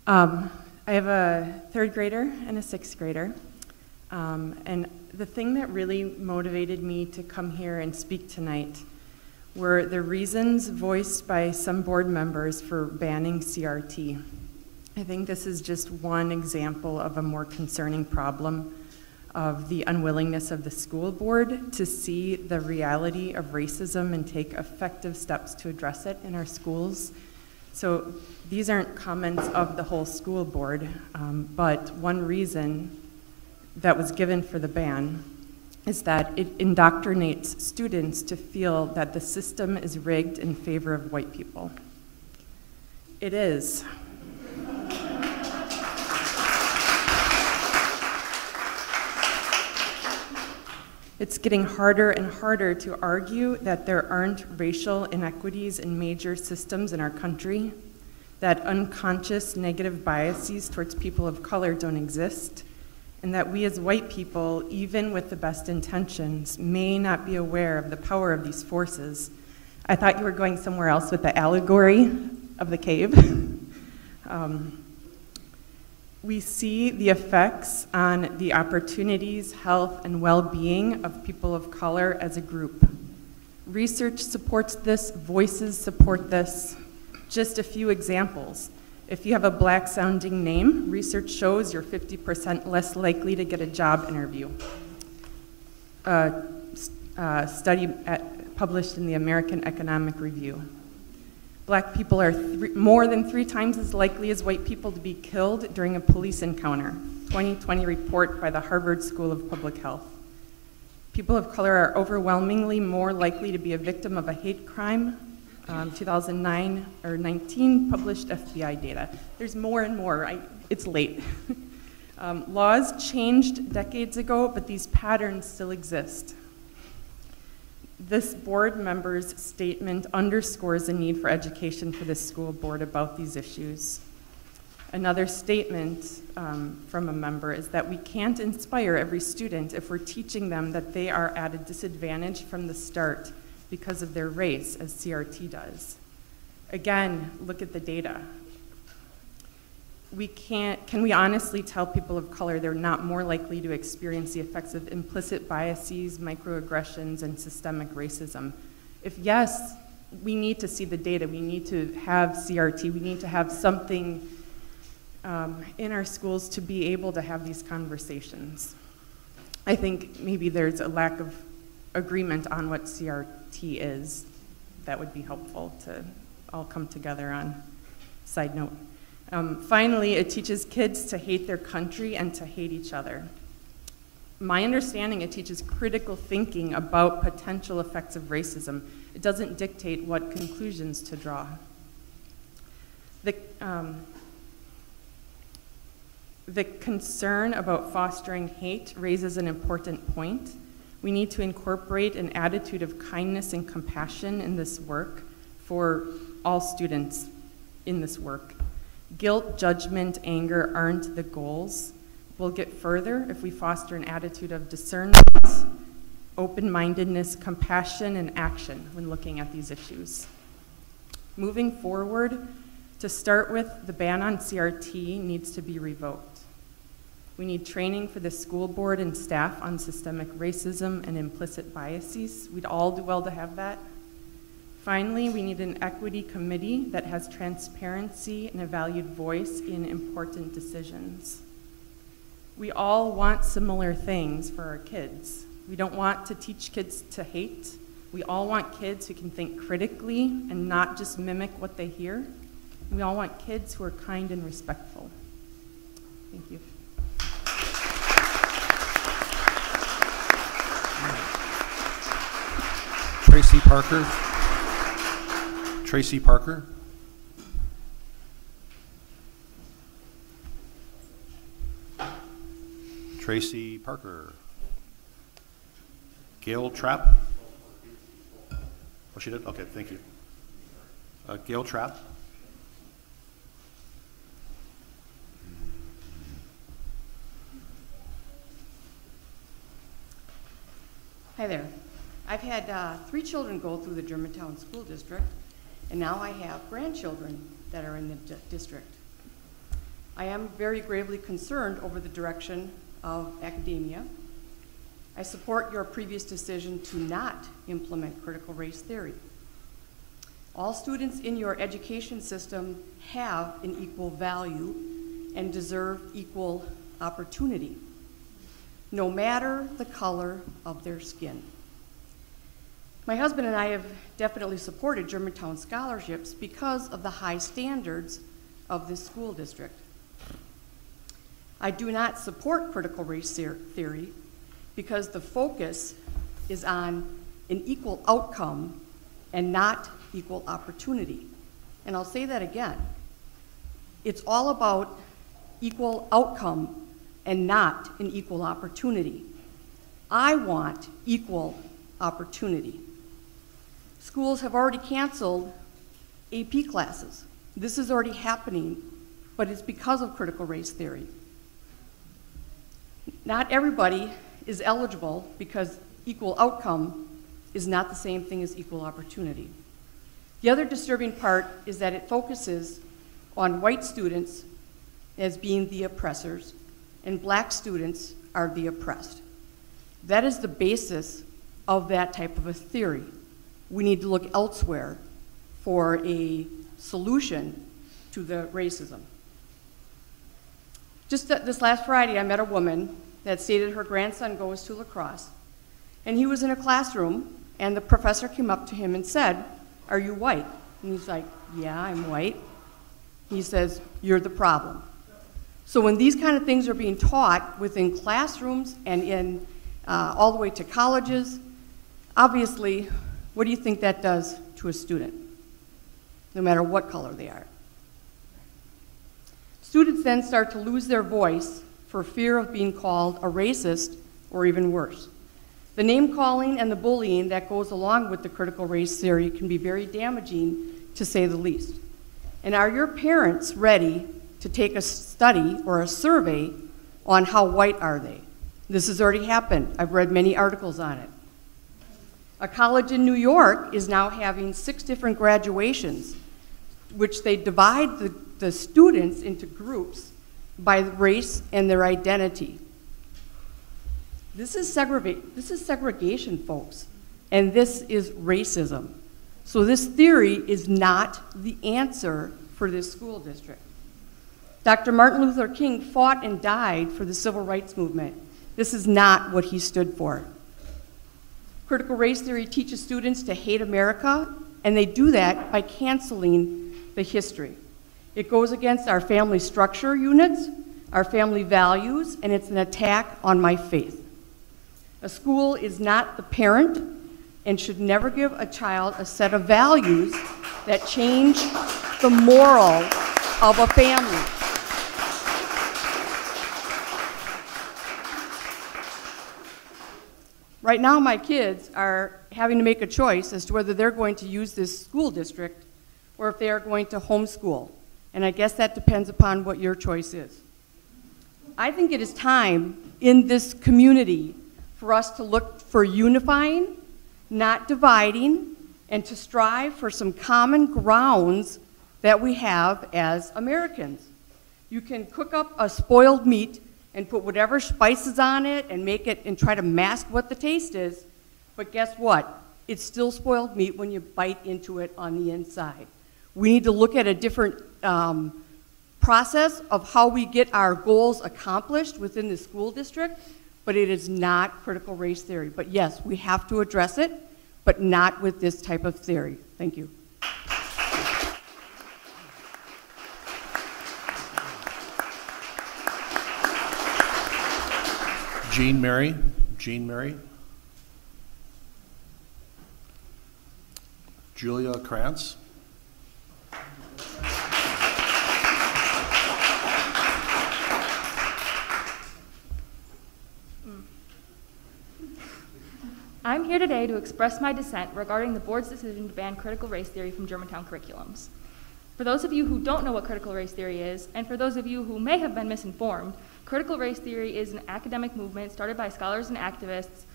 I have a 3rd grader and a 6th grader. And the thing that really motivated me to come here and speak tonight were the reasons voiced by some board members for banning CRT. I think this is just one example of a more concerning problem of the unwillingness of the school board to see the reality of racism and take effective steps to address it in our schools. So these aren't comments of the whole school board, but one reason that was given for the ban is that it indoctrinates students to feel that the system is rigged in favor of white people. It is. It's getting harder and harder to argue that there aren't racial inequities in major systems in our country, that unconscious negative biases towards people of color don't exist, and that we as white people, even with the best intentions, may not be aware of the power of these forces. I thought you were going somewhere else with the allegory of the cave. We see the effects on the opportunities, health, and well-being of people of color as a group. Research supports this, voices support this. Just a few examples. If you have a black-sounding name, research shows you're 50% less likely to get a job interview. Study published in the American Economic Review. Black people are more than 3 times as likely as white people to be killed during a police encounter. 2020 report by the Harvard School of Public Health. People of color are overwhelmingly more likely to be a victim of a hate crime. 2009 or 19 published FBI data. There's more and more. It's late. Laws changed decades ago, but these patterns still exist. This board member's statement underscores the need for education for the school board about these issues. Another statement from a member is that we can't inspire every student if we're teaching them that they are at a disadvantage from the start because of their race, as CRT does. Again, look at the data. Can we honestly tell people of color they're not more likely to experience the effects of implicit biases, microaggressions, and systemic racism? If yes, we need to see the data. We need to have CRT. We need to have something in our schools to be able to have these conversations. I think maybe there's a lack of agreement on what CRT is. That would be helpful to all come together on. Side note. Finally, it teaches kids to hate their country and to hate each other. My understanding, it teaches critical thinking about potential effects of racism. It doesn't dictate what conclusions to draw. The concern about fostering hate raises an important point. We need to incorporate an attitude of kindness and compassion in this work for all students in this work. Guilt, judgment, anger aren't the goals. We'll get further if we foster an attitude of discernment, open-mindedness, compassion, and action when looking at these issues. Moving forward, to start with, the ban on CRT needs to be revoked. We need training for the school board and staff on systemic racism and implicit biases. We'd all do well to have that. Finally, we need an equity committee that has transparency and a valued voice in important decisions. We all want similar things for our kids. We don't want to teach kids to hate. We all want kids who can think critically and not just mimic what they hear. We all want kids who are kind and respectful. Thank you. Tracy Parker. Tracy Parker. Tracy Parker. Gail Trapp. Oh, she did? Okay, thank you. Gail Trapp. Hi there. I've had 3 children go through the Germantown School District, and now I have grandchildren that are in the district. I am very gravely concerned over the direction of academia. I support your previous decision to not implement critical race theory. All students in your education system have an equal value and deserve equal opportunity, no matter the color of their skin. My husband and I have definitely supported Germantown scholarships because of the high standards of this school district. I do not support critical race theory because the focus is on an equal outcome and not equal opportunity. And I'll say that again. It's all about equal outcome and not an equal opportunity. I want equal opportunity. Schools have already canceled AP classes. This is already happening, but it's because of critical race theory. Not everybody is eligible because equal outcome is not the same thing as equal opportunity. The other disturbing part is that it focuses on white students as being the oppressors, and black students are the oppressed. That is the basis of that type of a theory. We need to look elsewhere for a solution to the racism. Just this last Friday, I met a woman that stated her grandson goes to lacrosse, and he was in a classroom, and the professor came up to him and said, "Are you white?" And he's like, "Yeah, I'm white." He says, "You're the problem." So when these kind of things are being taught within classrooms and in all the way to colleges, obviously, what do you think that does to a student, no matter what color they are? Students then start to lose their voice for fear of being called a racist or even worse. The name-calling and the bullying that goes along with the critical race theory can be very damaging, to say the least. And are your parents ready to take a study or a survey on how white are they? This has already happened. I've read many articles on it. A college in New York is now having 6 different graduations, which they divide the students into groups by race and their identity. This is segregation, folks, and this is racism. So this theory is not the answer for this school district. Dr. Martin Luther King fought and died for the civil rights movement. This is not what he stood for. Critical race theory teaches students to hate America, and they do that by canceling the history. It goes against our family structure units, our family values, and it's an attack on my faith. A school is not the parent and should never give a child a set of values that change the moral of a family. Right now, my kids are having to make a choice as to whether they're going to use this school district or if they are going to homeschool. And I guess that depends upon what your choice is. I think it is time in this community for us to look for unifying, not dividing, and to strive for some common grounds that we have as Americans. You can cook up a spoiled meat and put whatever spices on it and make it and try to mask what the taste is, but guess what? It's still spoiled meat when you bite into it on the inside. We need to look at a different process of how we get our goals accomplished within the school district, but it is not critical race theory. But yes, we have to address it, but not with this type of theory. Thank you. Jean Mary. Julia Krantz. I'm here today to express my dissent regarding the board's decision to ban critical race theory from Germantown curriculums. For those of you who don't know what critical race theory is, and for those of you who may have been misinformed, critical race theory is an academic movement started by scholars and activists.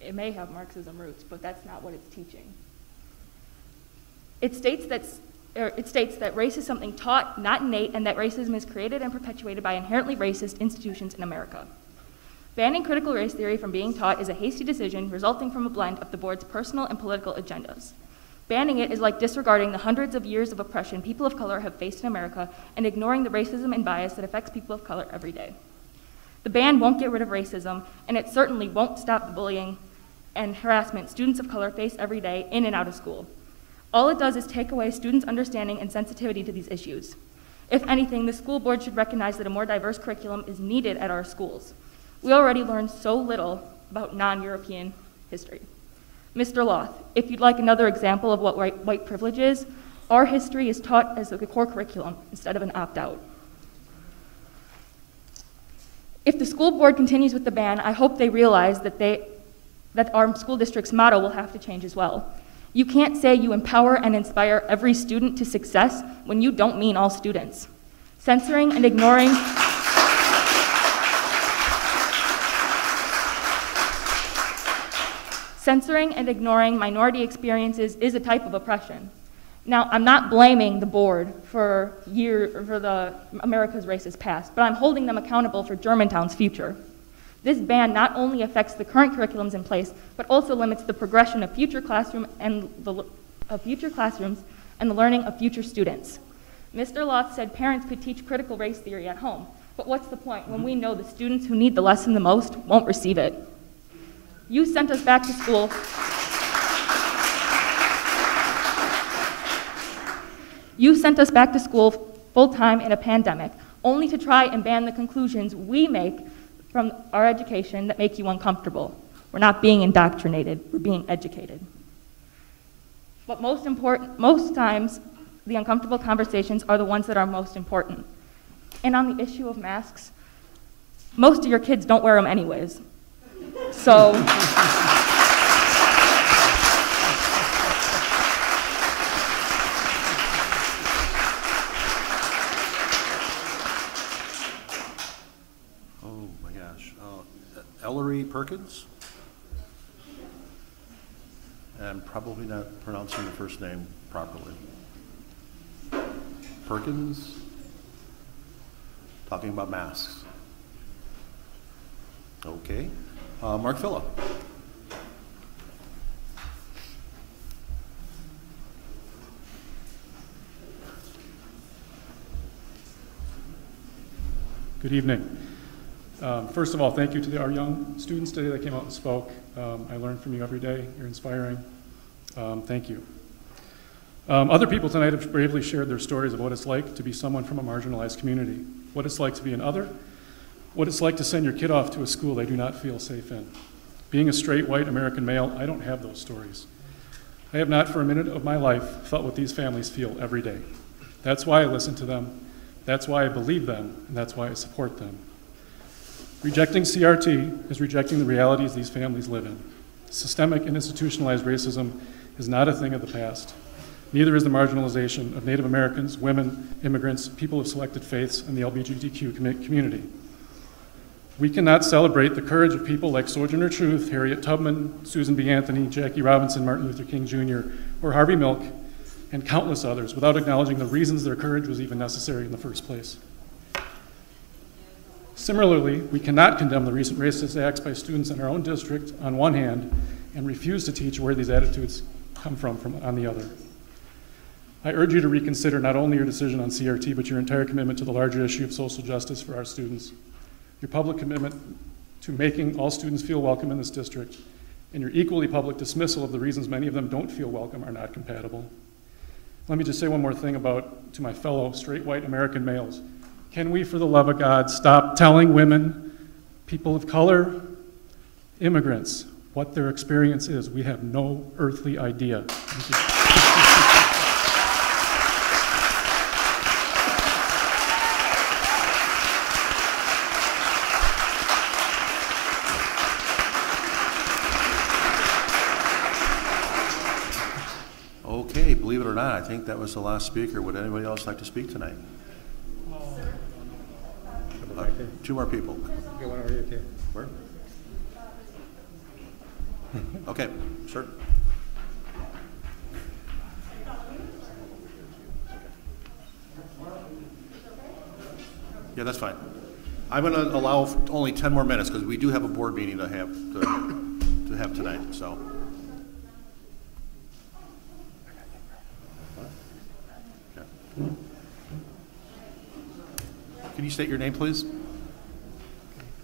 It may have Marxism roots, but that's not what it's teaching. It states that race is something taught, not innate, and that racism is created and perpetuated by inherently racist institutions in America. Banning critical race theory from being taught is a hasty decision resulting from a blend of the board's personal and political agendas. Banning it is like disregarding the hundreds of years of oppression people of color have faced in America and ignoring the racism and bias that affects people of color every day. The ban won't get rid of racism, and it certainly won't stop the bullying and harassment students of color face every day in and out of school. All it does is take away students' understanding and sensitivity to these issues. If anything, the school board should recognize that a more diverse curriculum is needed at our schools. We already learned so little about non-European history. Mr. Loth, if you'd like another example of what white privilege is, our history is taught as a core curriculum instead of an opt-out. If the school board continues with the ban, I hope they realize that our school district's motto will have to change as well. You can't say you empower and inspire every student to success when you don't mean all students. Censoring and ignoring minority experiences is a type of oppression. Now, I'm not blaming the board for America's racist past, but I'm holding them accountable for Germantown's future. This ban not only affects the current curriculums in place, but also limits the progression of future classrooms and the learning of future students. Mr. Loth said parents could teach critical race theory at home, but what's the point when we know the students who need the lesson the most won't receive it? You sent us back to school. You sent us back to school full-time in a pandemic. only to try and ban the conclusions we make from our education that make you uncomfortable. We're not being indoctrinated, we're being educated. But most times, the uncomfortable conversations are the ones that are most important. And on the issue of masks, most of your kids don't wear them anyways. So, oh my gosh. Ellery Perkins? I'm probably not pronouncing the first name properly. Perkins? Talking about masks. Okay. Mark Phillip. Good evening. First of all, thank you to our young students today that came out and spoke. I learn from you every day. You're inspiring. Thank you. Other people tonight have bravely shared their stories of what it's like to be someone from a marginalized community, what it's like to be an other, what it's like to send your kid off to a school they do not feel safe in. Being a straight, white American male, I don't have those stories. I have not for a minute of my life felt what these families feel every day. That's why I listen to them, that's why I believe them, and that's why I support them. Rejecting CRT is rejecting the realities these families live in. Systemic and institutionalized racism is not a thing of the past. Neither is the marginalization of Native Americans, women, immigrants, people of selected faiths, and the LGBTQ community. We cannot celebrate the courage of people like Sojourner Truth, Harriet Tubman, Susan B. Anthony, Jackie Robinson, Martin Luther King Jr., or Harvey Milk, and countless others without acknowledging the reasons their courage was even necessary in the first place. Similarly, we cannot condemn the recent racist acts by students in our own district on one hand and refuse to teach where these attitudes come from on the other. I urge you to reconsider not only your decision on CRT, but your entire commitment to the larger issue of social justice for our students, your public commitment to making all students feel welcome in this district, and your equally public dismissal of the reasons many of them don't feel welcome are not compatible. Let me just say one more thing to my fellow straight white American males. Can we, for the love of God, stop telling women, people of color, immigrants, what their experience is? We have no earthly idea. Thank you. Okay, believe it or not, I think that was the last speaker. Would anybody else like to speak tonight? Two more people. Okay, when are you okay? Where? Okay, sir. Yeah, that's fine. I'm going to allow only 10 more minutes because we do have a board meeting to have tonight. So. Can you state your name, please?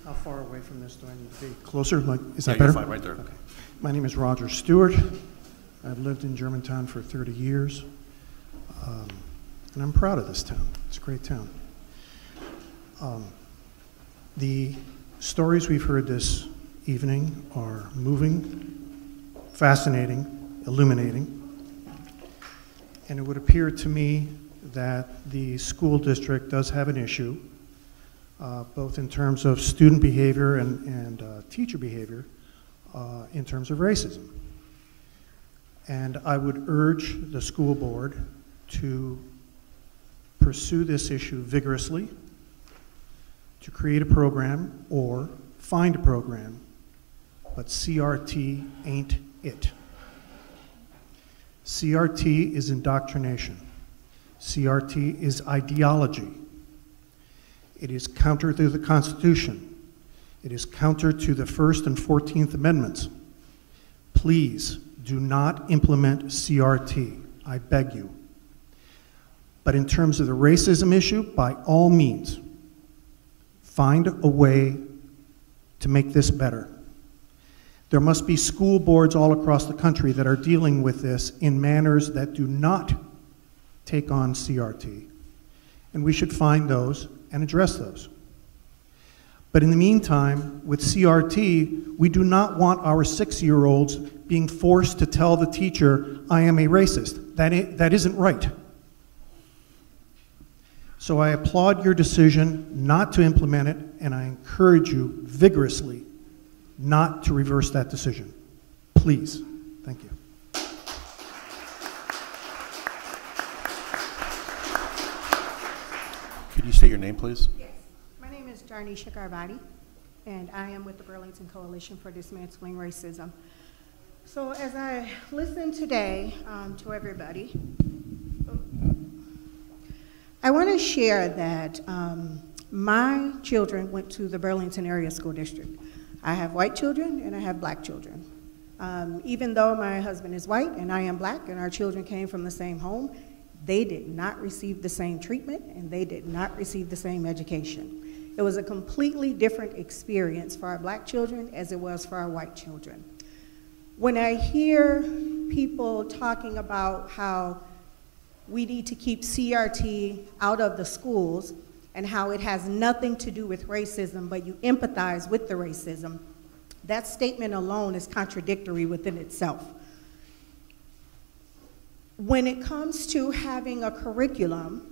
How far away from this do I need to be? Closer? Like, is that you're better? Fine, right there. Okay. My name is Roger Stewart. I've lived in Germantown for 30 years, and I'm proud of this town. It's a great town. The stories we've heard this evening are moving, fascinating, illuminating, and it would appear to me that the school district does have an issue, both in terms of student behavior and teacher behavior, in terms of racism. And I would urge the school board to pursue this issue vigorously, to create a program or find a program, but CRT ain't it. CRT is indoctrination. CRT is ideology. It is counter to the Constitution. It is counter to the First and 14th Amendments. Please do not implement CRT, I beg you. But in terms of the racism issue, by all means, find a way to make this better. There must be school boards all across the country that are dealing with this in manners that do not take on CRT. And we should find those and address those. But in the meantime, with CRT, we do not want our 6-year-olds being forced to tell the teacher, I am a racist. That isn't right. So I applaud your decision not to implement it, and I encourage you vigorously not to reverse that decision. Please. Thank you. Could you state your name, please? Yes. My name is Jarnisha Garbati, and I am with the Burlington Coalition for Dismantling Racism. So as I listen today to everybody, I want to share that my children went to the Burlington Area School District. I have white children and I have black children. Even though my husband is white and I am black and our children came from the same home, they did not receive the same treatment and they did not receive the same education. It was a completely different experience for our black children as it was for our white children. When I hear people talking about how we need to keep CRT out of the schools and how it has nothing to do with racism, but you empathize with the racism, that statement alone is contradictory within itself. When it comes to having a curriculum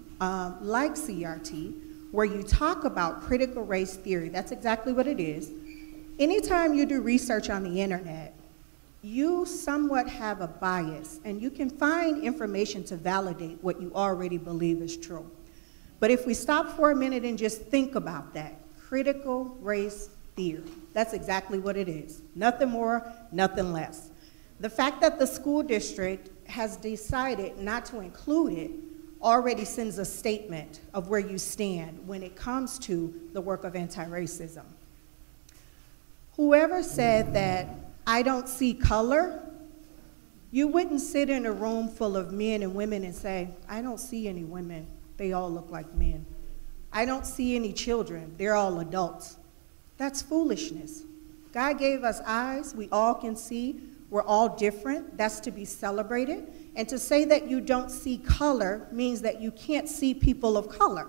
like CRT, where you talk about critical race theory, that's exactly what it is. Anytime you do research on the internet, you somewhat have a bias, and you can find information to validate what you already believe is true. But if we stop for a minute and just think about that, critical race theory, that's exactly what it is. Nothing more, nothing less. The fact that the school district has decided not to include it already sends a statement of where you stand when it comes to the work of anti-racism. Whoever said that I don't see color, you wouldn't sit in a room full of men and women and say, I don't see any women, they all look like men. I don't see any children, they're all adults. That's foolishness. God gave us eyes, we all can see, we're all different, that's to be celebrated. And to say that you don't see color means that you can't see people of color.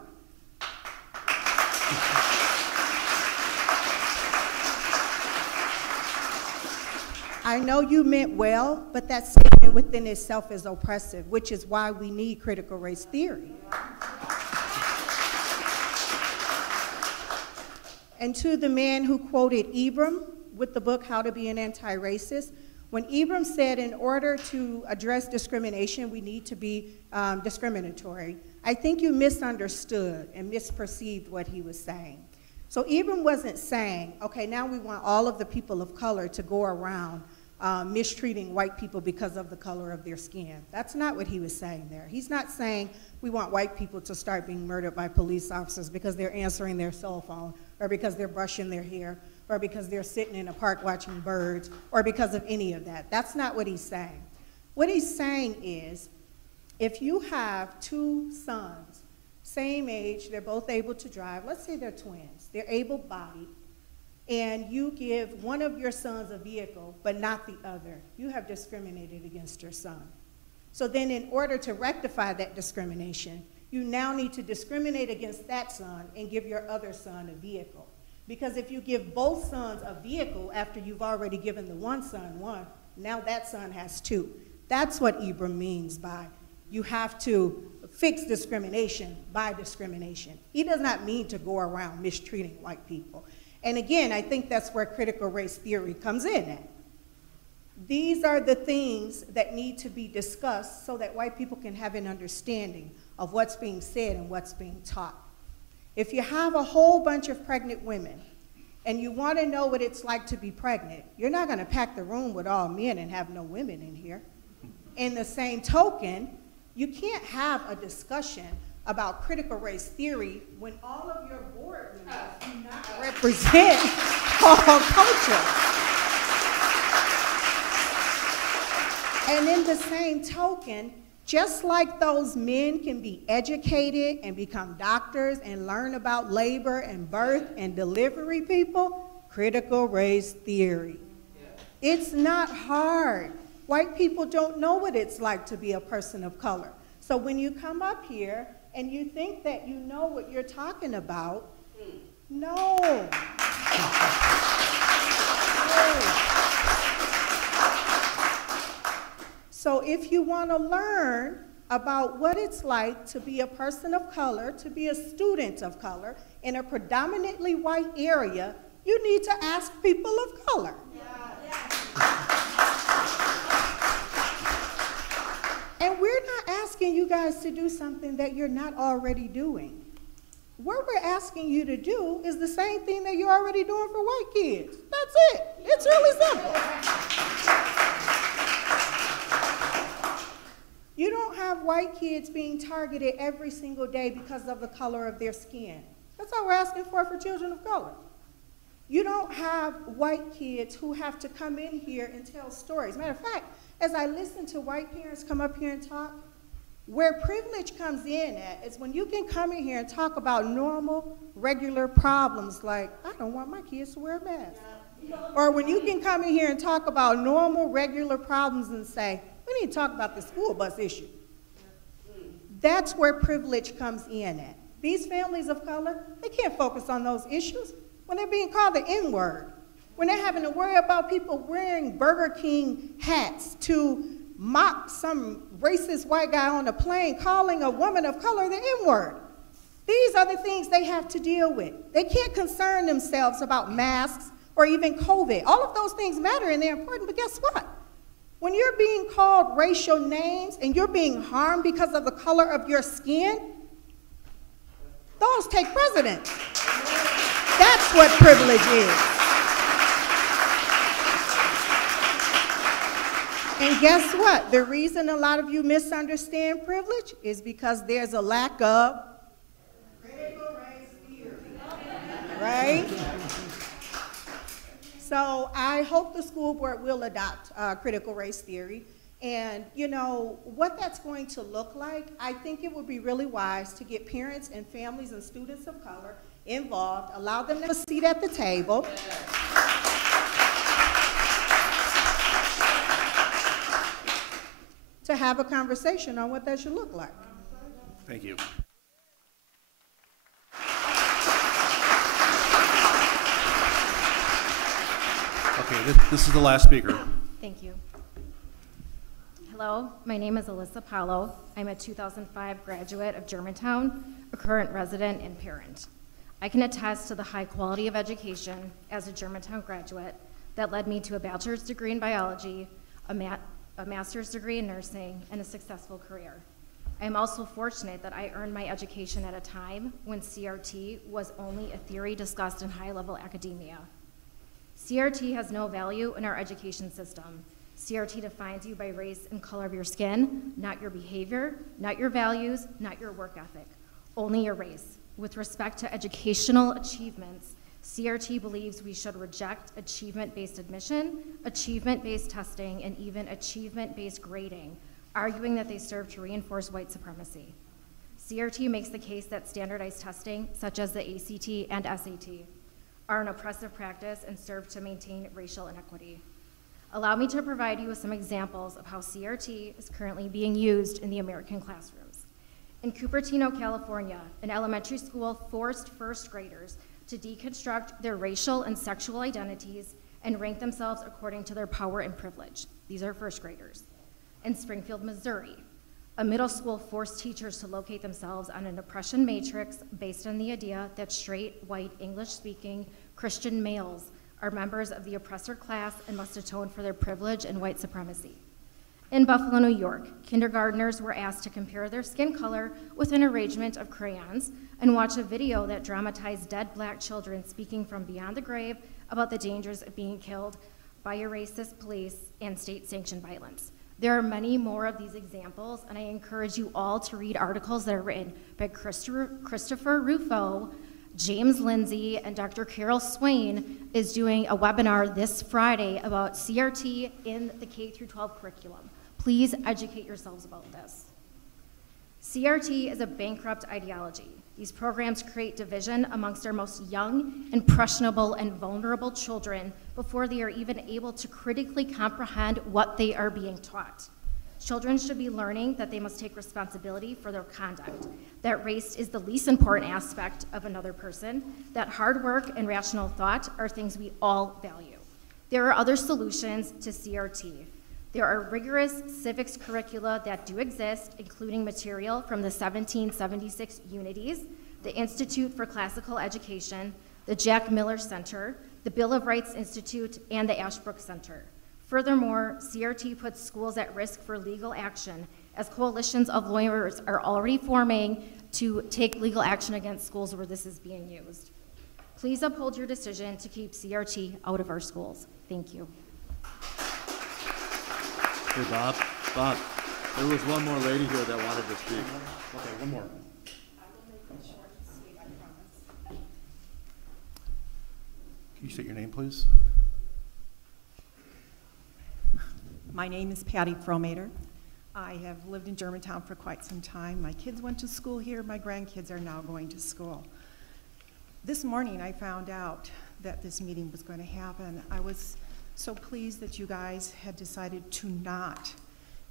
I know you meant well, but that statement within itself is oppressive, which is why we need critical race theory. And to the man who quoted Ibram with the book, How to Be an Anti-Racist, when Ibram said in order to address discrimination, we need to be discriminatory, I think you misunderstood and misperceived what he was saying. So Ibram wasn't saying, okay, now we want all of the people of color to go around mistreating white people because of the color of their skin. That's not what he was saying there. He's not saying we want white people to start being murdered by police officers because they're answering their cell phone, or because they're brushing their hair, or because they're sitting in a park watching birds, or because of any of that. That's not what he's saying. What he's saying is, if you have two sons, same age, they're both able to drive, let's say they're twins, they're able-bodied, and you give one of your sons a vehicle, but not the other, you have discriminated against your son. So then in order to rectify that discrimination, you now need to discriminate against that son and give your other son a vehicle. Because if you give both sons a vehicle after you've already given the one son one, now that son has two. That's what Ibram means by you have to fix discrimination by discrimination. He does not mean to go around mistreating white people. And again, I think that's where critical race theory comes in at. These are the things that need to be discussed so that white people can have an understanding of what's being said and what's being taught. If you have a whole bunch of pregnant women and you want to know what it's like to be pregnant, you're not going to pack the room with all men and have no women in here. In the same token, you can't have a discussion about critical race theory when all of your board members do not represent all culture. And in the same token, just like those men can be educated and become doctors and learn about labor and birth and delivery people, critical race theory. It's not hard. White people don't know what it's like to be a person of color. So when you come up here and you think that you know what you're talking about. No. No. So if you want to learn about what it's like to be a person of color, to be a student of color in a predominantly white area, you need to ask people of color. And we're not asking you guys to do something that you're not already doing. What we're asking you to do is the same thing that you're already doing for white kids. That's it. It's really simple. You don't have white kids being targeted every single day because of the color of their skin. That's all we're asking for children of color. You don't have white kids who have to come in here and tell stories. Matter of fact, as I listen to white parents come up here and talk, where privilege comes in at is when you can come in here and talk about normal, regular problems like, I don't want my kids to wear a mask. Or when you can come in here and talk about normal, regular problems and say, we need to talk about the school bus issue. That's where privilege comes in at. These families of color, they can't focus on those issues when they're being called the N-word, when they're having to worry about people wearing Burger King hats to mock some racist white guy on a plane calling a woman of color the N-word. These are the things they have to deal with. They can't concern themselves about masks or even COVID. All of those things matter and they're important, but guess what? When you're being called racial names and you're being harmed because of the color of your skin, those take precedence. That's what privilege is. And guess what? The reason a lot of you misunderstand privilege is because there's a lack of critical race theory, right? So I hope the school board will adopt critical race theory. And you know, what that's going to look like, I think it would be really wise to get parents and families and students of color involved, allow them to have a seat at the table. To have a conversation on what that should look like. Thank you. Okay, this is the last speaker. Thank you. Hello, my name is Alyssa Paulo. I'm a 2005 graduate of Germantown, a current resident and parent. I can attest to the high quality of education as a Germantown graduate that led me to a bachelor's degree in biology, a master's degree in nursing, and a successful career. I am also fortunate that I earned my education at a time when CRT was only a theory discussed in high-level academia. CRT has no value in our education system. CRT defines you by race and color of your skin, not your behavior, not your values, not your work ethic, only your race. With respect to educational achievements, CRT believes we should reject achievement-based admission, achievement-based testing, and even achievement-based grading, arguing that they serve to reinforce white supremacy. CRT makes the case that standardized testing, such as the ACT and SAT, are an oppressive practice and serve to maintain racial inequity. Allow me to provide you with some examples of how CRT is currently being used in the American classrooms. In Cupertino, California, an elementary school forced first graders to deconstruct their racial and sexual identities and rank themselves according to their power and privilege. These are first graders. In Springfield, Missouri, a middle school forced teachers to locate themselves on an oppression matrix based on the idea that straight, white, English-speaking Christian males are members of the oppressor class and must atone for their privilege and white supremacy. In Buffalo, New York, kindergartners were asked to compare their skin color with an arrangement of crayons and watch a video that dramatized dead black children speaking from beyond the grave about the dangers of being killed by a racist police and state-sanctioned violence. There are many more of these examples, and I encourage you all to read articles that are written by Christopher Rufo, James Lindsay, and Dr. Carol Swain is doing a webinar this Friday about CRT in the K-12 curriculum. Please educate yourselves about this. CRT is a bankrupt ideology. These programs create division amongst our most young, impressionable, and vulnerable children before they are even able to critically comprehend what they are being taught. Children should be learning that they must take responsibility for their conduct, that race is the least important aspect of another person, that hard work and rational thought are things we all value. There are other solutions to CRT. There are rigorous civics curricula that do exist, including material from the 1776 Unities, the Institute for Classical Education, the Jack Miller Center, the Bill of Rights Institute, and the Ashbrook Center. Furthermore, CRT puts schools at risk for legal action, as coalitions of lawyers are already forming to take legal action against schools where this is being used. Please uphold your decision to keep CRT out of our schools. Thank you. Hey, Bob, there was one more lady here that wanted to speak. Okay, one more. Can you state your name, please? My name is Patty Fromater. I have lived in Germantown for quite some time. My kids went to school here. My grandkids are now going to school. This morning I found out that this meeting was going to happen. I was so pleased that you guys had decided to not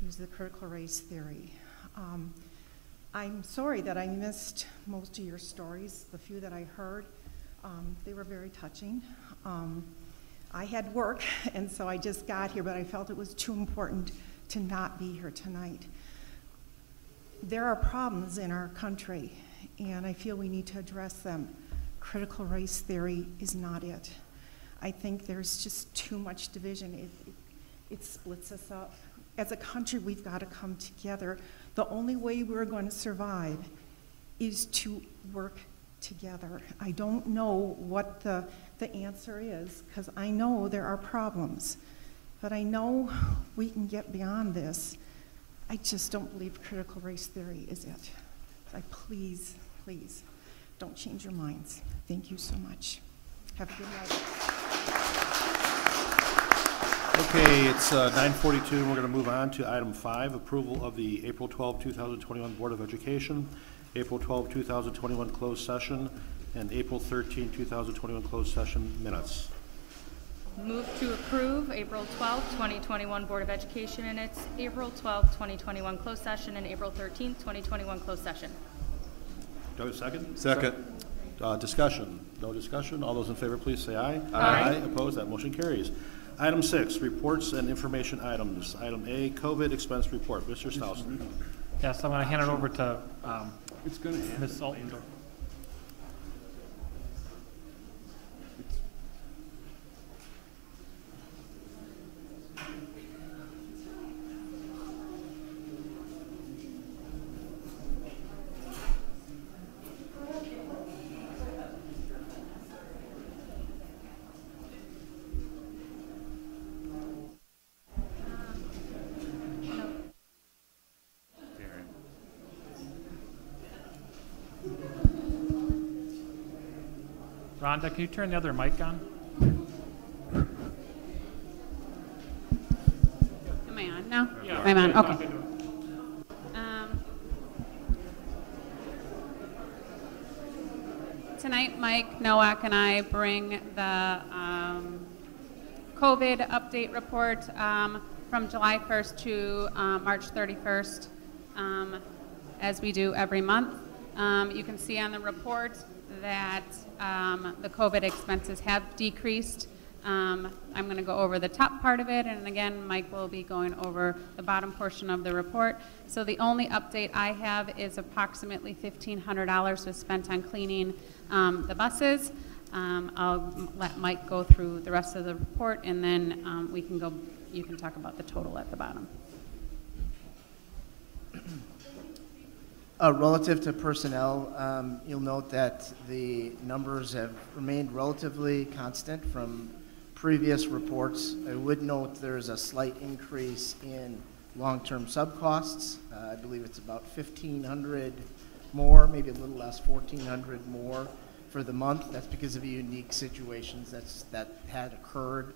use the critical race theory. I'm sorry that I missed most of your stories. The few that I heard, they were very touching. I had work, and so I just got here, but I felt it was too important to not be here tonight. There are problems in our country, and I feel we need to address them. Critical race theory is not it. I think there's just too much division. It splits us up. As a country, we've got to come together. The only way we're going to survive is to work together. I don't know what the answer is, because I know there are problems, but I know we can get beyond this. I just don't believe critical race theory is it. Please, please, don't change your minds. Thank you so much. Have a good night. Okay, it's 9:42, and we're going to move on to item 5, approval of the April 12, 2021 Board of Education, April 12, 2021 closed session, and April 13, 2021 closed session minutes. Move to approve April 12, 2021 Board of Education minutes, April 12, 2021 closed session, and April 13, 2021 closed session. Do I have a second? Second. Discussion. No discussion. All those in favor, please say aye. Aye. Opposed? That motion carries. Item 6, reports and information items. Item A, COVID expense report. Mr. Stousen. Yes, I'm going to hand it over to Ms. Sultan. Rhonda, can you turn the other mic on? Am I on now? Yeah. I'm on, okay. Tonight, Mike Nowak and I bring the COVID update report from July 1st to March 31st, as we do every month. You can see on the report that the COVID expenses have decreased. I'm going to go over the top part of it, and again, Mike will be going over the bottom portion of the report. So the only update I have is approximately $1,500 was spent on cleaning the buses. I'll let Mike go through the rest of the report, and then you can talk about the total at the bottom. Relative to personnel, you'll note that the numbers have remained relatively constant from previous reports. I would note there's a slight increase in long-term sub-costs. I believe it's about 1,500 more, maybe a little less, 1,400 more for the month. That's because of unique situations that had occurred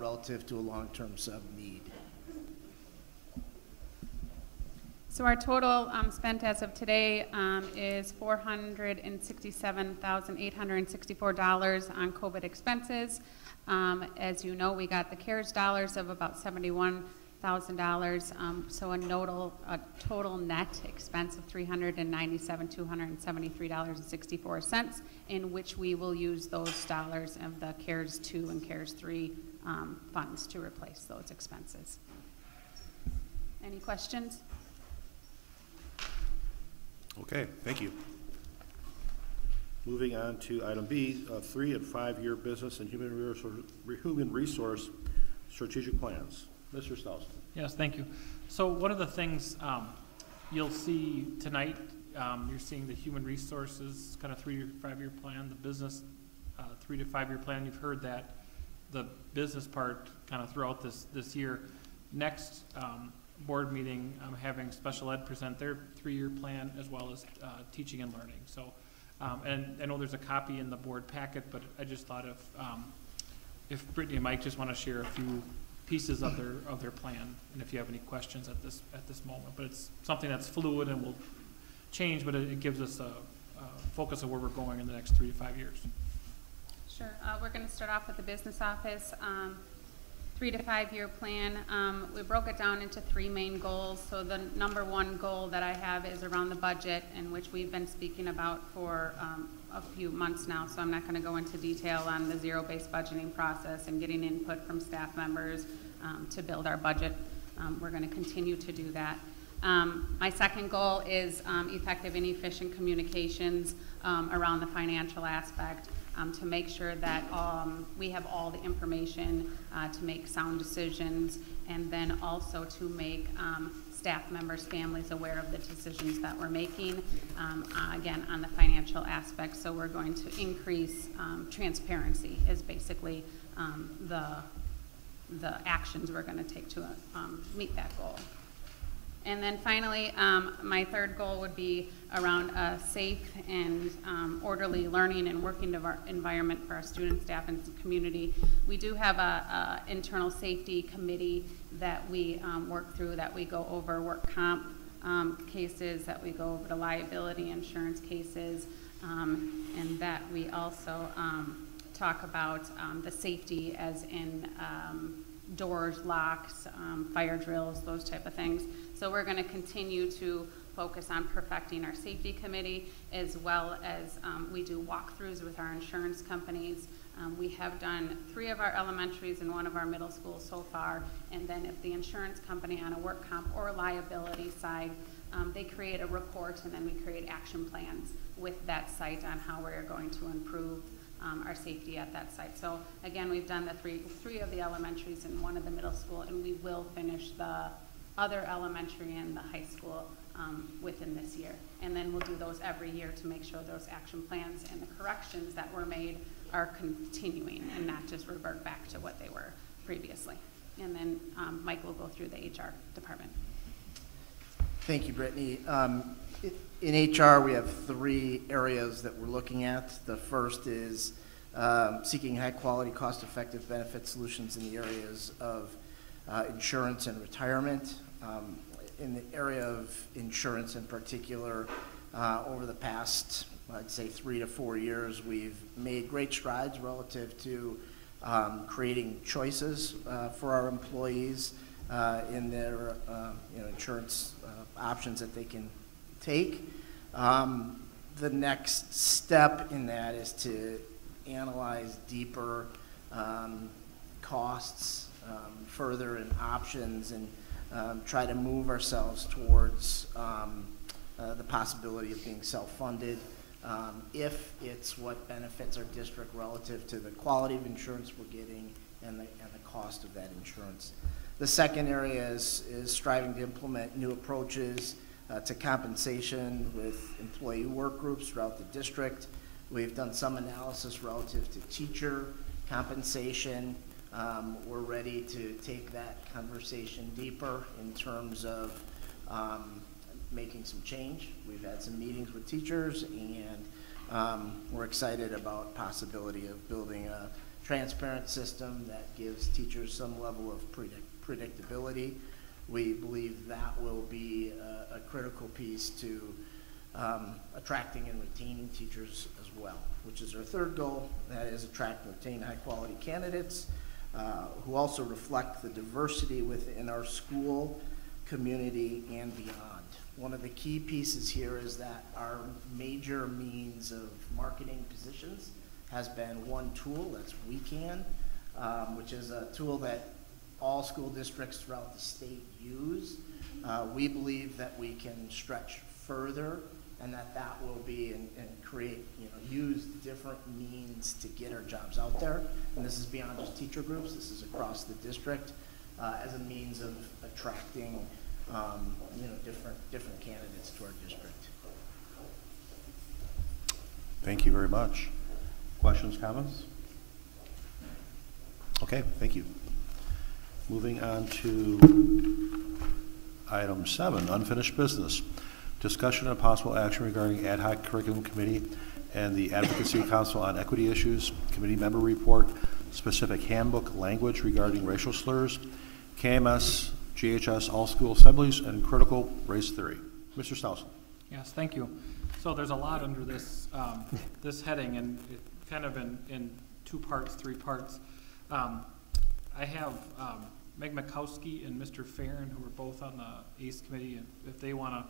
relative to a long-term sub need. So our total spent as of today is $467,864 on COVID expenses. As you know, we got the CARES dollars of about $71 So a total net expense of $397,273.64, in which we will use those dollars of the CARES 2 and CARES 3 funds to replace those expenses. Any questions? Okay, thank you. Moving on to item B, 3 and 5 year business and human resource strategic plans. Mr. Stousen. Yes, thank you. So one of the things you'll see tonight, you're seeing the human resources kind of 3 to 5 year plan, the business 3 to 5 year plan. You've heard that, the business part kind of throughout this year. Next board meeting, I'm having special ed present their 3-year plan as well as teaching and learning. So, and I know there's a copy in the board packet, but I just thought if Brittany and Mike just want to share a few pieces of their plan, and if you have any questions at this moment. But it's something that's fluid and will change, but it gives us a focus of where we're going in the next 3 to 5 years. Sure. We're going to start off with the business office. 3 to 5 year plan. We broke it down into 3 main goals. So the number 1 goal that I have is around the budget, in which we've been speaking about for a few months now. So I'm not going to go into detail on the zero-based budgeting process and getting input from staff members to build our budget. We're going to continue to do that. My second goal is effective and efficient communications around the financial aspect. To make sure that we have all the information to make sound decisions, and then also to make staff members, families aware of the decisions that we're making, again, on the financial aspect. So we're going to increase transparency is basically the actions we're going to take to meet that goal. And then finally, my third goal would be around a safe and orderly learning and working environment for our students, staff, and community. We do have a internal safety committee that we work through, that we go over work comp cases, that we go over the liability insurance cases, and that we also talk about the safety as in doors, locks, fire drills, those type of things. So we're going to continue to focus on perfecting our safety committee, as well as we do walkthroughs with our insurance companies. We have done 3 of our elementaries and 1 of our middle schools so far, and then if the insurance company on a work comp or liability side, they create a report, and then we create action plans with that site on how we're going to improve our safety at that site. So again, we've done the three of the elementaries and 1 of the middle school, and we will finish the other elementary and the high school within this year. And then we'll do those every year to make sure those action plans and the corrections that were made are continuing and not just revert back to what they were previously. And then Mike will go through the HR department. Thank you, Brittany. In HR, we have 3 areas that we're looking at. The first is seeking high-quality, cost-effective benefit solutions in the areas of insurance and retirement. In the area of insurance in particular, over the past, I'd say 3 to 4 years, we've made great strides relative to creating choices for our employees in their insurance options that they can take. The next step in that is to analyze deeper costs further in options, and try to move ourselves towards the possibility of being self-funded if it's what benefits our district relative to the quality of insurance we're getting and the cost of that insurance. The second area is striving to implement new approaches to compensation with employee work groups throughout the district. We've done some analysis relative to teacher compensation. We're ready to take that conversation deeper in terms of making some change. We've had some meetings with teachers, and we're excited about possibility of building a transparent system that gives teachers some level of predictability. We believe that will be a critical piece to attracting and retaining teachers as well, which is our third goal. That is attract and retain high quality candidates who also reflect the diversity within our school, community, and beyond. One of the key pieces here is that our major means of marketing positions has been one tool, that's WeCan, which is a tool that all school districts throughout the state use. We believe that we can stretch further and that will be and create, use different means to get our jobs out there. And this is beyond just teacher groups, this is across the district as a means of attracting different candidates to our district. Thank you very much. Questions, comments? Okay, thank you. Moving on to item 7, unfinished business. Discussion and possible action regarding ad hoc curriculum committee and the Advocacy Council on Equity Issues, committee member report, specific handbook language regarding racial slurs, KMS, GHS, all school assemblies, and critical race theory. Mr. Stousen. Yes, thank you. So there's a lot under this this heading, and it kind of in 2 parts, 3 parts. I have Meg Makowski and Mr. Farron, who are both on the ACE committee, if they want to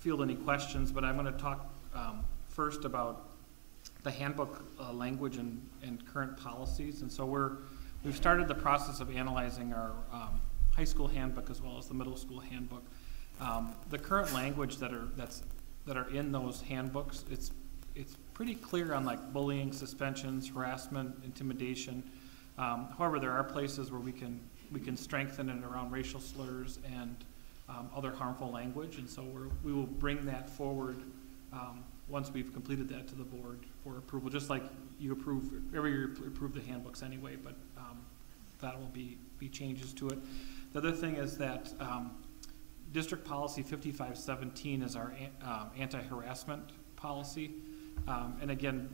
field any questions, but I'm going to talk first about the handbook language and current policies. And so we've started the process of analyzing our high school handbook as well as the middle school handbook. The current language that are in those handbooks, it's pretty clear on like bullying, suspensions, harassment, intimidation. However, there are places where we can strengthen it around racial slurs and other harmful language, and so we will bring that forward once we've completed that to the board for approval. Just like you approve every year, you approve the handbooks anyway, but that will be changes to it. The other thing is that District Policy 5517 is our anti-harassment policy, and again,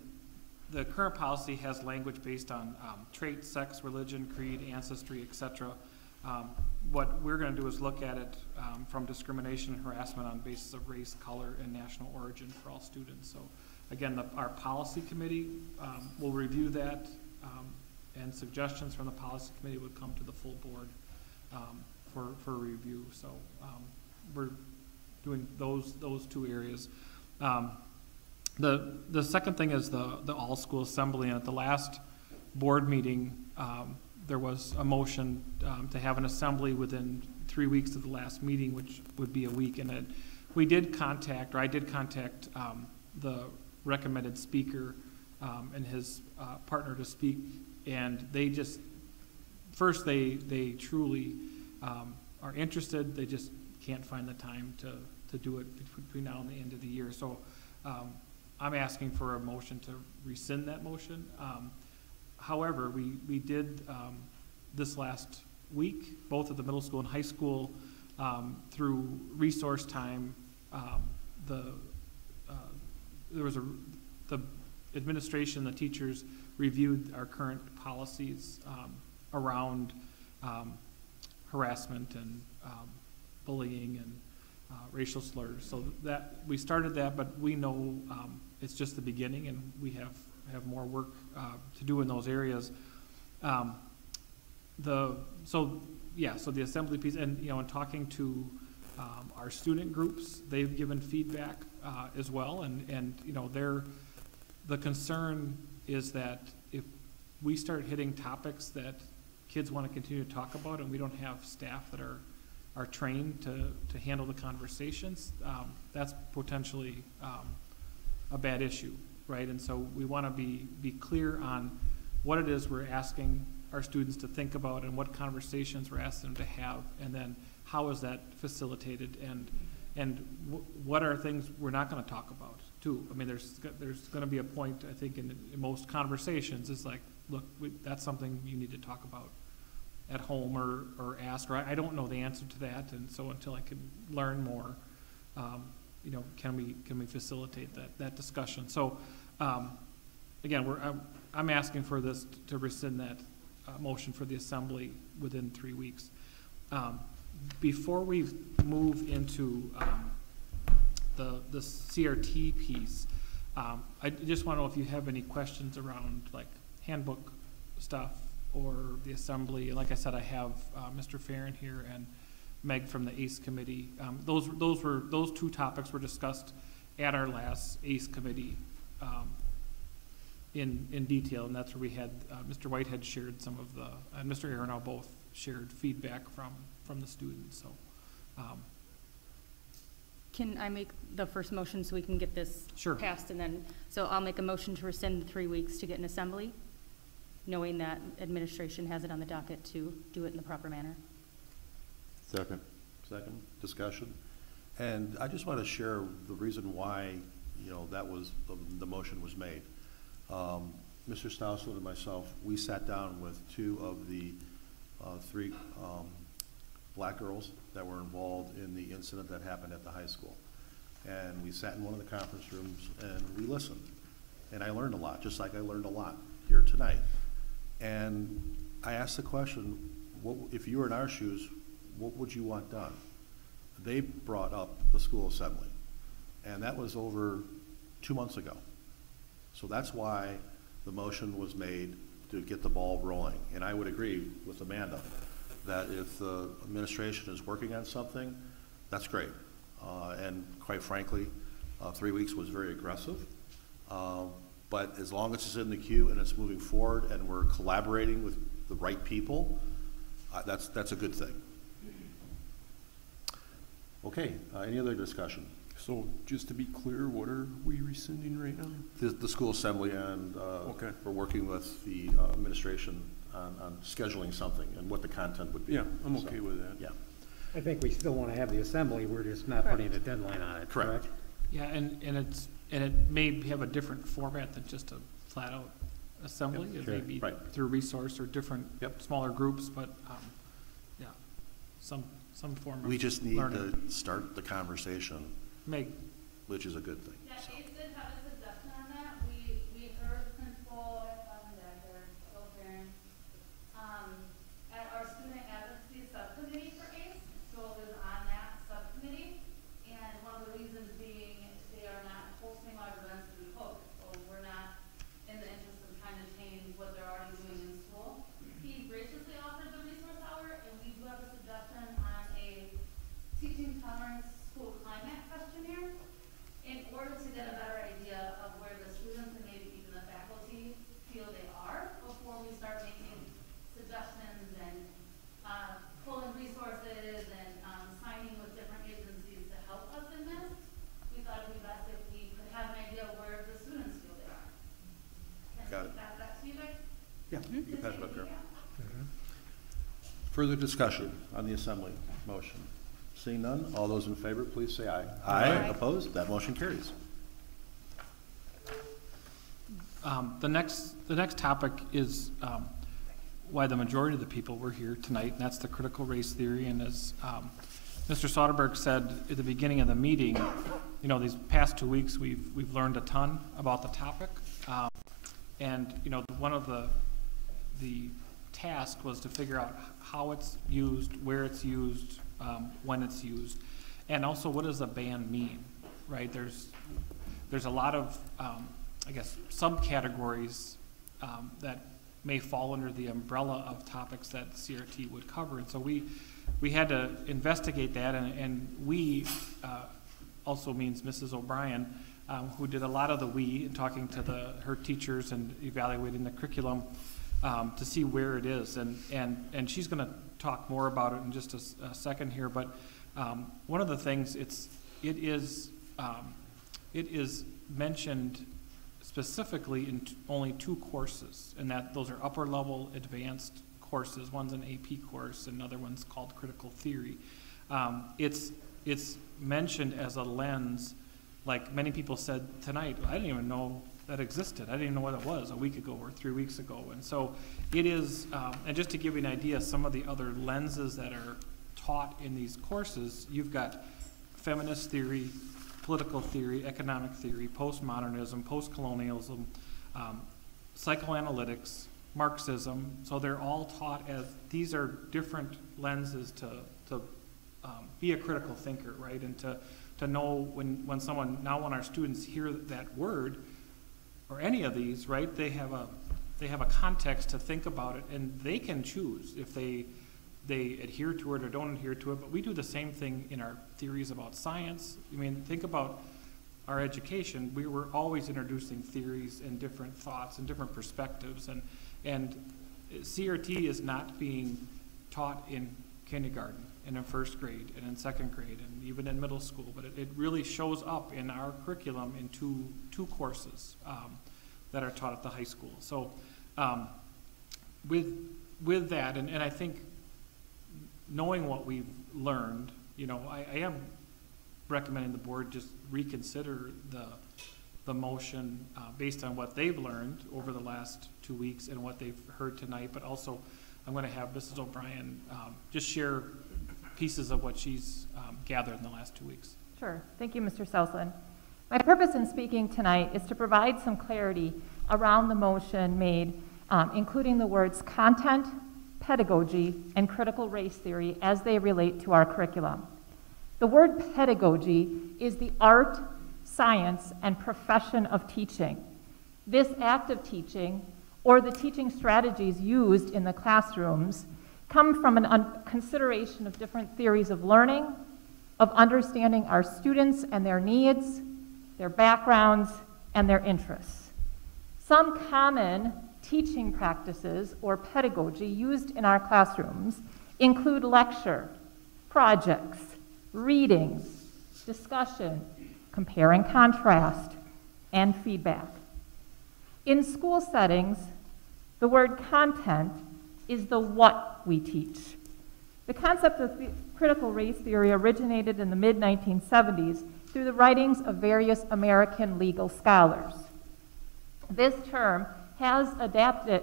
the current policy has language based on trait, sex, religion, creed, ancestry, etc. What we're going to do is look at it from discrimination and harassment on basis of race, color, and national origin for all students. So again, our policy committee will review that, and suggestions from the policy committee would come to the full board for review. So we're doing those 2 areas. The second thing is the all school assembly, and at the last board meeting there was a motion to have an assembly within 3 weeks of the last meeting, which would be a week. And I did contact the recommended speaker and his partner to speak, and they just first they truly are interested. They just can't find the time to do it between now and the end of the year. So I'm asking for a motion to rescind that motion. However, we did this last week, both at the middle school and high school, through resource time. There was the administration, the teachers reviewed our current policies around harassment and bullying and racial slurs. So that we started that, but we know it's just the beginning, and we have more work to do in those areas. So the assembly piece, and in talking to our student groups, they've given feedback as well, and the concern is that if we start hitting topics that kids want to continue to talk about, and we don't have staff that are trained to handle the conversations, that's potentially a bad issue, right? And so we want to be clear on what it is we're asking our students to think about and what conversations we're asking them to have, and then how is that facilitated, and what are things we're not going to talk about too. I mean, there's going to be a point, I think, in most conversations is like, look, that's something you need to talk about at home or ask, or I don't know the answer to that, and so until I can learn more, can we facilitate that discussion? So again, I'm asking for this to rescind that motion for the assembly within 3 weeks. Before we move into the CRT piece, I just want to know if you have any questions around like handbook stuff or the assembly. And like I said, I have Mr. Farron here and Meg from the ACE committee. Those two topics were discussed at our last ACE committee in detail, and that's where we had Mr. Whitehead shared some of the, and Mr. Aronow both shared feedback from the students. So, can I make the first motion so we can get this Sure. passed, and then so I'll make a motion to rescind the 3 weeks to get an assembly, knowing that administration has it on the docket to do it in the proper manner. Second. Second, discussion. And I just want to share the reason why, that was, the motion was made. Mr. Stousland and myself, we sat down with 2 of the 3 black girls that were involved in the incident that happened at the high school. And we sat in one of the conference rooms and we listened. And I learned a lot, just like I learned a lot here tonight. And I asked the question, if you were in our shoes, what would you want done? They brought up the school assembly. And that was over 2 months ago. So that's why the motion was made to get the ball rolling. And I would agree with Amanda that if the administration is working on something, that's great. And quite frankly, 3 weeks was very aggressive. But as long as it's in the queue and it's moving forward and we're collaborating with the right people, that's a good thing. Okay, any other discussion? So just to be clear, what are we rescinding right now? The school assembly, and okay. We're working with the administration on scheduling something and what the content would be. Yeah, I'm okay with that. Yeah. I think we still want to have the assembly, we're just not putting a deadline on it, correct? Yeah, and it may have a different format than just a flat out assembly. Yep, it sure. may be Right. through resource or different smaller groups, but yeah, some form of We just need learning. to start the conversation, Meg. which is a good thing. Yeah, ACE did have a suggestion on that. We heard the principal, Bill Farron, at our student advocacy subcommittee for ACE. Joel was on that subcommittee, and one of the reasons being they are not hosting live events that we hope. So we're not in the interest of trying to change what they're already doing in school. He graciously offered the resource hour, and we do have a suggestion on a teaching tolerance school climate questionnaire in order to get a better idea of where the students and maybe even the faculty feel they are before we start making suggestions and pulling resources and signing with different agencies to help us in this. We thought it would be best if we could have an idea of where the students feel they are. Got it. Pass that to you guys? Yeah, you can pass it up there. Further discussion on the assembly motion? Seeing none, all those in favor, please say aye. Aye. Opposed? That motion carries. The next topic is why the majority of the people were here tonight, and that's the critical race theory. And as Mr. Soderberg said at the beginning of the meeting, these past 2 weeks we've learned a ton about the topic, and one of the task was to figure out how it's used, where it's used, when it's used, and also what does a ban mean, right? There's a lot of I guess subcategories that may fall under the umbrella of topics that CRT would cover, and so we had to investigate that, and we also means Mrs. O'Brien, who did a lot of the we in talking to her teachers and evaluating the curriculum to see where it is, and she's going to talk more about it in just a second here, but one of the things it is mentioned specifically in only 2 courses, and those are upper level advanced courses. One's an AP course, and another one's called critical theory. It's mentioned as a lens, like many people said tonight, I didn't even know that existed. I didn't even know what it was a week ago or 3 weeks ago. And so it is, and just to give you an idea, some of the other lenses that are taught in these courses, you've got feminist theory, political theory, economic theory, postmodernism, postcolonialism, psychoanalytics, Marxism. So they're all taught as, these are different lenses to be a critical thinker, right? And to know when our students hear that word, or any of these, right, they have they have a context to think about it, and they can choose if they adhere to it or don't adhere to it. But we do the same thing in our theories about science. I mean, think about our education. We were always introducing theories and different thoughts and different perspectives, and CRT is not being taught in kindergarten and in first grade and in second grade and even in middle school, but it really shows up in our curriculum in two courses that are taught at the high school. So with that, and I think knowing what we've learned, you know, I am recommending the board just reconsider the motion based on what they've learned over the last 2 weeks and what they've heard tonight, but also I'm going to have Mrs. O'Brien just share pieces of what she's gathered in the last 2 weeks. Sure. Thank you, Mr. Southland. My purpose in speaking tonight is to provide some clarity around the motion made, including the words content, pedagogy, and critical race theory as they relate to our curriculum. The word pedagogy is the art, science, and profession of teaching. This act of teaching, or the teaching strategies used in the classrooms, come from a consideration of different theories of learning, of understanding our students and their needs, their backgrounds, and their interests. Some common teaching practices or pedagogy used in our classrooms include lecture, projects, readings, discussion, compare and contrast, and feedback. In school settings, the word content is the what we teach. The concept of critical race theory originated in the mid-1970s through the writings of various American legal scholars. This term has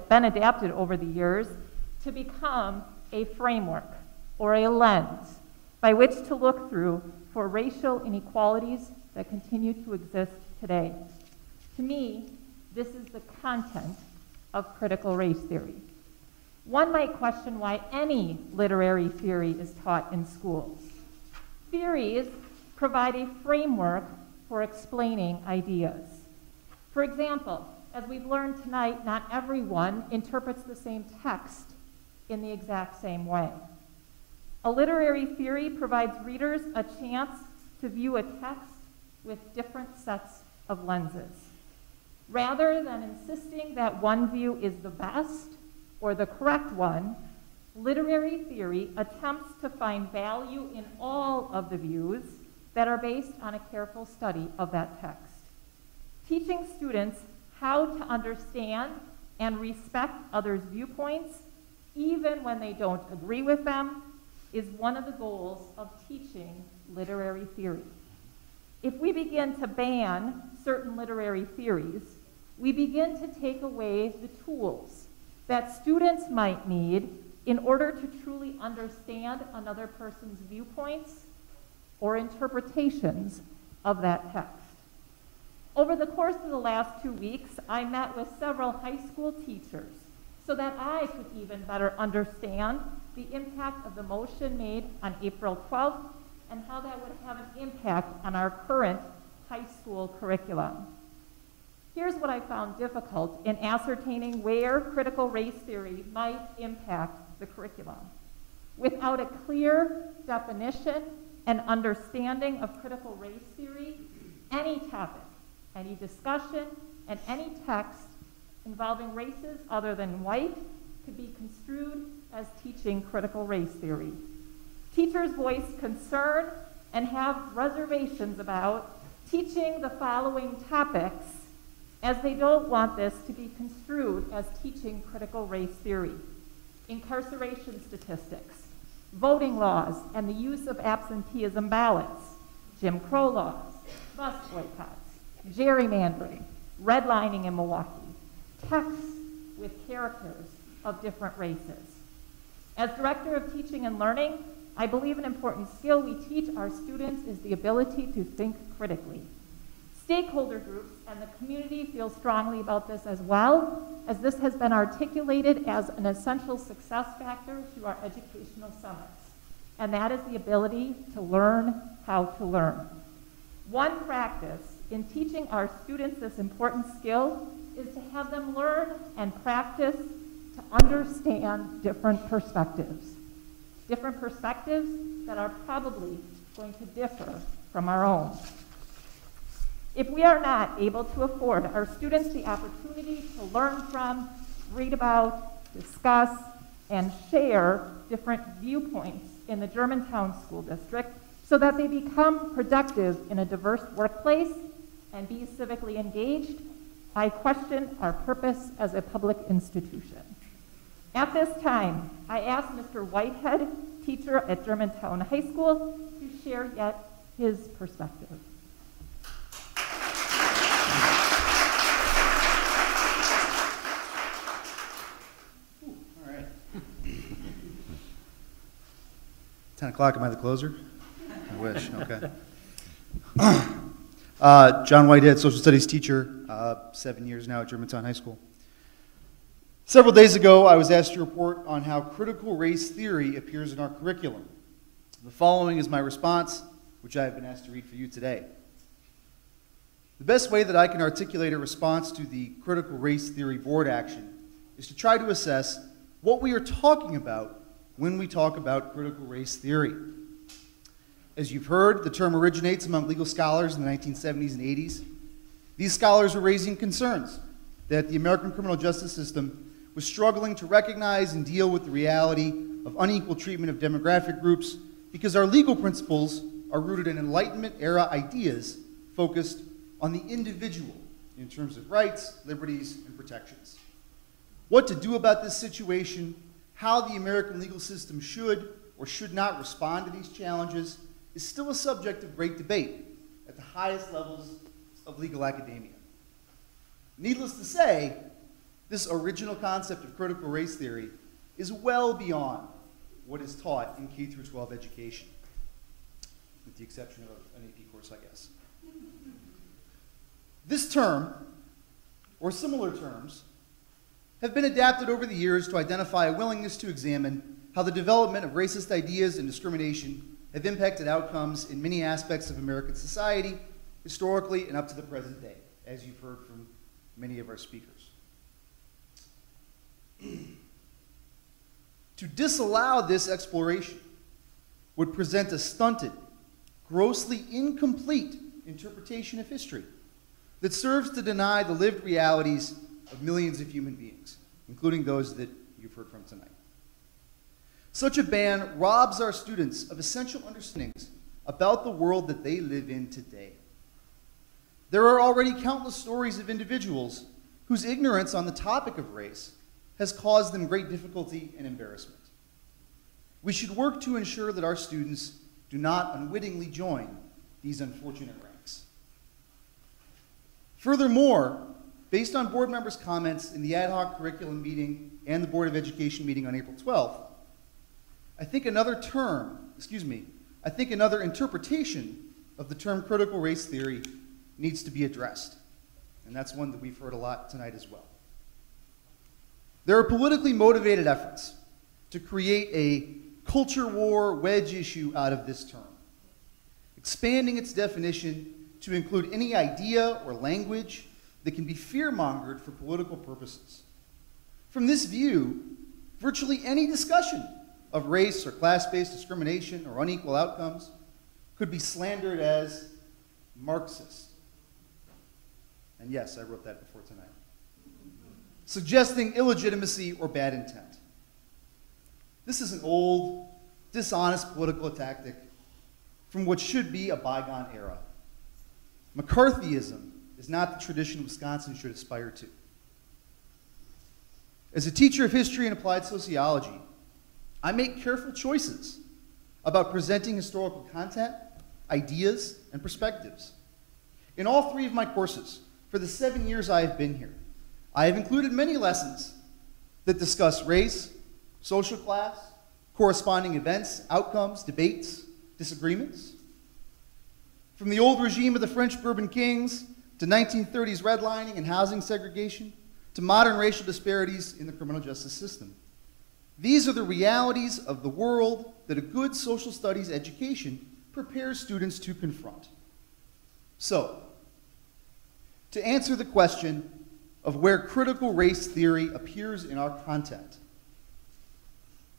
been adapted over the years to become a framework or a lens by which to look through for racial inequalities that continue to exist today. To me, this is the content of critical race theory. One might question why any literary theory is taught in schools. Theories provide a framework for explaining ideas. For example, as we've learned tonight, not everyone interprets the same text in the exact same way. A literary theory provides readers a chance to view a text with different sets of lenses. Rather than insisting that one view is the best or the correct one, literary theory attempts to find value in all of the views that are based on a careful study of that text. Teaching students how to understand and respect others' viewpoints, even when they don't agree with them, is one of the goals of teaching literary theory. If we begin to ban certain literary theories, we begin to take away the tools that students might need in order to truly understand another person's viewpoints or interpretations of that text. Over the course of the last 2 weeks, I met with several high school teachers so that I could even better understand the impact of the motion made on April 12th and how that would have an impact on our current high school curriculum. Here's what I found difficult in ascertaining where critical race theory might impact the curriculum. Without a clear definition and understanding of critical race theory, any topic, any discussion, and any text involving races other than white could be construed as teaching critical race theory. Teachers voice concern and have reservations about teaching the following topics, as they don't want this to be construed as teaching critical race theory: incarceration statistics, voting laws and the use of absenteeism ballots, Jim Crow laws, bus boycotts, gerrymandering, redlining in Milwaukee, texts with characters of different races. As Director of Teaching and Learning, I believe an important skill we teach our students is the ability to think critically. Stakeholder groups and the community feel strongly about this as well, as this has been articulated as an essential success factor to our educational summits, and that is the ability to learn how to learn. One practice in teaching our students this important skill is to have them learn and practice to understand different perspectives that are probably going to differ from our own. If we are not able to afford our students the opportunity to learn from, read about, discuss, and share different viewpoints in the Germantown School District so that they become productive in a diverse workplace and be civically engaged, I question our purpose as a public institution. At this time, I ask Mr. Whitehead, teacher at Germantown High School, to share yet his perspective. All right. 10 o'clock, am I the closer? I wish, okay. John Whitehead, social studies teacher, 7 years now at Germantown High School. Several days ago, I was asked to report on how critical race theory appears in our curriculum. The following is my response, which I have been asked to read for you today. The best way that I can articulate a response to the critical race theory board action is to try to assess what we are talking about when we talk about critical race theory. As you've heard, the term originates among legal scholars in the 1970s and 80s. These scholars were raising concerns that the American criminal justice system was struggling to recognize and deal with the reality of unequal treatment of demographic groups because our legal principles are rooted in Enlightenment-era ideas focused on the individual in terms of rights, liberties, and protections. What to do about this situation, how the American legal system should or should not respond to these challenges is still a subject of great debate at the highest levels of legal academia. Needless to say, this original concept of critical race theory is well beyond what is taught in K-12 education, with the exception of an AP course, I guess. This term, or similar terms, have been adapted over the years to identify a willingness to examine how the development of racist ideas and discrimination have impacted outcomes in many aspects of American society, historically and up to the present day, as you've heard from many of our speakers. To disallow this exploration would present a stunted, grossly incomplete interpretation of history that serves to deny the lived realities of millions of human beings, including those that you've heard from tonight. Such a ban robs our students of essential understandings about the world that they live in today. There are already countless stories of individuals whose ignorance on the topic of race has caused them great difficulty and embarrassment. We should work to ensure that our students do not unwittingly join these unfortunate ranks. Furthermore, based on board members' comments in the ad hoc curriculum meeting and the Board of Education meeting on April 12th, I think another interpretation of the term critical race theory needs to be addressed. And that's one that we've heard a lot tonight as well. There are politically motivated efforts to create a culture war wedge issue out of this term, expanding its definition to include any idea or language that can be fear-mongered for political purposes. From this view, virtually any discussion of race or class-based discrimination or unequal outcomes could be slandered as Marxist. And yes, I wrote that before tonight. Suggesting illegitimacy or bad intent. This is an old, dishonest political tactic from what should be a bygone era. McCarthyism is not the tradition Wisconsin should aspire to. As a teacher of history and applied sociology, I make careful choices about presenting historical content, ideas, and perspectives. In all three of my courses, for the 7 years I have been here, I have included many lessons that discuss race, social class, corresponding events, outcomes, debates, disagreements. From the old regime of the French Bourbon Kings to 1930s redlining and housing segregation to modern racial disparities in the criminal justice system. These are the realities of the world that a good social studies education prepares students to confront. So, to answer the question of where critical race theory appears in our content.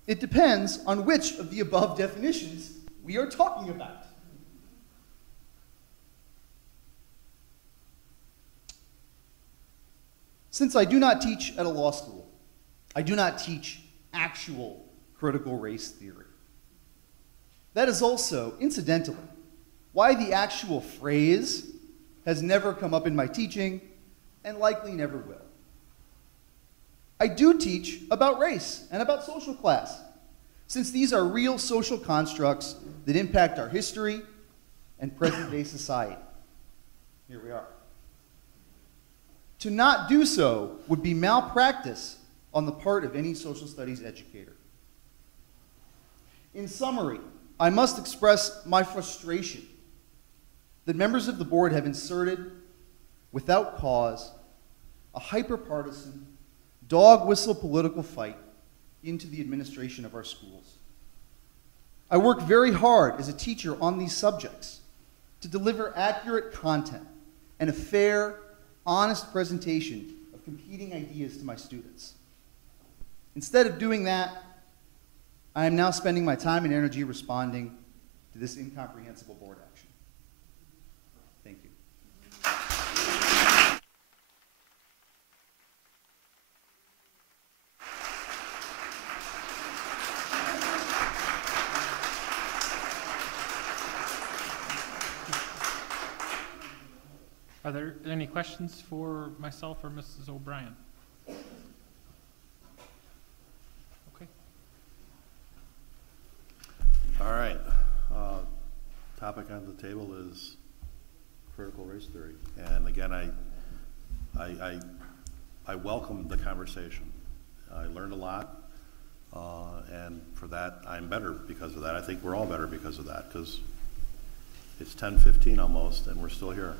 It depends on which of the above definitions we are talking about. Since I do not teach at a law school, I do not teach actual critical race theory. That is also, incidentally, why the actual phrase has never come up in my teaching and likely never will. I do teach about race and about social class, since these are real social constructs that impact our history and present-day society. Here we are. To not do so would be malpractice on the part of any social studies educator. In summary, I must express my frustration that members of the board have inserted, without cause, a hyper-partisan, dog-whistle political fight into the administration of our schools. I work very hard as a teacher on these subjects to deliver accurate content and a fair, honest presentation of competing ideas to my students. Instead of doing that, I am now spending my time and energy responding to this incomprehensible board action. Thank you. Are there any questions for myself or Mrs. O'Brien? Okay. All right. Topic on the table is critical race theory. And again, I welcome the conversation. I learned a lot, and for that, I'm better because of that. I think we're all better because of that, because it's 10:15 almost, and we're still here.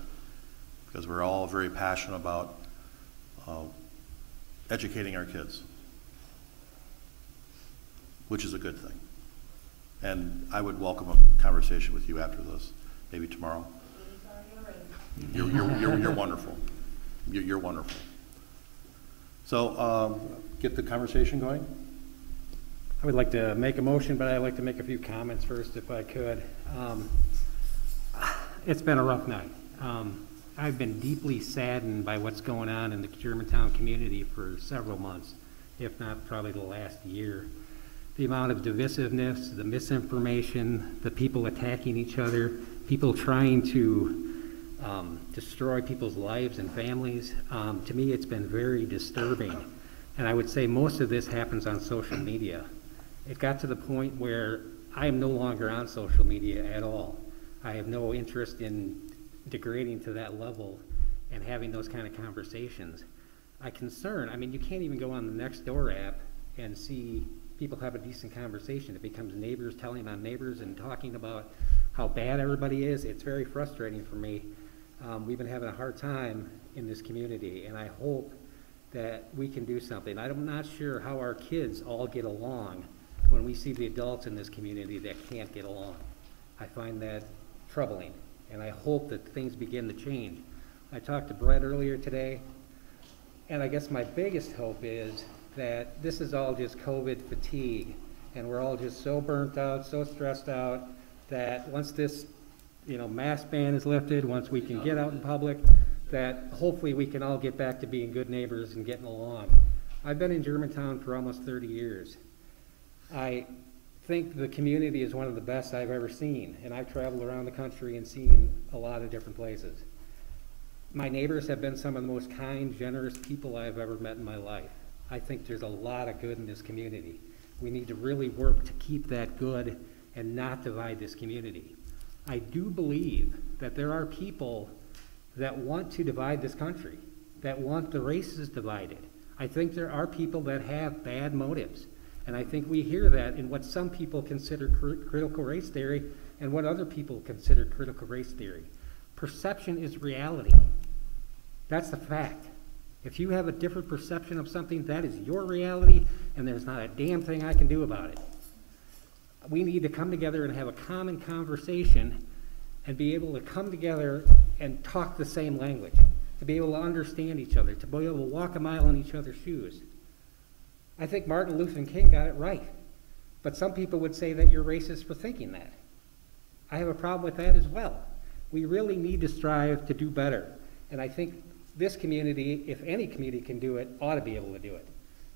Because we're all very passionate about educating our kids, which is a good thing. And I would welcome a conversation with you after this, maybe tomorrow. You're wonderful. You're wonderful. So get the conversation going. I would like to make a motion, but I'd like to make a few comments first if I could. It's been a rough night. I've been deeply saddened by what's going on in the Germantown community for several months, if not probably the last year. The amount of divisiveness, the misinformation, the people attacking each other, people trying to destroy people's lives and families. To me, it's been very disturbing. And I would say most of this happens on social media. It got to the point where I am no longer on social media at all. I have no interest in degrading to that level and having those kind of conversations. I mean, you can't even go on the Nextdoor app and see people have a decent conversation. It becomes neighbors telling on neighbors and talking about how bad everybody is. It's very frustrating for me. We've been having a hard time in this community, and I hope that we can do something. I'm not sure how our kids all get along when we see the adults in this community that can't get along. I find that troubling. And I hope that things begin to change. I talked to Brett earlier today, and I guess my biggest hope is that this is all just COVID fatigue, and we're all just so burnt out, so stressed out, that once this, mask ban is lifted, once we can get out in public, that hopefully we can all get back to being good neighbors and getting along. I've been in Germantown for almost 30 years. I think the community is one of the best I've ever seen, and I've traveled around the country and seen a lot of different places. My neighbors have been some of the most kind, generous people I've ever met in my life. I think there's a lot of good in this community. We need to really work to keep that good and not divide this community. I do believe that there are people that want to divide this country, that want the races divided. I think there are people that have bad motives. And I think we hear that in what some people consider critical race theory and what other people consider critical race theory. Perception is reality. That's the fact. If you have a different perception of something, that is your reality, and there's not a damn thing I can do about it. We need to come together and have a common conversation and be able to come together and talk the same language. be able to understand each other, to be able to walk a mile in each other's shoes. I think Martin Luther King got it right. But some people would say that you're racist for thinking that. I have a problem with that as well. We really need to strive to do better. And I think this community, if any community can do it, ought to be able to do it.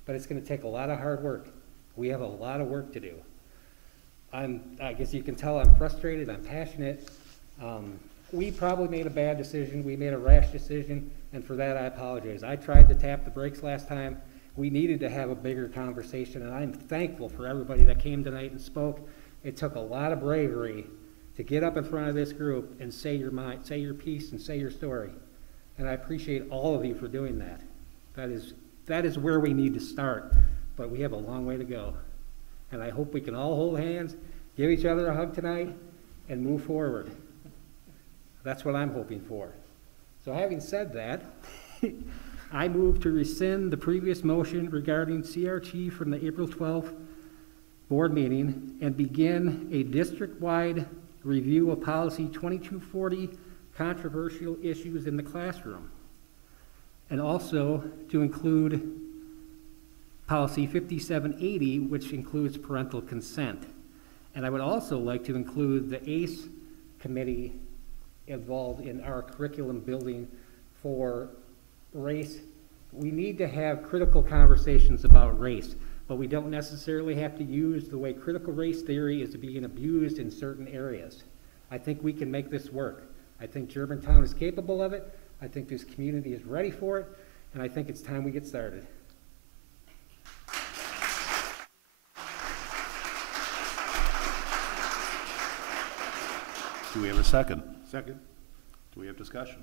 But it's going to take a lot of hard work. We have a lot of work to do. I guess you can tell I'm frustrated, I'm passionate. We probably made a bad decision, we made a rash decision, and for that I apologize. I tried to tap the brakes last time. We needed to have a bigger conversation, and I'm thankful for everybody that came tonight and spoke. It took a lot of bravery to get up in front of this group and say your mind, say your piece, and say your story. And I appreciate all of you for doing that. That is where we need to start, but we have a long way to go. And I hope we can all hold hands, give each other a hug tonight, and move forward. That's what I'm hoping for. So having said that, I move to rescind the previous motion regarding CRT from the April 12th board meeting and begin a district-wide review of policy 2240, controversial issues in the classroom. And also to include policy 5780, which includes parental consent. And I would also like to include the ACE committee involved in our curriculum building for race. We need to have critical conversations about race, but we don't necessarily have to use the way critical race theory is being abused in certain areas. I think we can make this work. I think Germantown is capable of it. I think this community is ready for it, and I think it's time we get started. Do we have a second? Second. Do we have discussion?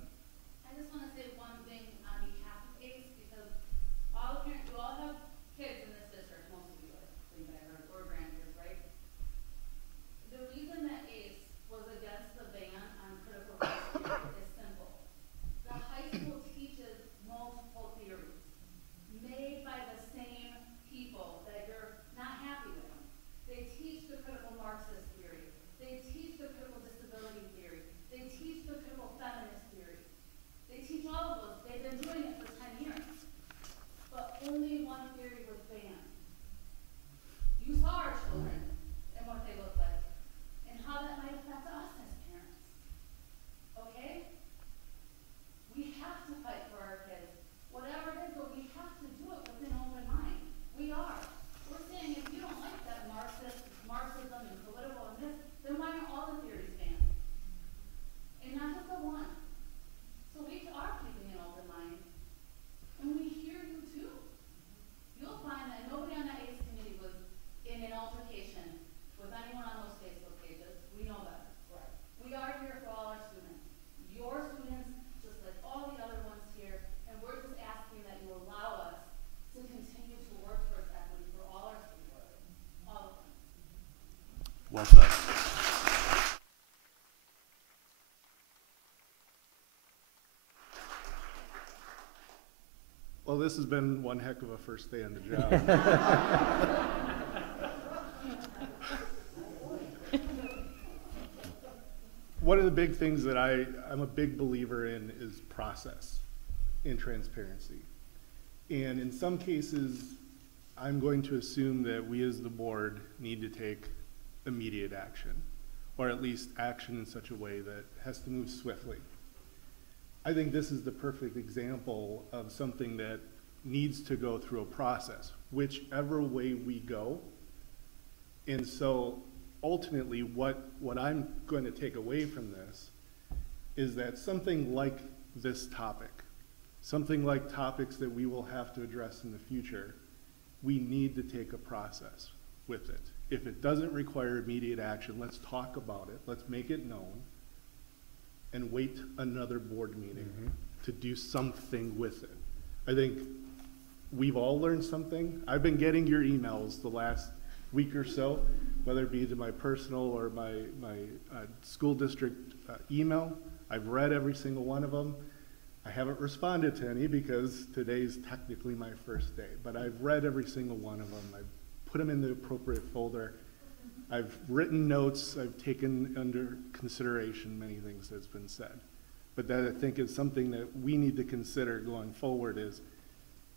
I just want to say one thing on behalf of ACE, because all the parents, you all have kids in this district, most of you, I think I heard, or grandkids, right? The reason that ACE was against the ban on critical race theory is simple. The high school teaches multiple theories made by the same people that you're not happy with. They teach the critical Marxist theory. They teach the critical disability theory. They teach the critical feminist theory. They teach all of those. They've been doing it for 10 years. But only one theory was banned. You saw our children and what they look like and how that might affect us as parents. Okay? We have to fight for our kids. Whatever it is, but we have to do it with an open mind. We are. We're saying if you don't like that Marxism and political and this, then why aren't all the theories banned? And not just the one. So we are keeping an open mind. And we hear you too. You'll find that nobody on that ACE committee was in an altercation with anyone on those Facebook pages. We know that. Right. We are here for all our students. Your students, just like all the other ones here, and we're just asking that you allow us to continue to work towards equity for all our students. All of them. Well said. Well, this has been one heck of a first day on the job. One of the big things that I'm a big believer in is process and transparency. And in some cases, I'm going to assume that we as the board need to take immediate action, or at least action in such a way that has to move swiftly. I think this is the perfect example of something that needs to go through a process, whichever way we go. And so ultimately what I'm going to take away from this is that something like this topic, something like topics that we will have to address in the future, we need to take a process with it. If it doesn't require immediate action, let's talk about it, let's make it known, and wait another board meeting to do something with it. I think we've all learned something. I've been getting your emails the last week or so, whether it be to my personal or my school district email. I've read every single one of them. I haven't responded to any because today's technically my first day, but I've read every single one of them. I've put them in the appropriate folder. I've written notes. I've taken under consideration many things that's been said. but that I think is something that we need to consider going forward is,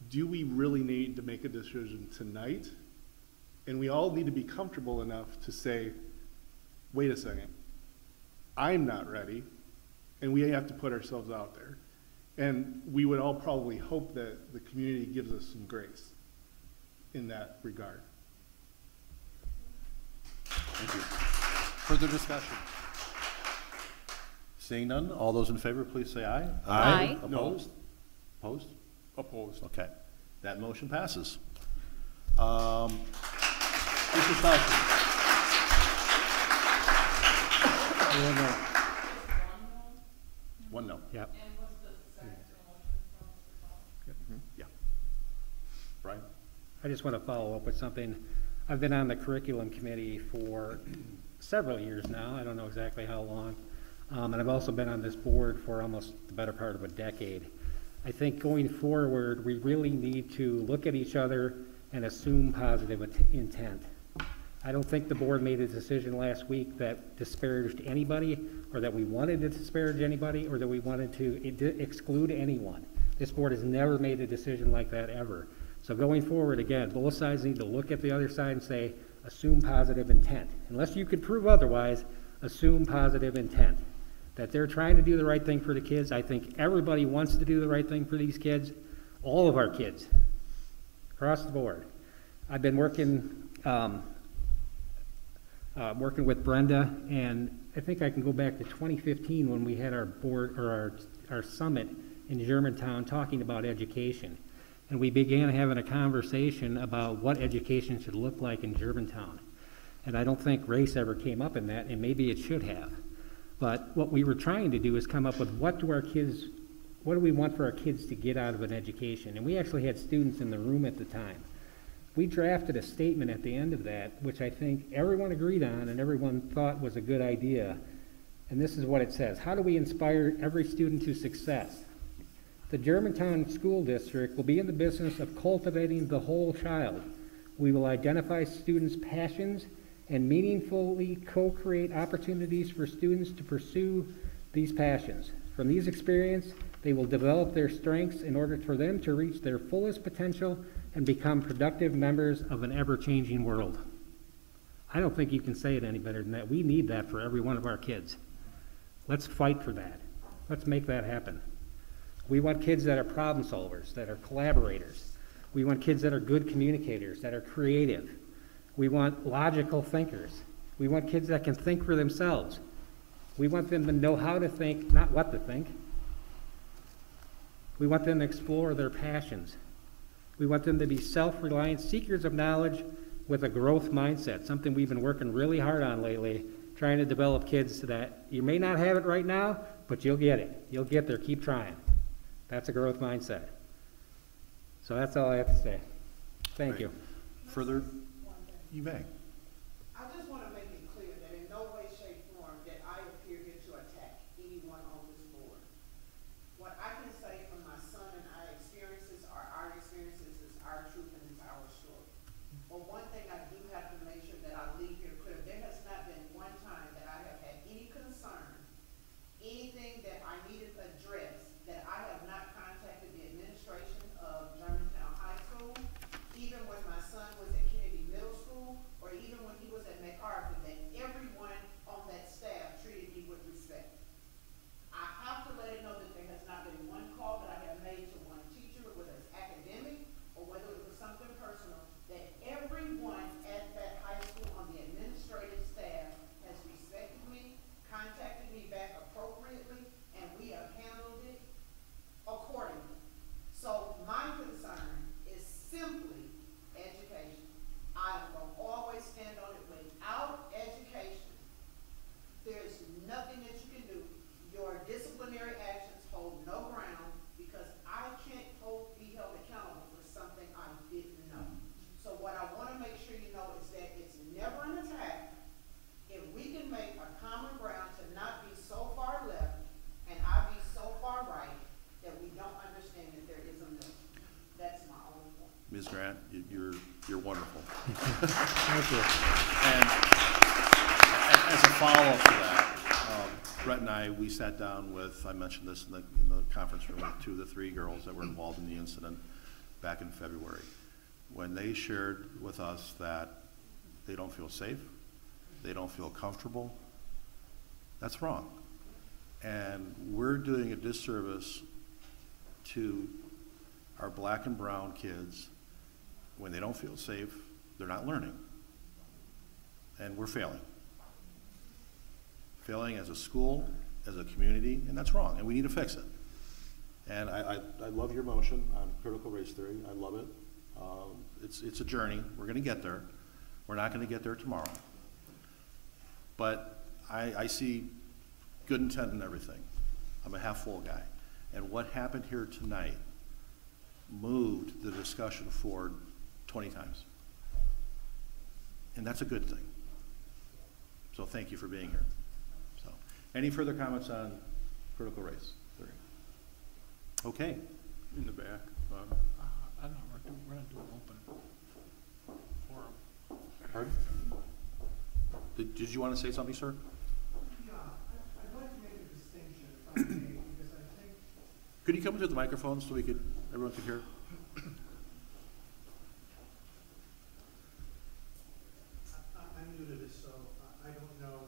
do we really need to make a decision tonight? And we all need to be comfortable enough to say, wait a second, I'm not ready, and we have to put ourselves out there. And we would all probably hope that the community gives us some grace in that regard. Thank you. Further discussion? Seeing none, all those in favor, please say aye. Aye. Opposed? Opposed? Opposed. Okay, that motion passes. Mr. Southland. One no. Yep. Yeah. Brian? I just want to follow up with something. I've been on the curriculum committee for several years now. I don't know exactly how long. And I've also been on this board for almost the better part of a decade. I think going forward, we really need to look at each other and assume positive intent. I don't think the board made a decision last week that disparaged anybody, or that we wanted to disparage anybody, or that we wanted to exclude anyone. This board has never made a decision like that ever. So going forward, again, both sides need to look at the other side and say, assume positive intent. Unless you could prove otherwise, assume positive intent. That they're trying to do the right thing for the kids. I think everybody wants to do the right thing for these kids, all of our kids, across the board. I've been working with Brenda, and I think I can go back to 2015 when we had our board, or our summit in Germantown talking about education. And we began having a conversation about what education should look like in Germantown. And I don't think race ever came up in that, and maybe it should have. But what we were trying to do is come up with what do we want for our kids to get out of an education? And we actually had students in the room at the time. We drafted a statement at the end of that, which I think everyone agreed on and everyone thought was a good idea. And this is what it says. How do we inspire every student to success? The Germantown School District will be in the business of cultivating the whole child. We will identify students' passions and meaningfully co-create opportunities for students to pursue these passions. From these experiences, they will develop their strengths in order for them to reach their fullest potential and become productive members of an ever-changing world. I don't think you can say it any better than that. We need that for every one of our kids. Let's fight for that. Let's make that happen. We want kids that are problem solvers, that are collaborators. We want kids that are good communicators, that are creative. We want logical thinkers. We want kids that can think for themselves. We want them to know how to think, not what to think. We want them to explore their passions. We want them to be self-reliant seekers of knowledge with a growth mindset, something we've been working really hard on lately, trying to develop kids so that you may not have it right now, but you'll get it. You'll get there. Keep trying. That's a growth mindset. So that's all I have to say. Thank you. Further? You may. I just want to make it clear that in no way, shape, form that I appear here to attack anyone on this board. What I can say from my son and I experiences are our experiences, is our truth, and it's our story. But one thing I do have to make sure that I leave here clear, there has not been one time that I have had any concern, anything that I needed addressed, that I have not contacted the administration of Germantown High School, even when my son was at Kennedy Middle School, or even when he was at MacArthur, that everyone on that staff treated me with respect. I have to let it know that there has not been one call that I have made to one teacher, whether it's academic or whether it was something personal, that everyone at that high school on the administrative staff has respected me, contacted me back appropriately, and we have handled it accordingly. So my concern is simply education. I will always stand on it. Without education, there's nothing that you can do. Your disciplinary actions hold no ground, because I can't be held accountable for something I didn't know. So what I want to make sure you know is that it's never an attack. If we can make a common ground to not be so far left and I be so far right that we don't understand that there is a middle. That's my only point. Ms. Grant, you're wonderful. Thank you. And as a follow-up to that, Brett and we sat down with, I mentioned this in the conference room, with 2 of the 3 girls that were involved in the incident back in February, when they shared with us that they don't feel safe, they don't feel comfortable. That's wrong. And we're doing a disservice to our black and brown kids when they don't feel safe, they're not learning. And we're failing. Failing as a school, as a community, and that's wrong, and we need to fix it. And I love your motion on critical race theory. I love it. It's a journey. We're going to get there. We're not going to get there tomorrow. But I see good intent in everything. I'm a half-full guy. And what happened here tonight moved the discussion forward 20 times. And that's a good thing. So thank you for being here. So, any further comments on critical race theory? Okay. In the back, Bob. I don't know, we're not doing open forum. Pardon? Did you want to say something, sir? Yeah, I'd like to make a distinction, if I may, because I think... Could you come to the microphone so everyone could hear? I'm new to this, so I don't know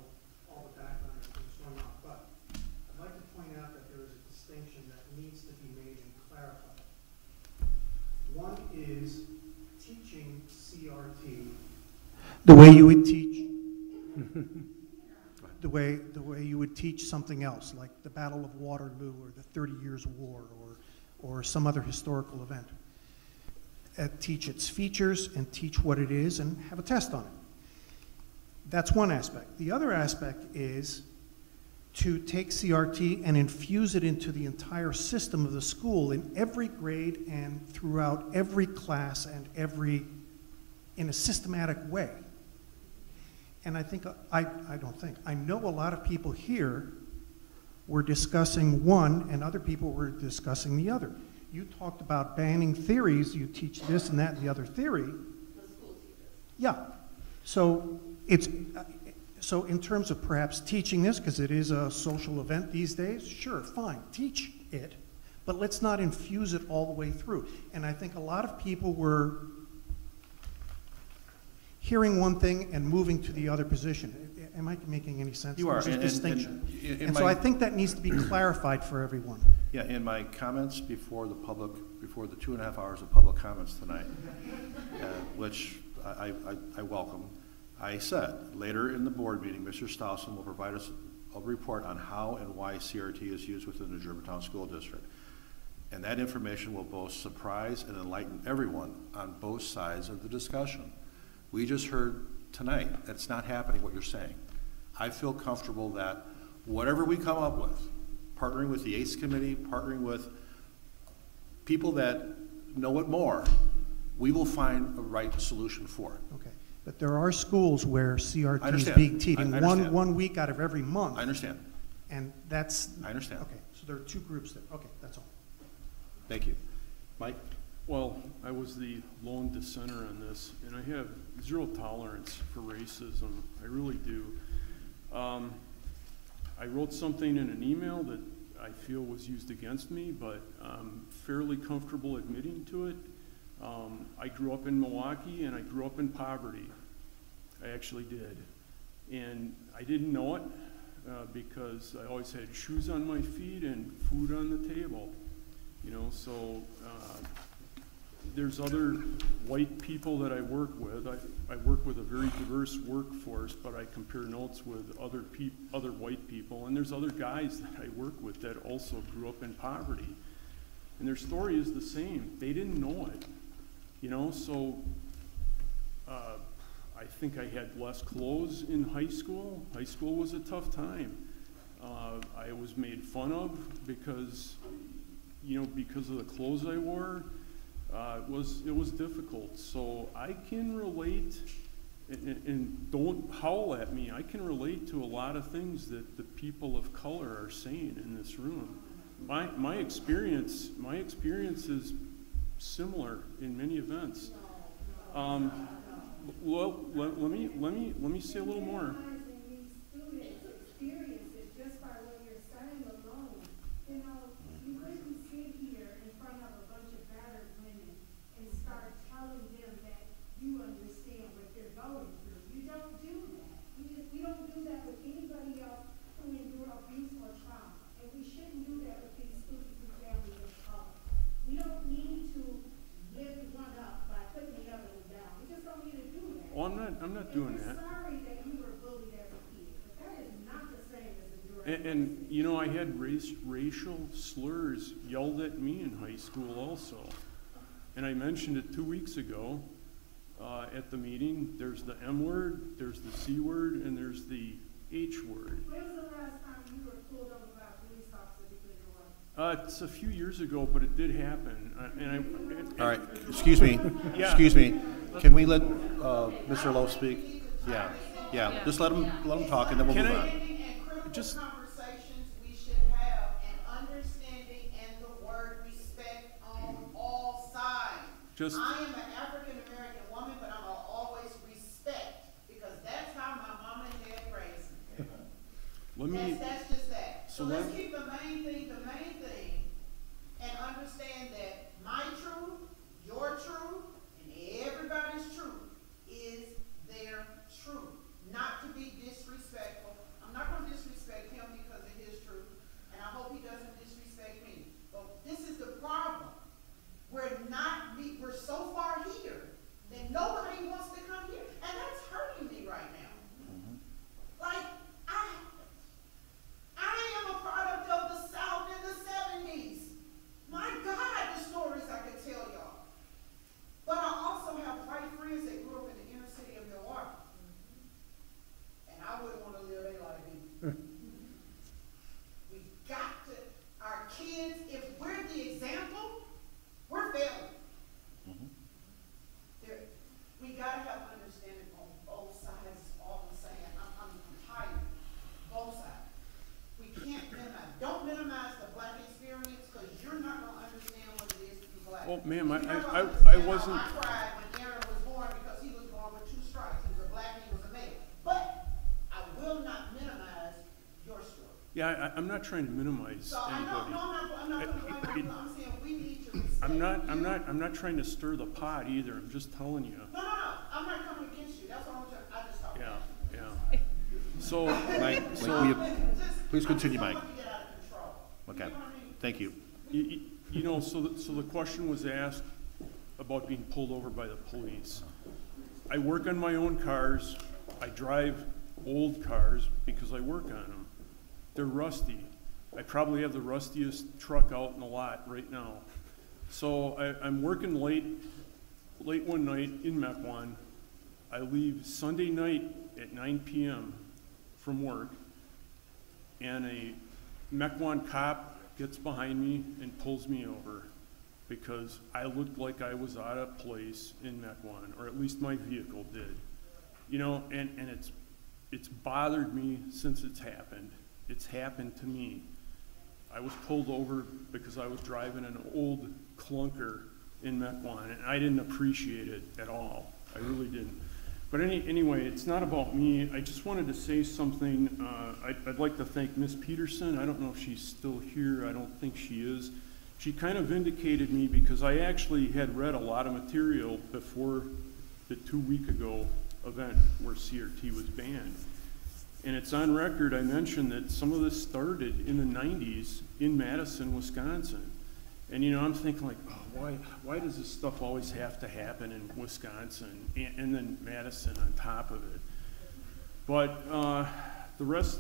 all the background of what's going on, but I'd like to point out that there is a distinction that needs to be made and clarified. One is teaching CRT the way you would teach the way you would teach something else, like the Battle of Waterloo or the 30 Years' War or some other historical event. Teach its features and teach what it is and have a test on it. That's one aspect. The other aspect is to take CRT and infuse it into the entire system of the school in every grade and throughout every class and in a systematic way. And I know a lot of people here were discussing one and other people were discussing the other. You talked about banning theories, you teach this and that and the other theory. The school teaches. Yeah. So in terms of perhaps teaching this, because it is a social event these days, sure, fine, teach it, but let's not infuse it all the way through. And I think a lot of people were hearing one thing and moving to the other position. Am I making any sense? You are. There's a distinction. And So I think that needs to be clarified for everyone. Yeah, in my comments before the 2.5 hours of public comments tonight, which I welcome, I said, later in the board meeting, Mr. Stousen will provide us a report on how and why CRT is used within the Germantown School District. And that information will both surprise and enlighten everyone on both sides of the discussion. We just heard tonight that it's not happening what you're saying. I feel comfortable that whatever we come up with, partnering with the ACE committee, partnering with people that know it more, we will find a right solution for it. Okay, but there are schools where CRT is understand. being taught I understand. one week out of every month. I understand. And that's... I understand. Okay, so there are two groups there. Okay, that's all. Thank you. Mike? Well, I was the lone dissenter on this, and I have zero tolerance for racism. I really do. I wrote something in an email that I feel was used against me, but I'm fairly comfortable admitting to it. I grew up in Milwaukee, and I grew up in poverty. I actually did. And I didn't know it because I always had shoes on my feet and food on the table. You know, so there's other white people that I work with. I work with a very diverse workforce, but I compare notes with other white people. And there's other guys that I work with that also grew up in poverty. And their story is the same. They didn't know it. You know, so I think I had less clothes in high school. High school was a tough time. I was made fun of because, you know, because of the clothes I wore. It was difficult. So I can relate, and don't howl at me, I can relate to a lot of things that the people of color are saying in this room. My experience is similar in many events. Well, let me say a little more. Just by what you're doing that. Sorry that you were bullied as a kid, but that is not the same as enduring. And you know, I had racial slurs yelled at me in high school also. And I mentioned it 2 weeks ago at the meeting. There's the M word, there's the C word, and there's the H word. When was the last time you were pulled over by a police officer because you're white? It's a few years ago, but it did happen. All right, excuse me, Yeah. excuse me. Can we let Mr. Lowe speak? Yeah, just let him talk and then we'll Can move I- on. Just, Conversations we should have and understanding and the word respect on all sides. Just- I am an African American woman, but I'm gonna always respect because that's how my mama and dad raised me. let me, That's just that. So so let's let- keep the main thing, and understand that my truth, your truth, and everybody's truth is their truth. Not to be disrespectful. I'm not gonna disrespect him because of his truth, and I hope he doesn't disrespect me. But this is the problem. We're so far here that nobody wants to come here, and that's hurting me right now. Like, I am a product of the South in the 70s. My God, the stories I could tell y'all. But I also have white friends that grew up in the inner city of Milwaukee. And I wouldn't want to live their life either. We got to, our kids, if we're the example, we're failing. We gotta have understanding on both sides, is all I'm saying. I'm tired, both sides. We can't minimize, don't minimize the black experience, because you're not gonna understand what it is to be black. Oh, ma'am, You're not I gonna wasn't. understand how I cried when Aaron was born because he was born with 2 stripes. He was a black and he was a male. But I will not minimize your story. Yeah, I'm not trying to minimize So I know, anybody. I'm not putting I'm saying we need to respect I'm not trying to stir the pot either. I'm just telling you. No, I'm not coming against you. That's what I'm trying, I just talk. Yeah. So, Mike, will you please continue, Mike? Okay, thank you. You know, so the question was asked about being pulled over by the police. I work on my own cars. I drive old cars because I work on them. They're rusty. I probably have the rustiest truck out in the lot right now. So I'm working late one night in Mequon. I leave Sunday night at 9 p.m. from work, and a Mequon cop gets behind me and pulls me over because I looked like I was out of place in Mequon, or at least my vehicle did. You know, and it's bothered me since it's happened. It's happened to me. I was pulled over because I was driving an old clunker in Mequon, and I didn't appreciate it at all. I really didn't. But anyway, it's not about me. I just wanted to say something. I'd like to thank Miss Peterson. I don't know if she's still here. I don't think she is. She kind of vindicated me because I actually had read a lot of material before the 2 week ago event where CRT was banned. And it's on record, I mentioned that some of this started in the 90s in Madison, Wisconsin. And you know, I'm thinking like, oh, why does this stuff always have to happen in Wisconsin and then Madison on top of it? But the rest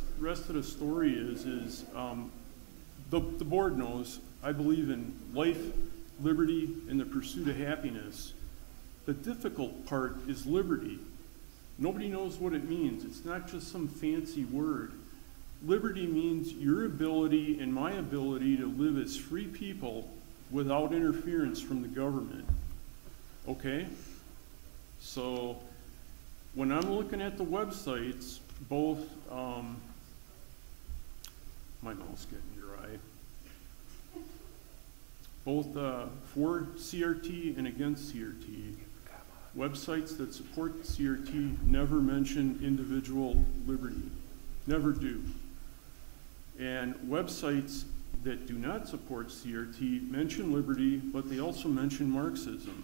of the story is the board knows I believe in life, liberty, and the pursuit of happiness. The difficult part is liberty. Nobody knows what it means. It's not just some fancy word. Liberty means your ability and my ability to live as free people without interference from the government. Okay? So when I'm looking at the websites, both, my mouth's getting dry, both for CRT and against CRT, websites that support CRT never mention individual liberty, never do. And websites that do not support CRT mention liberty, but they also mention Marxism.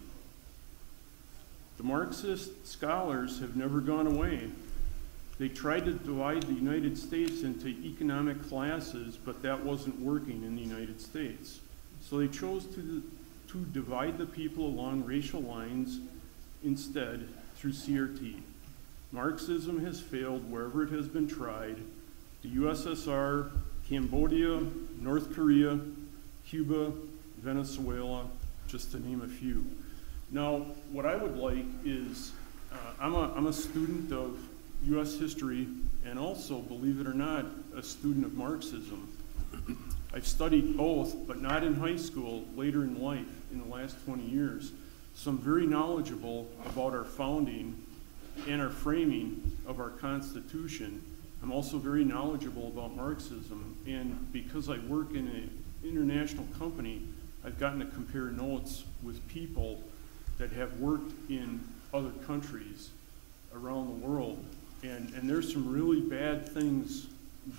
The Marxist scholars have never gone away. They tried to divide the United States into economic classes, but that wasn't working in the United States. So they chose to divide the people along racial lines instead through CRT. Marxism has failed wherever it has been tried. The USSR, Cambodia, North Korea, Cuba, Venezuela, just to name a few. Now, what I would like is, I'm a student of U.S. history and also, believe it or not, a student of Marxism. I've studied both, but not in high school, later in life, in the last 20 years. So I'm very knowledgeable about our founding and our framing of our Constitution. I'm also very knowledgeable about Marxism, and because I work in an international company, I've gotten to compare notes with people that have worked in other countries around the world. And there's some really bad things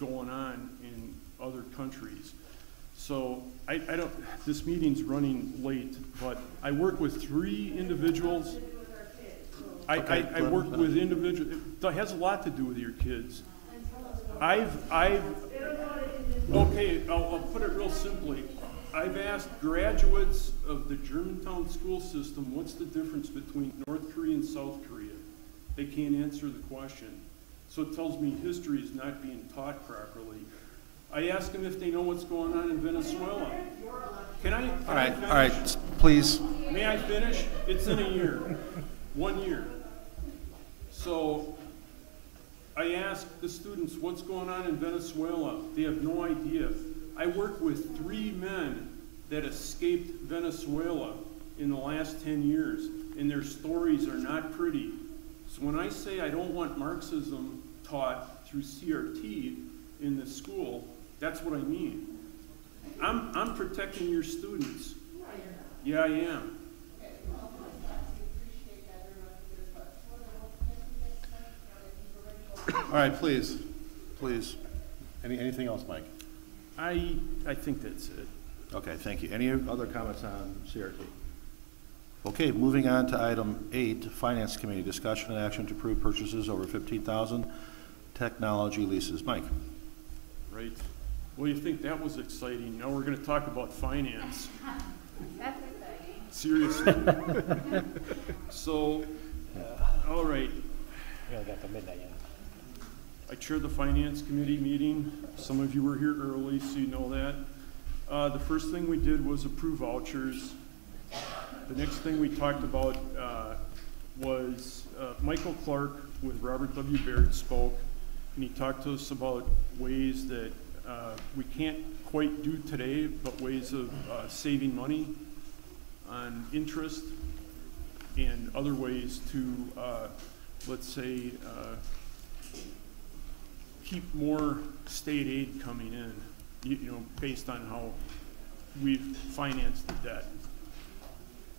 going on in other countries. So I don't, this meeting's running late, but I work with 3 individuals. I work with individuals, it has a lot to do with your kids. Okay, I'll put it real simply. I've asked graduates of the Germantown school system, what's the difference between North Korea and South Korea? They can't answer the question. So it tells me history is not being taught properly. I ask them if they know what's going on in Venezuela. Can I all right, please. May I finish? It's in a year, 1 year. So I ask the students what's going on in Venezuela. They have no idea. I work with 3 men that escaped Venezuela in the last 10 years, and their stories are not pretty. So when I say I don't want Marxism taught through CRT in the school, that's what I mean. I'm protecting your students. Yeah, I am. All right, please. Anything else, Mike? I think that's it. Okay, thank you. Any other comments on CRT? Okay, moving on to item 8, Finance Committee, discussion and action to approve purchases over $15,000 technology leases. Mike? Right. Well, you think that was exciting. Now we're going to talk about finance. That's exciting. Seriously. So, all right. I chaired the Finance Committee meeting. Some of you were here early, so you know that. The first thing we did was approve vouchers. The next thing we talked about was Michael Clark with Robert W. Baird spoke, and he talked to us about ways that we can't quite do today, but ways of saving money on interest and other ways to, let's say, keep more state aid coming in, you know, based on how we've financed the debt.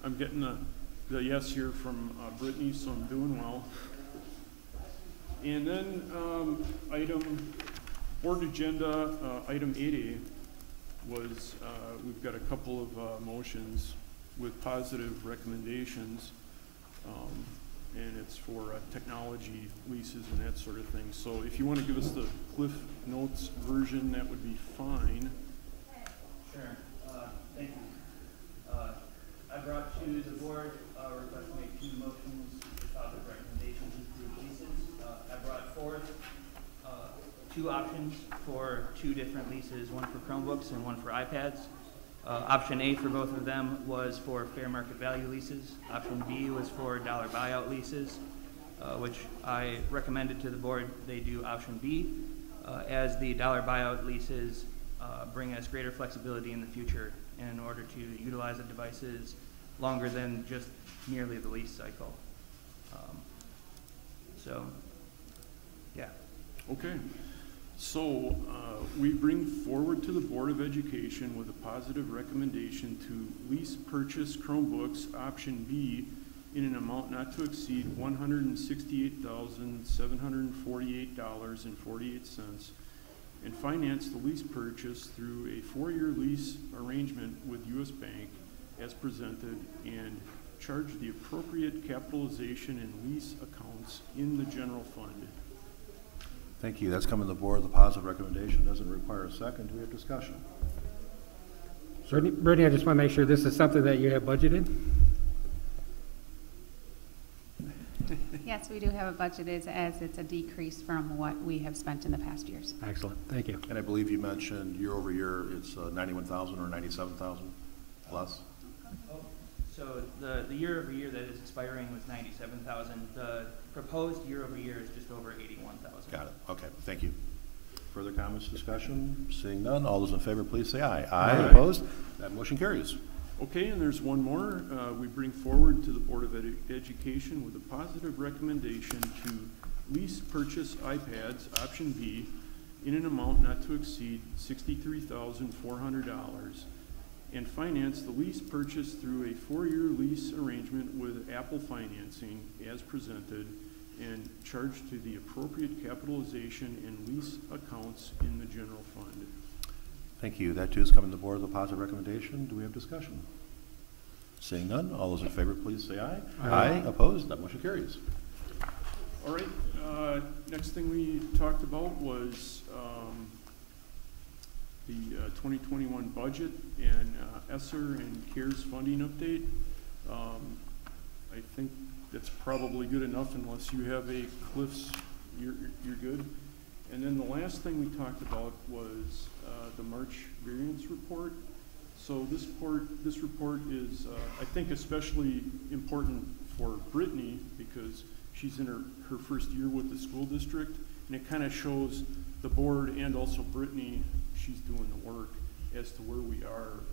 I'm getting the yes here from Brittany, so I'm doing well. And then board agenda, item 8A was, we've got a couple of motions with positive recommendations, and it's for technology leases and that sort of thing. So if you want to give us the Cliff Notes version, that would be fine. Sure. Thank you. I brought to the board a request to make 2 motions with positive recommendations to approve leases. I brought forth 2 options for 2 different leases, one for Chromebooks and one for iPads. Option A for both of them was for fair market value leases. Option B was for dollar buyout leases, which I recommended to the board they do option B, as the dollar buyout leases bring us greater flexibility in the future in order to utilize the devices longer than just merely the lease cycle. So, yeah. Okay. So we bring forward to the Board of Education with a positive recommendation to lease purchase Chromebooks option B in an amount not to exceed $168,748.48 and finance the lease purchase through a 4-year lease arrangement with U.S. Bank as presented and charge the appropriate capitalization and lease accounts in the general fund. Thank you. That's coming to the board. The positive recommendation doesn't require a second. Do we have discussion? Brittany, I just want to make sure this is something that you have budgeted? Yes, we do have a budget as it's a decrease from what we have spent in the past years. Excellent, thank you. And I believe you mentioned year over year, it's 91,000 or 97,000 plus? So the year over year that is expiring was 97,000. The proposed year over year is just over 81,000. Got it, okay, thank you. Further comments, discussion? Seeing none, all those in favor, please say aye. Aye. Opposed? That motion carries. Okay, and there's one more. We bring forward to the Board of Education with a positive recommendation to lease purchase iPads, option B, in an amount not to exceed $63,400, and finance the lease purchase through a 4-year lease arrangement with Apple Financing as presented, and charged to the appropriate capitalization and lease accounts in the general fund. Thank you. That too is coming to the board with a positive recommendation. Do we have discussion? Seeing none, all those in favor, please say aye. Aye. Opposed? That motion carries. All right. Next thing we talked about was the 2021 budget and ESSER and CARES funding update. I think that's probably good enough unless you have a Cliff's, you're good. And then the last thing we talked about was the March variance report. So this report is, I think, especially important for Brittany because she's in her first year with the school district, and it kind of shows the board and also Brittany, she's doing the work as to where we are,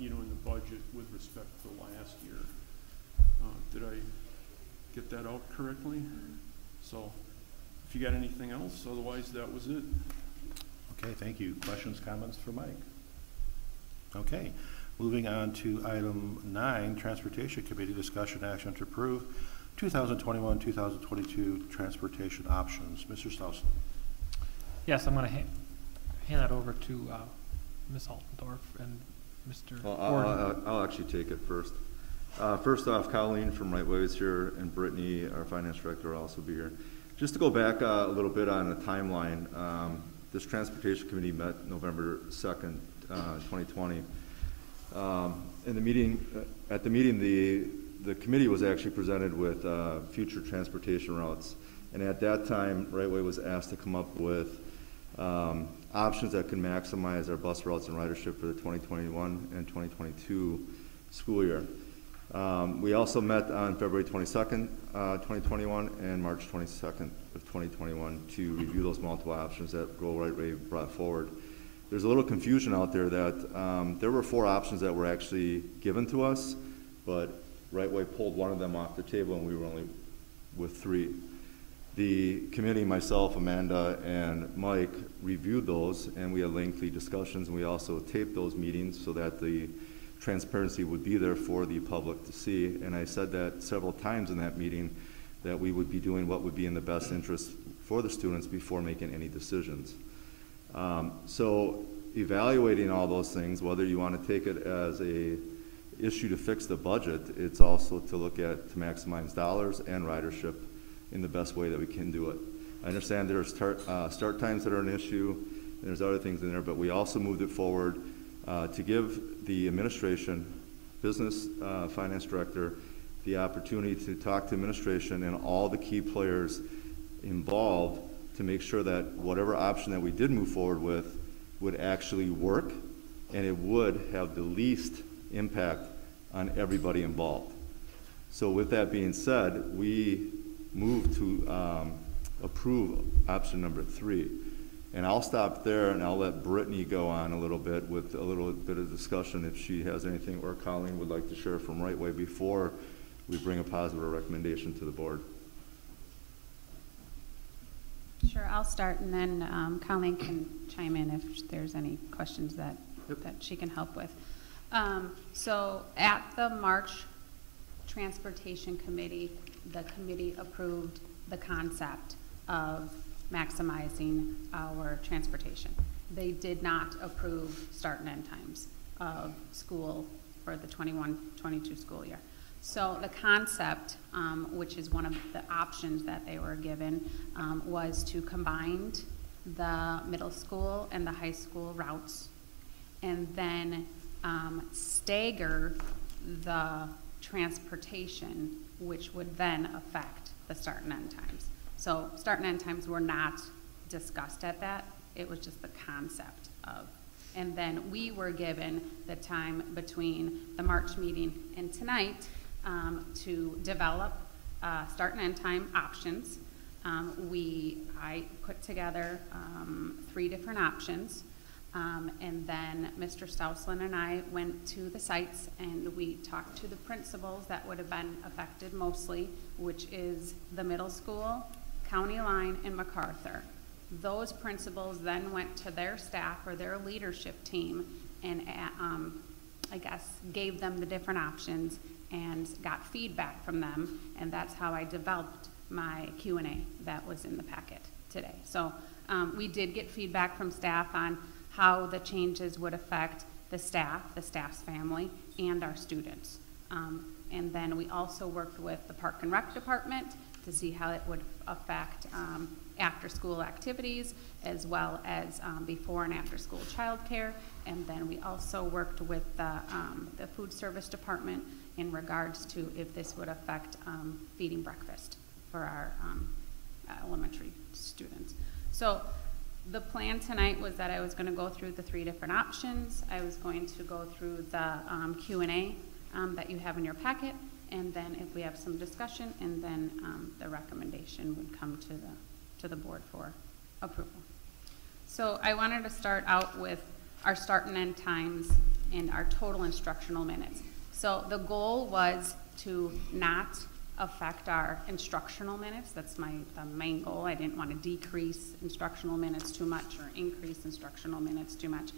in the budget with respect to last year. Did I get that out correctly? So, if you got anything else, otherwise that was it. Okay, thank you. Questions, comments for Mike? Okay, moving on to item 9, Transportation Committee discussion action to approve 2021-2022 transportation options. Mr. Stousen. Yes, I'm going to hand that over to Ms. Altendorf and Mr. Gordon. I'll actually take it first. First off, Colleen from Right Way is here, and Brittany, our finance director, will also be here. Just to go back a little bit on the timeline, this transportation committee met November 2nd, 2020. In the meeting, at the meeting, the committee was actually presented with future transportation routes, and at that time, Right Way was asked to come up with options that can maximize our bus routes and ridership for the 2021 and 2022 school year. We also met on February 22nd, 2021 and March 22nd of 2021 to review those multiple options that Go Right Way brought forward. There's a little confusion out there that there were 4 options that were actually given to us, but Right Way pulled one of them off the table and we were only with 3. The committee, myself, Amanda, and Mike reviewed those, and we had lengthy discussions, and we also taped those meetings so that the transparency would be there for the public to see. And I said that several times in that meeting, that we would be doing what would be in the best interest for the students before making any decisions. So evaluating all those things, whether you want to take it as a issue to fix the budget, it's also to look at to maximize dollars and ridership in the best way that we can do it. I understand there's start times that are an issue, and there's other things in there, but we also moved it forward to give the administration, business finance director, the opportunity to talk to administration and all the key players involved to make sure that whatever option that we did move forward with would actually work, and it would have the least impact on everybody involved. So with that being said, we moved to approve option number 3. And I'll stop there and I'll let Brittany go on a little bit with a little bit of discussion if she has anything, or Colleen would like to share from Right Way before we bring a positive recommendation to the board. Sure, I'll start, and then Colleen can chime in if there's any questions that she can help with. So at the March Transportation Committee, the committee approved the concept of maximizing our transportation. They did not approve start and end times of school for the 21-22 school year. So the concept, which is one of the options that they were given, was to combine the middle school and the high school routes, and then stagger the transportation, which would then affect the start and end times. So start and end times were not discussed at that. It was just the concept of. And then we were given the time between the March meeting and tonight to develop start and end time options. I put together 3 different options. And then Mr. Stouslin and I went to the sites and we talked to the principals that would have been affected mostly, which is the middle school, County Line, and MacArthur. Those principals then went to their staff or their leadership team and I guess gave them the different options and got feedback from them, and that's how I developed my Q&A that was in the packet today. So we did get feedback from staff on how the changes would affect the staff's family, and our students. And then we also worked with the Park and Rec Department to see how it would affect after-school activities, as well as before and after-school childcare. And then we also worked with the Food Service Department in regards to if this would affect feeding breakfast for our elementary students. So the plan tonight was that I was going to go through the 3 different options. I was going to go through the Q&A that you have in your packet, and then if we have some discussion, and then the recommendation would come to the board for approval. So I wanted to start out with our start and end times and our total instructional minutes. So the goal was to not affect our instructional minutes. That's the main goal. I didn't want to decrease instructional minutes too much or increase instructional minutes too much.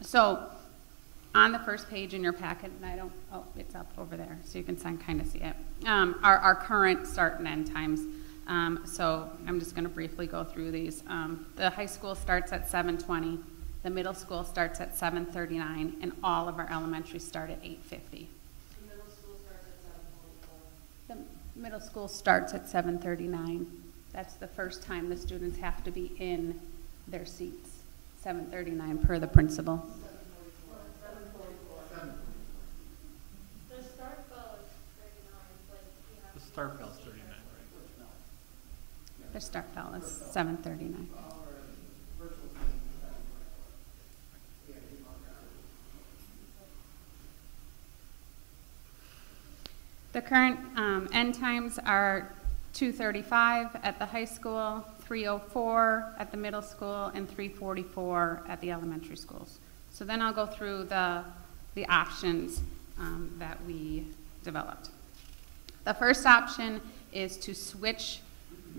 So on the first page in your packet, and it's up over there, so you can kind of see it, our current start and end times. So I'm just going to briefly go through these. The high school starts at 7:20, the middle school starts at 7:39, and all of our elementary start at 8:50. The middle school starts at 7:39. That's the first time the students have to be in their seats. 7:39 per the principal. The start bell is 39, right? The start bell is 7:39. The current end times are 2:35 at the high school, 3:04 at the middle school, and 3:44 at the elementary schools. So then I'll go through the options that we developed. The first option is to switch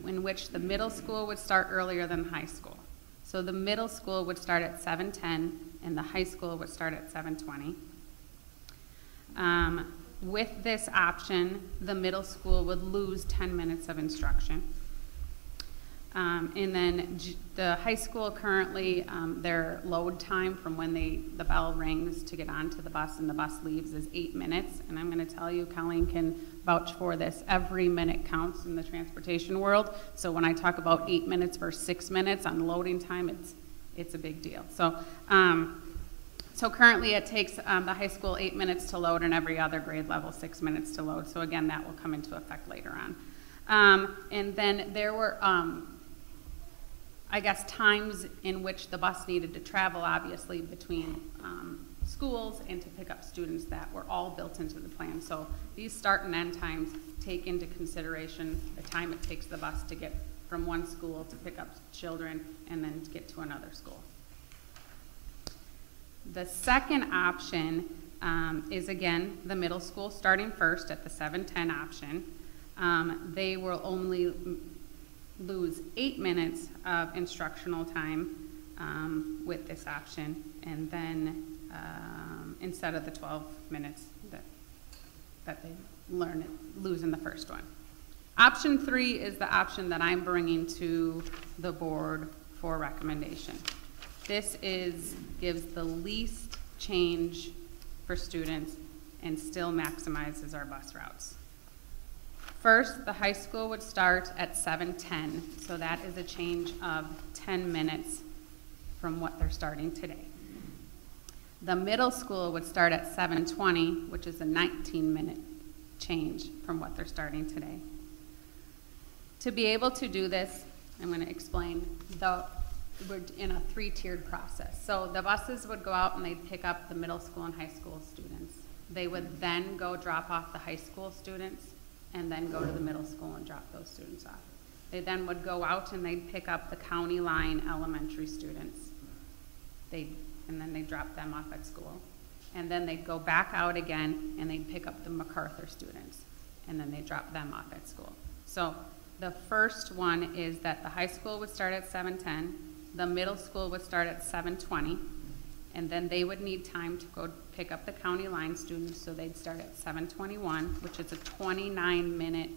in which the middle school would start earlier than high school. So the middle school would start at 7:10 and the high school would start at 7:20. With this option, the middle school would lose 10 minutes of instruction. And then the high school currently, their load time from when the bell rings to get onto the bus and the bus leaves is 8 minutes. And I'm going to tell you, Colleen can vouch for this. Every minute counts in the transportation world. So when I talk about 8 minutes versus 6 minutes on loading time, it's a big deal. So currently it takes the high school 8 minutes to load and every other grade level 6 minutes to load. So again, that will come into effect later on. And then there were, I guess, times in which the bus needed to travel, obviously, between schools and to pick up students that were all built into the plan. So these start and end times take into consideration the time it takes the bus to get from one school to pick up children and then to get to another school. The second option is, again, the middle school starting first at the 7:10 option. They will only lose 8 minutes of instructional time with this option, and then instead of the 12 minutes that they lose in the first one. Option 3 is the option that I'm bringing to the board for recommendation. This gives the least change for students and still maximizes our bus routes. First, the high school would start at 7:10, so that is a change of 10 minutes from what they're starting today. The middle school would start at 7:20, which is a 19-minute change from what they're starting today. To be able to do this, I'm going to explain, we're in a 3-tiered process. So the buses would go out and they'd pick up the middle school and high school students. They would then go drop off the high school students and then go to the middle school and drop those students off. They then would go out and they'd pick up the county line elementary students. And then they'd drop them off at school. And then they'd go back out again and they'd pick up the MacArthur students. And then they'd drop them off at school. So the first one is that the high school would start at 7:10, the middle school would start at 7:20, and then they would need time to go pick up the county line students, so they'd start at 7:21, which is a 29-minute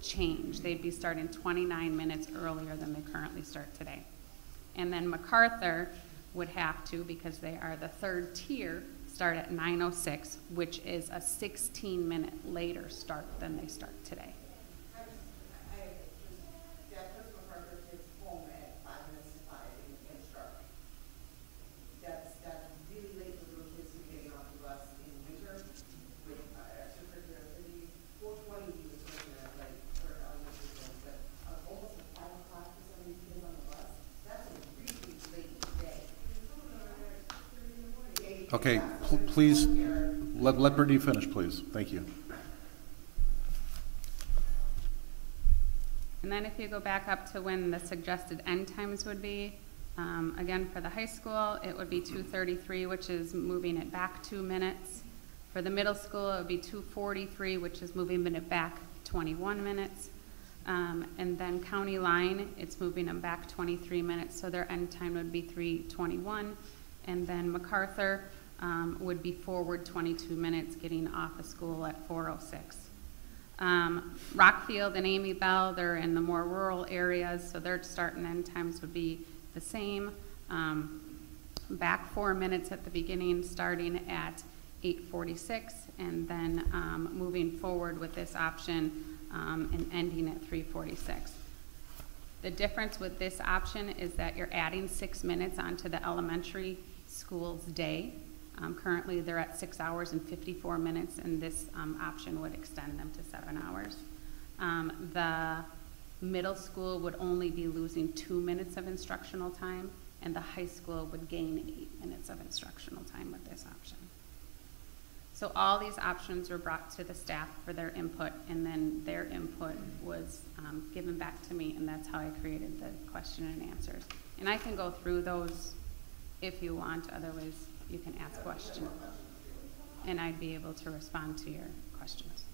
change. They'd be starting 29 minutes earlier than they currently start today. And then MacArthur would have to, because they are the 3rd tier, start at 9:06, which is a 16-minute later start than they start today. Okay, please, let Brittany finish, please. Thank you. And then if you go back up to when the suggested end times would be, again, for the high school, it would be 2:33, which is moving it back 2 minutes. For the middle school, it would be 2:43, which is moving it back 21 minutes. And then county line, it's moving them back 23 minutes, so their end time would be 3:21. And then MacArthur would be forward 22 minutes, getting off of school at 4:06. Rockfield and Amy Bell, they're in the more rural areas, so their start and end times would be the same. Back 4 minutes at the beginning, starting at 8:46, and then moving forward with this option and ending at 3:46. The difference with this option is that you're adding 6 minutes onto the elementary school's day. Currently, they're at 6 hours and 54 minutes, and this option would extend them to 7 hours. The middle school would only be losing 2 minutes of instructional time, and the high school would gain 8 minutes of instructional time with this option. So all these options were brought to the staff for their input, and then their input was given back to me, and that's how I created the question and answers. And I can go through those if you want, otherwise you can ask questions, and I'd be able to respond to your questions.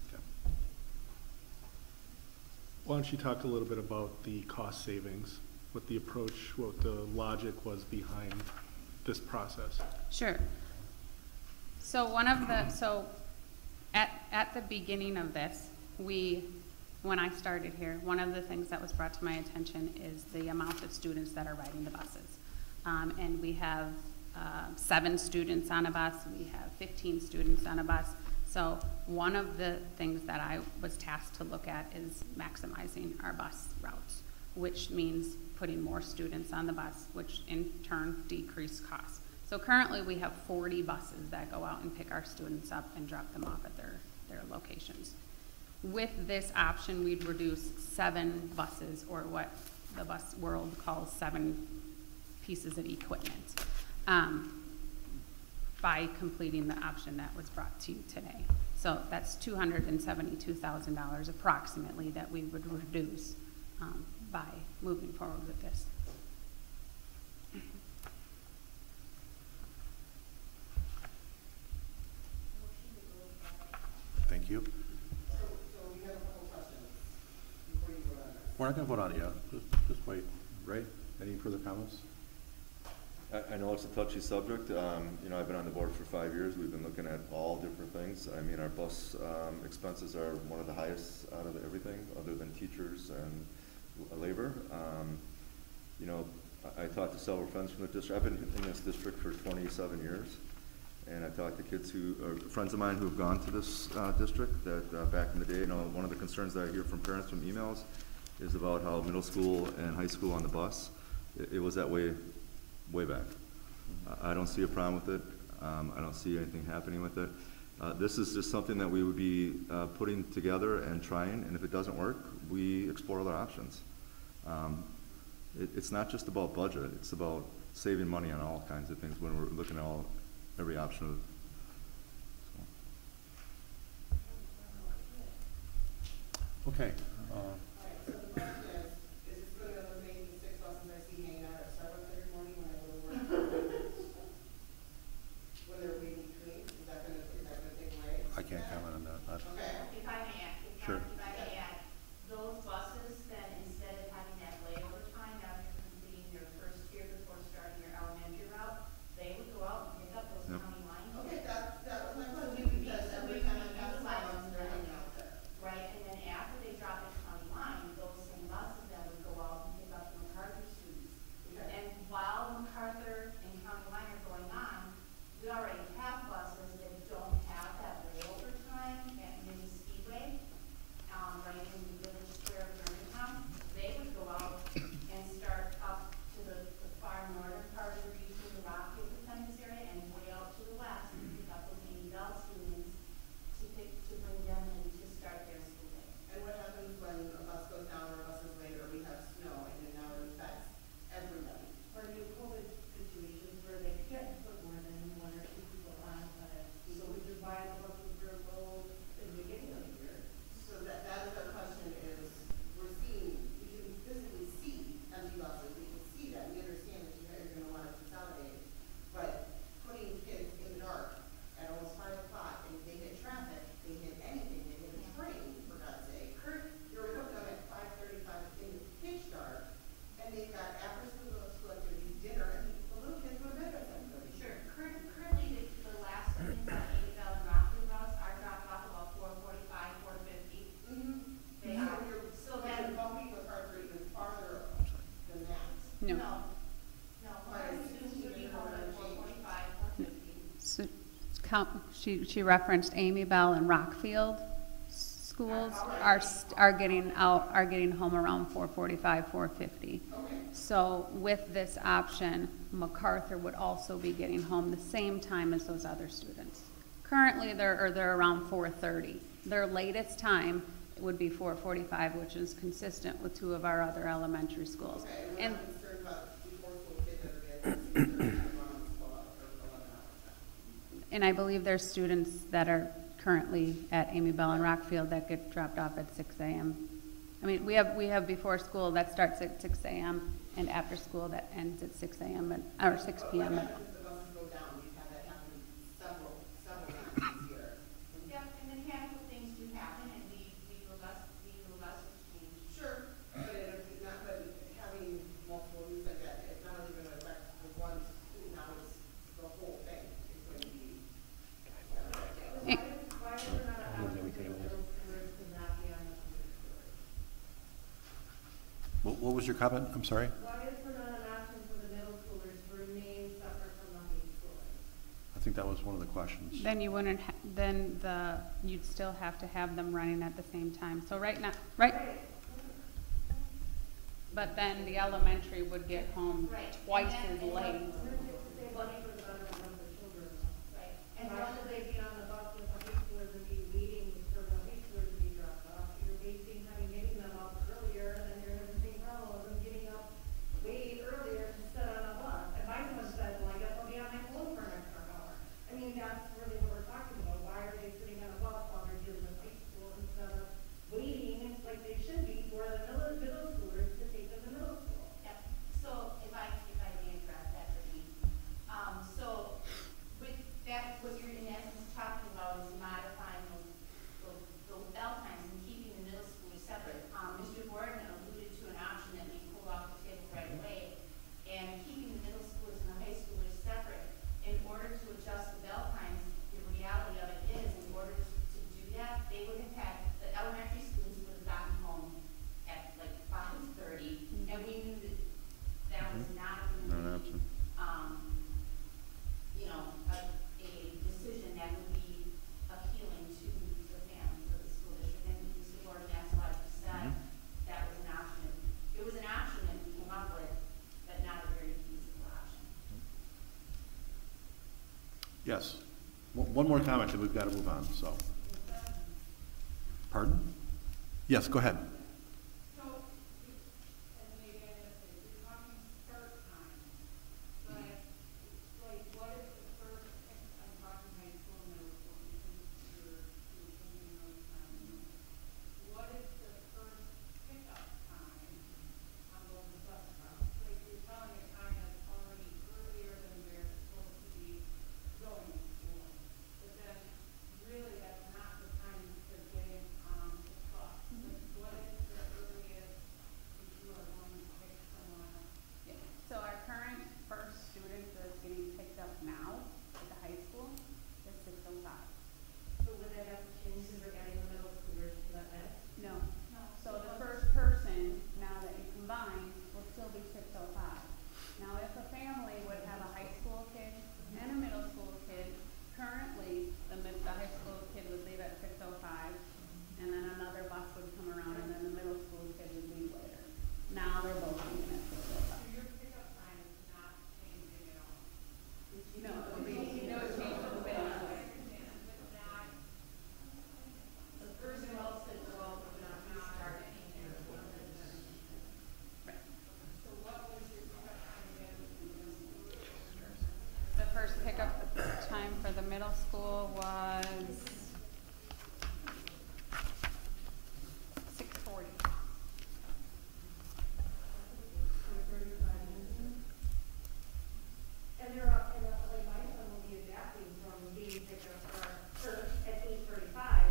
Why don't you talk a little bit about the cost savings, what the approach, what the logic was behind this process? Sure. So at the beginning of this, when I started here, one of the things that was brought to my attention is the amount of students that are riding the buses. And we have 7 students on a bus, we have 15 students on a bus. So one of the things that I was tasked to look at is maximizing our bus routes, which means putting more students on the bus, which in turn decrease costs. So currently we have 40 buses that go out and pick our students up and drop them off at their locations. With this option, we'd reduce 7 buses, or what the bus world calls 7 pieces of equipment, by completing the option that was brought to you today. So that's $272,000 approximately that we would reduce by moving forward with this. Thank you. We're not going to vote on it yet. Just wait. Ray, any further comments? I know it's a touchy subject. You know, I've been on the board for 5 years. We've been looking at all different things. I mean, our bus expenses are one of the highest out of everything, other than teachers and labor. You know, I talked to several friends from the district. I've been in this district for 27 years, and I talked to kids friends of mine who have gone to this district that back in the day, you know, one of the concerns that I hear from parents from emails is about how middle school and high school on the bus, it was that way back. I don't see a problem with it. I don't see anything happening with it. This is just something that we would be putting together and trying, and if it doesn't work, we explore other options. It's not just about budget, it's about saving money on all kinds of things when we're looking at every option of. Okay. I can't comment on that. If I may add, Sure. if I may add, those buses, then instead of having that layover time after completing your first year before starting your elementary route, they would go out and pick up those Yep. county lines. Okay, that was my So question, we would be, because so we every would time be I pass by utilizing them, they're them, hanging out there. right, and then after they drop at county line, those same buses then would go out and pick up the MacArthur students. And while MacArthur and county line are going on, we already have buses that don't have that layover time at Mini Speedway, right in the village square of Germantown. They would go out and start up to the far northern part of the region, the Rockville Defenders area, and way out to the west, and pick up those Amy Bell students to bring them in to start their school day. And what happens when a bus goes down or a bus is late, or we have snow, and then now it affects everybody? Or new COVID situations where they can't put more than one or two people on, so which is why the buses were low in the beginning of the year. So that is our question is, we're seeing, we can physically see empty buses, we can see that, we understand that you're gonna wanna consolidate, but putting kids in the dark at almost 5 o'clock, and if they hit traffic, they hit anything, they hit a train, for God's sake. You're putting them at 5:35 in the pitch dark, and they've got after-school activities, dinner, and the little kids go to bed by 7:30. Sure, currently, the last students on Amy Bell and Rockville routes are dropped off about 4:45, 4:50. They are, so then. Bumping MacArthur even farther than that. No. No, my students would be home at 4:45, 4:50. So, she referenced Amy Bell and Rockfield schools are getting home around 4:45, 4:50. So with this option, MacArthur would also be getting home the same time as those other students. Currently, they're around 4:30. Their latest time would be 4:45, which is consistent with two of our other elementary schools. And Concerned about before school kids ever get concerned about running school out for 11 hours. And I believe there's students that are currently at Amy Bell and Rockfield that get dropped off at 6 a.m. I mean, we have before school that starts at 6 a.m. and after school that ends at 6 a.m. or 6 p.m. What happens if the buses go down? We've had that happen several times this year. Yep, and then handful things do happen, and we do a bus exchange. Sure, but having multiple routes like that, it's not only gonna affect the one student, now it's the whole thing. It's going to be. Why is there not an option for the middle schoolers to not be on the public schoolers? What was your comment? I'm sorry. Why is there not an option for the middle schoolers to remain separate from the high schoolers? I think that was one of the questions. Then you wouldn't, you'd still have to have them running at the same time. So right now, but then the elementary would get home twice as late. Right, and rather they be on the bus with the high schoolers and be waiting for the high schoolers to be dropped off, you're getting them up earlier, and then you're having the same problem of them getting up way earlier to sit on a bus. And my son said, well, I guess I'll be on my phone for an extra hour. I mean, that's really what we're talking about. Why are they sitting on a bus while they're dealing with high school instead of waiting like they should be for the middle schoolers to take them to middle school? Yep, so if I may address that for me. So with that, what you're in essence talking about is modifying those bell times and keeping the middle schoolers separate. Mr. Gordon alluded to an option that we pulled off the table right away, and keeping the middle schoolers and the high schoolers separate. In order to adjust the bell times, the reality of it is, in order to do that, they would have had, the elementary students would have gotten home at like 5:30, and we knew that that was not going to Not an be, option. a decision that would be appealing to the families of the school district. And Mr. Gordon, that's why you said that was an option. It was an option that we came up with, but not a very feasible option. Yes. One more comment and we've got to move on, so. Pardon? Yes, go ahead. So our current first student that's getting picked up now at the high school is 6:05. So would that have to change since we're adding the middle schoolers to that day? No. So the first person, now that you combine, will still be 6:05. Now if a family would have a high school kid and a middle school kid, currently the high school kid would leave at 6:05 and then another bus would come around and then the middle school kid would leave later. Now they're both leaving at 6:05. No, it would change the middle. The first and all six are all going to start. Right. So what was your pickup time again? The first pickup time for the middle school was 6:40. And they're up, and like my son will be adapting from being picked up first at 8:35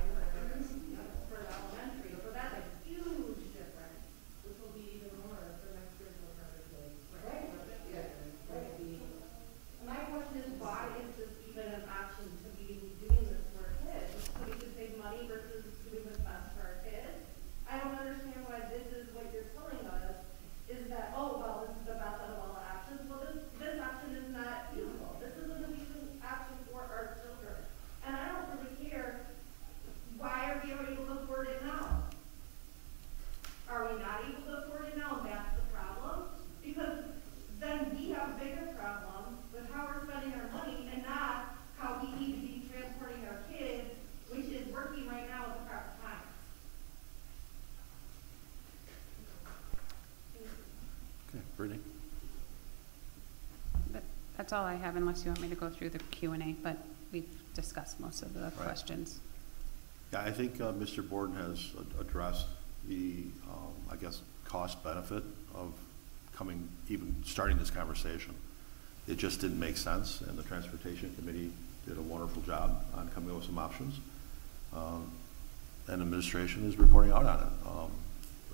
for elementary, so that's a huge difference, which will be even more for next year for other kids. Right. My question is, why is this even an option to be doing this for kids? So we could save money versus doing what's best for our kids? I don't understand why this is what you're telling us, is that, oh, well, this is the best out of all options. Well, this option is not useful. This isn't a decent option for our children. And I don't really care, why are we able to afford it now? Are we not able to afford it now, and that's the problem? Because then we have a bigger problem with how we're spending our money and not how we need to be transporting our kids, which is working right now at the proper time. Okay, Brittany? That's all I have, unless you want me to go through the Q&A, but we've discussed most of the questions. Yeah, I think Mr. Borden has addressed the, I guess, cost benefit of starting this conversation. It just didn't make sense, and the Transportation Committee did a wonderful job on coming up with some options. And administration is reporting out on it.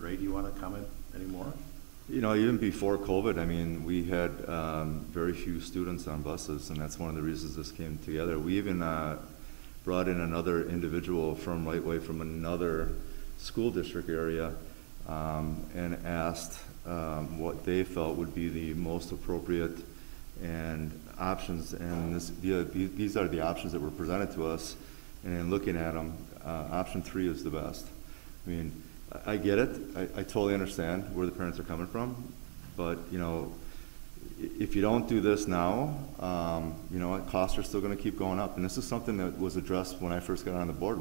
Ray, do you want to comment any more? You know, even before COVID, I mean, we had very few students on buses, and that's one of the reasons this came together. We even brought in another individual from Lightway from another school district area and asked what they felt would be the most appropriate and options, and these are the options that were presented to us, and in looking at them, option 3 is the best. I mean, I get it. I totally understand where the parents are coming from, but you know, if you don't do this now, you know, costs are still going to keep going up. And this is something that was addressed when I first got on the board.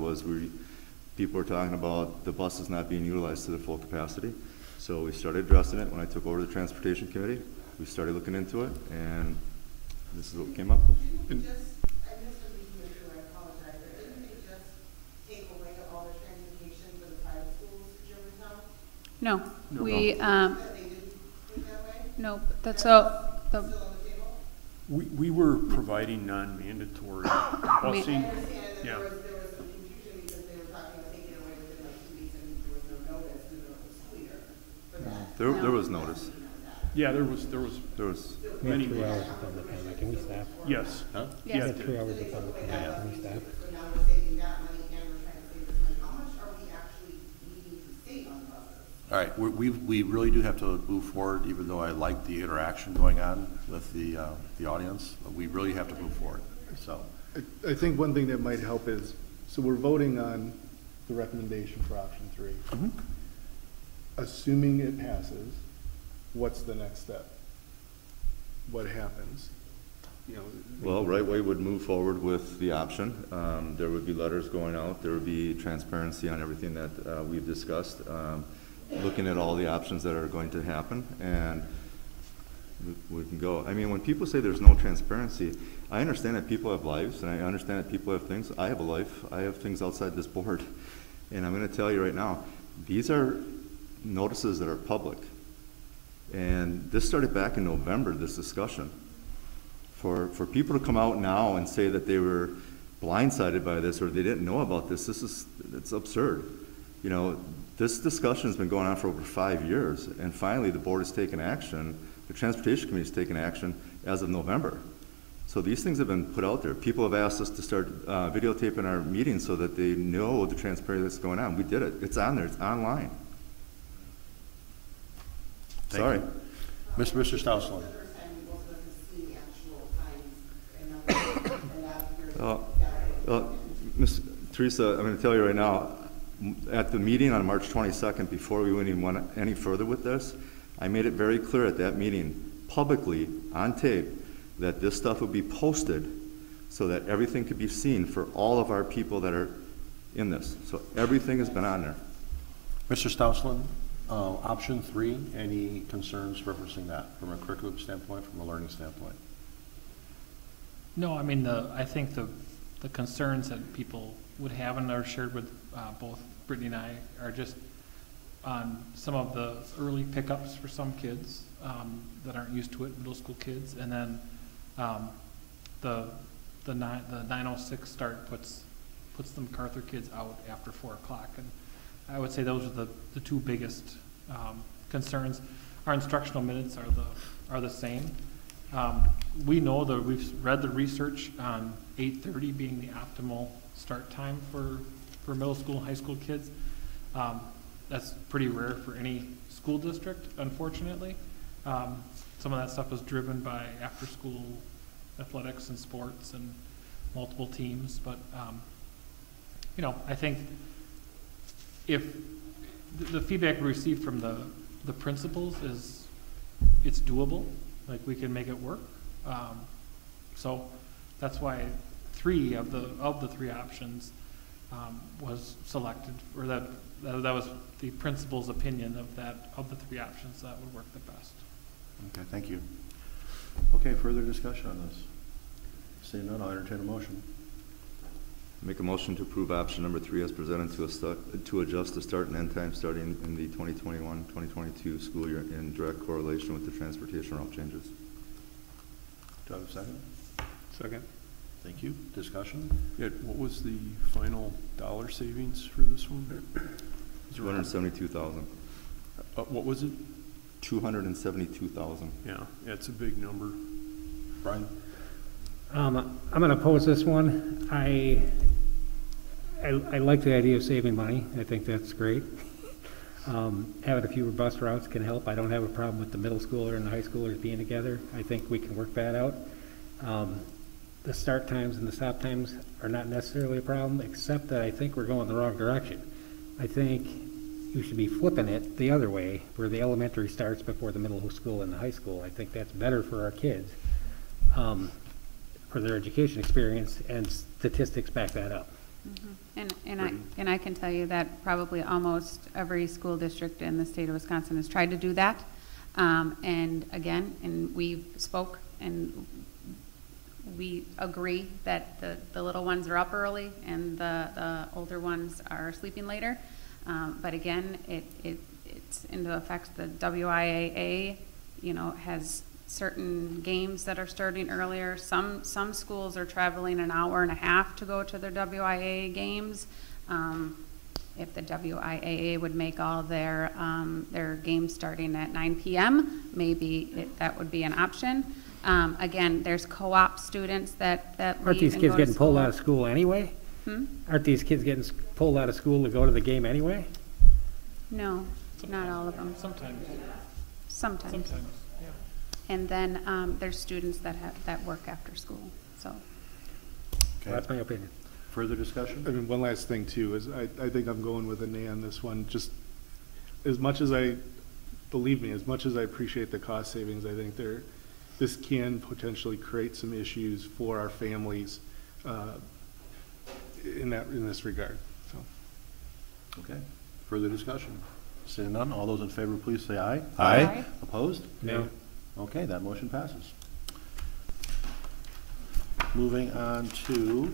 People were talking about the buses not being utilized to their full capacity. So we started addressing it when I took over the Transportation Committee. We started looking into it, and this is what we came up with. No, we, no, that's all, We were providing non-mandatory busing. Yeah. There was notice. Yeah, there was We have many. 3 hours of public comment. Can we stop? Yes. Huh? We Yes. have 3 hours of public comment. Can we stop? All right, we really do have to move forward, even though I like the interaction going on with the audience. We really have to move forward, so. I think one thing that might help is, so we're voting on the recommendation for option 3. Mm-hmm. Assuming it passes, what's the next step? What happens? you know. Well, Right Way would move forward with the option. There would be letters going out. There would be transparency on everything that we've discussed, looking at all the options that are going to happen, and we can go. I mean, when people say there's no transparency, I understand that people have lives, and I understand that people have things. I have a life. I have things outside this board. And I'm going to tell you right now, these are notices that are public. And this started back in November, this discussion. For people to come out now and say that they were blindsided by this or they didn't know about this, it's absurd. You know, this discussion has been going on for over 5 years, and finally the board has taken action. The Transportation Committee has taken action as of November. So these things have been put out there. People have asked us to start videotaping our meetings so that they know the transparency that's going on. We did it. It's on there. It's online. Sorry. Mr. Stousland. Ms. Teresa, I'm going to tell you right now, at the meeting on March 22nd, before we even went any further with this, I made it very clear at that meeting, publicly, on tape, that this stuff would be posted so that everything could be seen for all of our people that are in this. So everything has been on there. Mr. Stousland, option 3, any concerns referencing that from a curriculum standpoint, from a learning standpoint? No, I mean, I think the concerns that people would have and are shared with both Brittany and I are just on some of the early pickups for some kids that aren't used to it, middle school kids, and then the 9:06 start puts the MacArthur kids out after 4 o'clock, and I would say those are the 2 biggest concerns. Our instructional minutes are the same. We know that we've read the research on 8:30 being the optimal start time for middle school and high school kids. That's pretty rare for any school district, unfortunately. Some of that stuff is driven by after-school athletics and sports and multiple teams, but you know, I think if the feedback we received from the principals is it's doable, like we can make it work. So that's why 3 of the 3 options was selected, or that was the principal's opinion of the 3 options that would work the best. Okay, thank you. Okay, further discussion on this? Seeing none, I'll entertain a motion. Make a motion to approve option number 3 as presented to adjust the start and end time starting in the 2021-2022 school year in direct correlation with the transportation route changes. Do I have a second? Second. Thank you. Discussion? Yeah, what was the final dollar savings for this one? 272,000. What was it? 272,000. Yeah, it's a big number. Brian? I'm going to oppose this one. I like the idea of saving money. I think that's great. Having a few bus routes can help. I don't have a problem with the middle schooler and the high schoolers being together. I think we can work that out. The start times and the stop times are not necessarily a problem, except that I think we're going the wrong direction. I think you should be flipping it the other way, where the elementary starts before the middle school and the high school. I think that's better for our kids, for their education experience, and statistics back that up. Mm-hmm. And I can tell you that probably almost every school district in the state of Wisconsin has tried to do that. And again, we spoke and we agree that the little ones are up early and the older ones are sleeping later. But again, it's into effect. The WIAA, has certain games that are starting earlier. Some schools are traveling an hour and a half to go to their WIAA games. If the WIAA would make all their games starting at 9 p.m., maybe that would be an option. Again, there's co-op students that Aren't these kids getting pulled out of school anyway? Aren't these kids getting pulled out of school to go to the game anyway? No, not all of them. Sometimes. Yeah. And then there's students that work after school. So. Okay. Well, that's my opinion. Further discussion? I mean, one last thing too is I think I'm going with a nay on this one. Just as much as as much as I appreciate the cost savings, I think this can potentially create some issues for our families in this regard. So. Okay, further discussion? Seeing none, all those in favor, please say aye. Aye. Opposed? No. Okay, that motion passes. Moving on to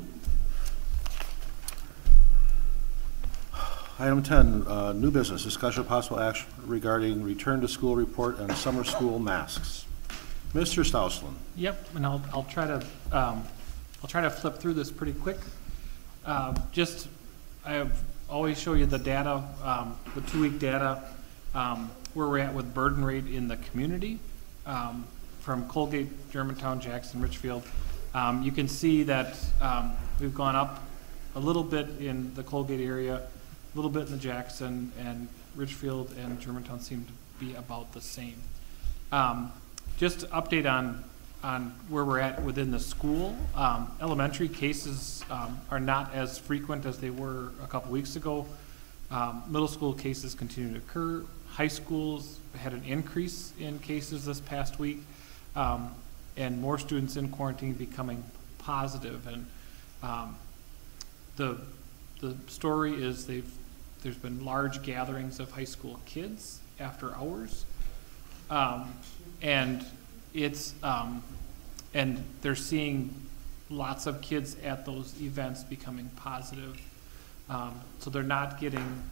item 10, new business, discussion of possible action regarding return to school report and summer school masks. Mr. Stousland. Yep, and I'll try to flip through this pretty quick. I always show you the data, the 2-week data, where we're at with burden rate in the community, from Colgate, Germantown, Jackson, Richfield. You can see that we've gone up a little bit in the Colgate area, a little bit in the Jackson, and Richfield and Germantown seem to be about the same. Just to update on where we're at within the school. Elementary cases are not as frequent as they were a couple weeks ago. Middle school cases continue to occur. High schools had an increase in cases this past week, and more students in quarantine becoming positive. And the story is there's been large gatherings of high school kids after hours, and it's and they're seeing lots of kids at those events becoming positive. So they're not getting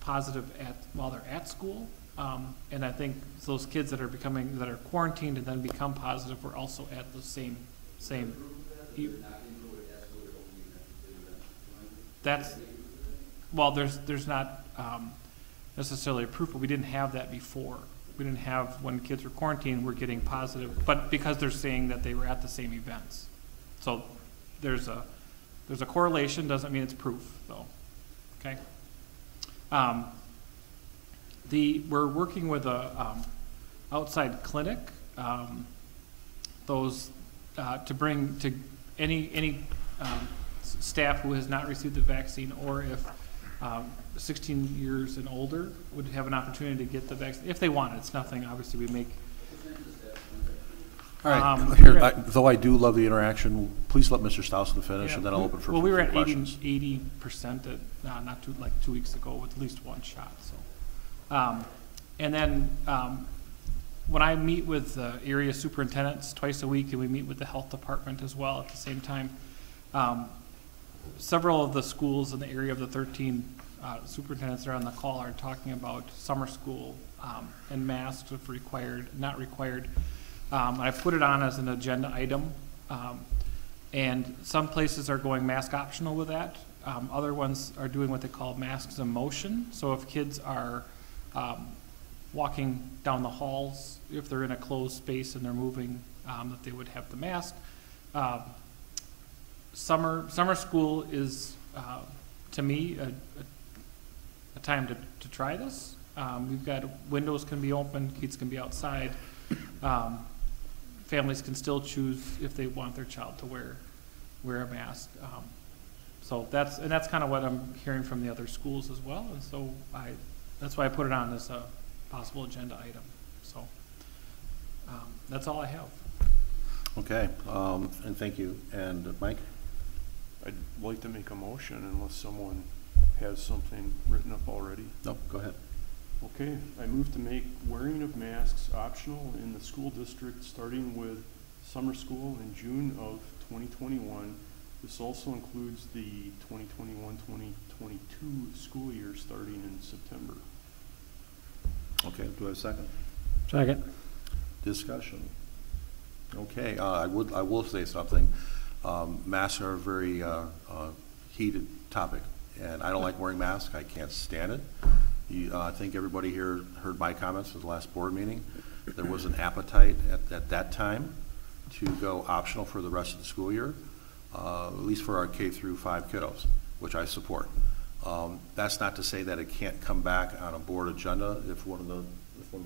positive while they're at school. And I think those kids that are quarantined and then become positive were also at the same. There's not necessarily a proof, but we didn't have that before. We didn't have, when kids were quarantined, we're getting positive, but because they're saying that they were at the same events. So there's a correlation, doesn't mean it's proof though, okay? We're working with a outside clinic, to bring to any staff who has not received the vaccine, or if 16 years and older would have an opportunity to get the vaccine if they want it. It's nothing, obviously, we make. All right, though I do love the interaction, please let Mr. Stousland finish, and then I'll open for we were at questions. 80% like 2 weeks ago with at least one shot. So, and then when I meet with area superintendents twice a week, and we meet with the health department as well at the same time, several of the schools in the area of the 13 superintendents that are on the call are talking about summer school and masks if required, not required. I put it on as an agenda item, and some places are going mask optional with that. Other ones are doing what they call masks in motion. So if kids are walking down the halls, if they're in a closed space and they're moving, that they would have the mask. Summer school is, to me, a time to try this. We've got windows can be open, kids can be outside. Families can still choose if they want their child to wear a mask. So that's kind of what I'm hearing from the other schools as well. And so that's why I put it on as a possible agenda item. So that's all I have. Okay, and thank you. And Mike? I'd like to make a motion unless someone has something written up already. No, go ahead. Okay, I move to make wearing of masks optional in the school district starting with summer school in June of 2021. This also includes the 2021-2022 school year starting in September. Okay, do I have a second? Second. Discussion. Okay, I will say something. Masks are a very heated topic, and I don't like wearing masks. I can't stand it. I think everybody here heard my comments at the last board meeting. There was an appetite at that time to go optional for the rest of the school year, at least for our K through 5 kiddos, which I support. That's not to say that it can't come back on a board agenda if one of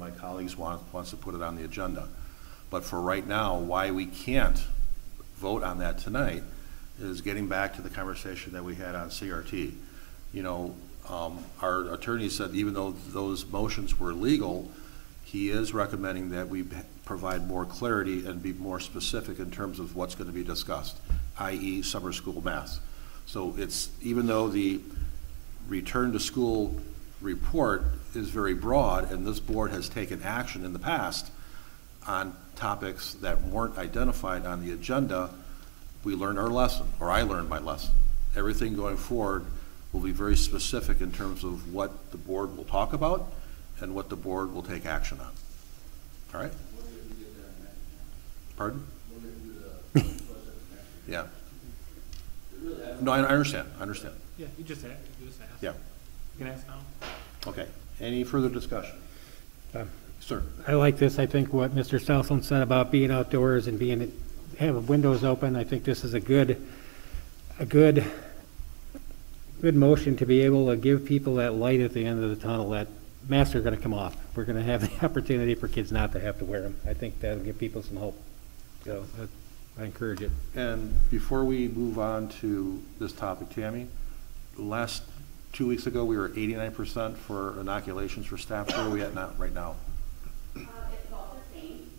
my colleagues wants to put it on the agenda. But for right now, why we can't vote on that tonight is getting back to the conversation that we had on CRT. You know, our attorney said even though those motions were legal, he is recommending that we provide more clarity and be more specific in terms of what's going to be discussed, i.e. summer school masks. So it's, even though the return to school report is very broad, and this board has taken action in the past on topics that weren't identified on the agenda, we learned our lesson, or I learned my lesson. Everything going forward will be very specific in terms of what the board will talk about and what the board will take action on. All right? Pardon? Yeah. No, I understand. I understand. Yeah, you just ask. Yeah. You can ask now. Okay. Any further discussion? Sir. I like this. I think what Mr. Southland said about being outdoors and having windows open, I think this is a good motion to be able to give people that light at the end of the tunnel, that masks are going to come off. We're going to have the opportunity for kids not to have to wear them. I think that'll give people some hope. So I encourage it. And before we move on to this topic, Tammy, last 2 weeks ago, we were 89% for inoculations for staff. Where are we at now, right now? It's about the same.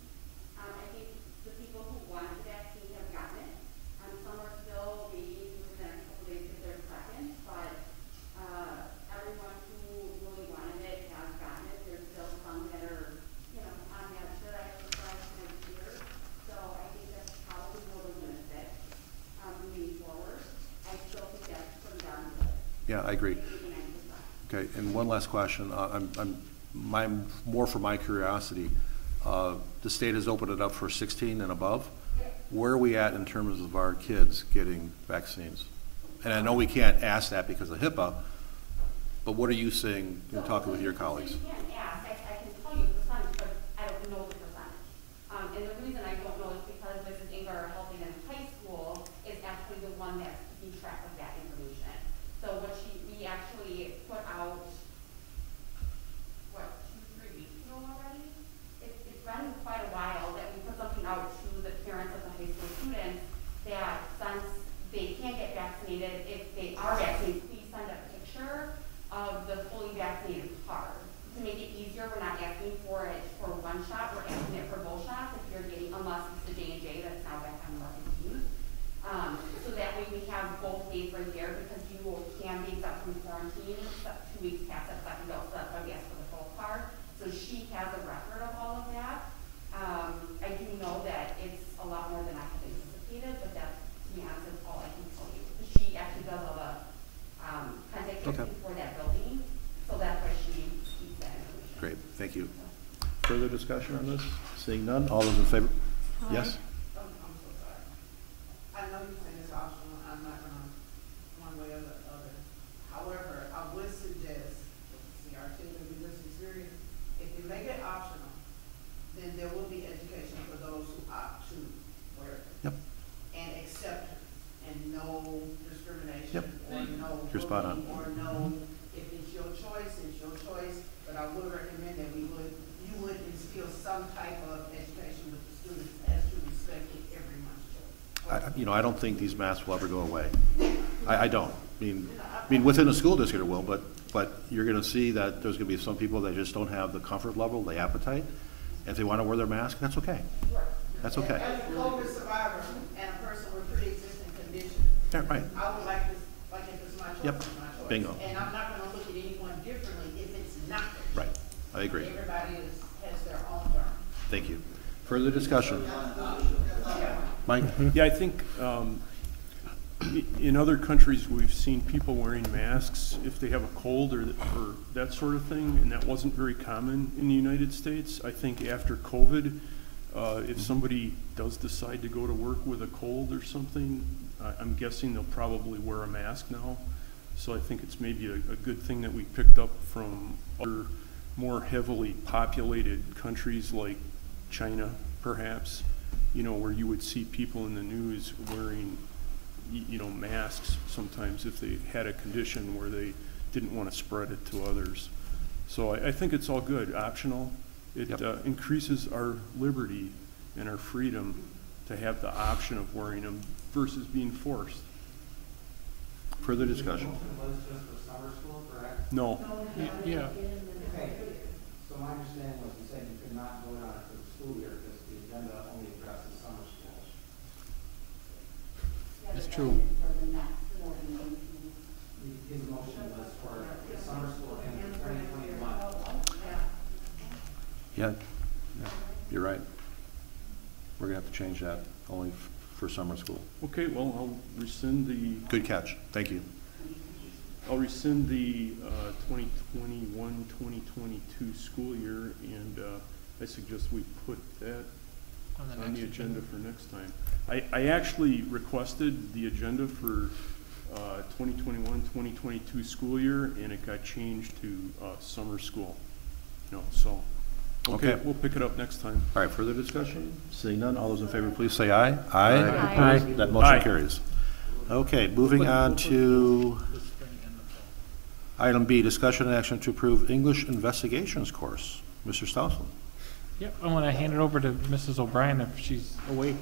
I think the people who wanted the vaccine have gotten it. Some are still waiting for the next couple days to get their second, but everyone who really wanted it has gotten it. There's still some that are, on that should I exercise next year. So I think that's probably where we're going to sit moving forward. I still think that's pretty darn good. Yeah, I agree. Okay, and one last question. More for my curiosity. The state has opened it up for 16 and above. Where are we at in terms of our kids getting vaccines? And I know we can't ask that because of HIPAA, but what are you seeing in talking with your colleagues? You can ask. I can tell you the percentage, but I don't know the percentage. And the reason I don't know is because Mrs. Ingar, helping in high school, is actually the one that's keeping track of that information. So we actually put out, 2-3 weeks ago already? It's been quite a while that we put something out to the parents of the high school students that since they can't get vaccinated, if they are vaccinated, please send a picture of the fully vaccinated card. To make it easier, we're not asking for it for one shot, we're asking it for both shots if you're getting, unless it's the J&J that's now back on the market to use. So that way we have both dates right there, because you can be exempt from quarantine 2 weeks past that second dose, so that's why we ask for the full card. So she has a record of all of that. I do know that it's a lot more than I had anticipated, but that's, to be honest, that's all I can tell you. She actually does all the contact tracing for that building, so that's why she keeps that information. Great, thank you. Further discussion on this? Seeing none, all those in favor? Yes? I'm so sorry. I know you're saying it's optional, I'm not gonna, one way or the other. However, I would suggest, CRT, maybe this experience, if you make it optional, then there will be education for those who opt to wear it. Yep. And acceptance, and no discrimination, Yep. or no You're spot on. bullying, or no, if it's your choice, it's your choice. But I would recommend that you would instill some type of education with the students as to respecting everyone's choice. I don't think these masks will ever go away. I don't. I mean, within a school district it will, but you're going to see that there's going to be some people that just don't have the comfort level, the appetite. If they want to wear their mask, that's okay. That's okay. As a COVID survivor and a person with pre-existing conditions, Yeah, right. I would like this, like if it's my choice, Yep. it's my choice. Bingo. And I'm not going to look at anyone differently if it's not their choice. Right. I agree. Everybody has their own term. Thank you. Further discussion? Mike? Yeah, I think in other countries, we've seen people wearing masks if they have a cold or that sort of thing, and that wasn't very common in the United States. I think after COVID, if somebody does decide to go to work with a cold or something, I'm guessing they'll probably wear a mask now. So I think it's maybe a good thing that we picked up from other more heavily populated countries like China, perhaps, where you would see people in the news wearing masks sometimes if they had a condition where they didn't want to spread it to others. So I think it's all good, optional. It increases our liberty and our freedom to have the option of wearing them versus being forced. Further discussion? Was just for summer school, correct? No. Yeah. Okay, so my understanding was you said you could not vote on it for the school year because true. His motion was for the summer school in 2021. Yeah, you're right. We're gonna have to change that, only for summer school. Okay, well, I'll rescind the, Good catch, thank you. I'll rescind the 2021-2022 school year, and I suggest we put that on the agenda for next time. I actually requested the agenda for 2021-2022 school year, and it got changed to summer school. No, so, okay, Okay. we'll pick it up next time. All right, further discussion? Seeing none, all those in favor, please say aye. Aye. Opposed? Aye. That motion Aye. carries. Okay, moving on to item B, discussion and action to approve English investigations course. Mr. Stousel. Yep, I want to hand it over to Mrs. O'Brien if she's awake.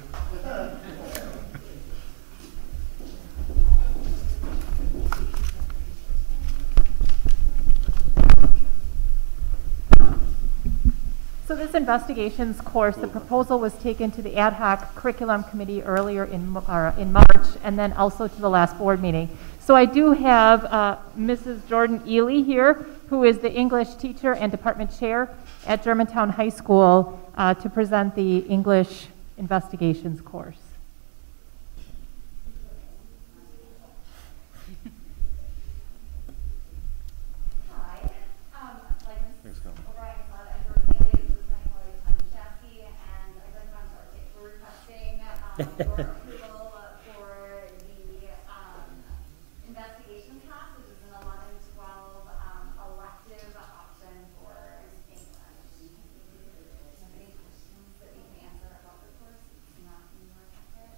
So this investigations course, the proposal was taken to the ad hoc curriculum committee earlier in March, and then also to the last board meeting. So I do have Mrs. Jordan Ely here, who is the English teacher and department chair at Germantown High School, to present the English investigations course. For approval for the investigation class, which is an 11-12 elective option for English. Do you have any questions that we can answer about the course? It's not in your packet.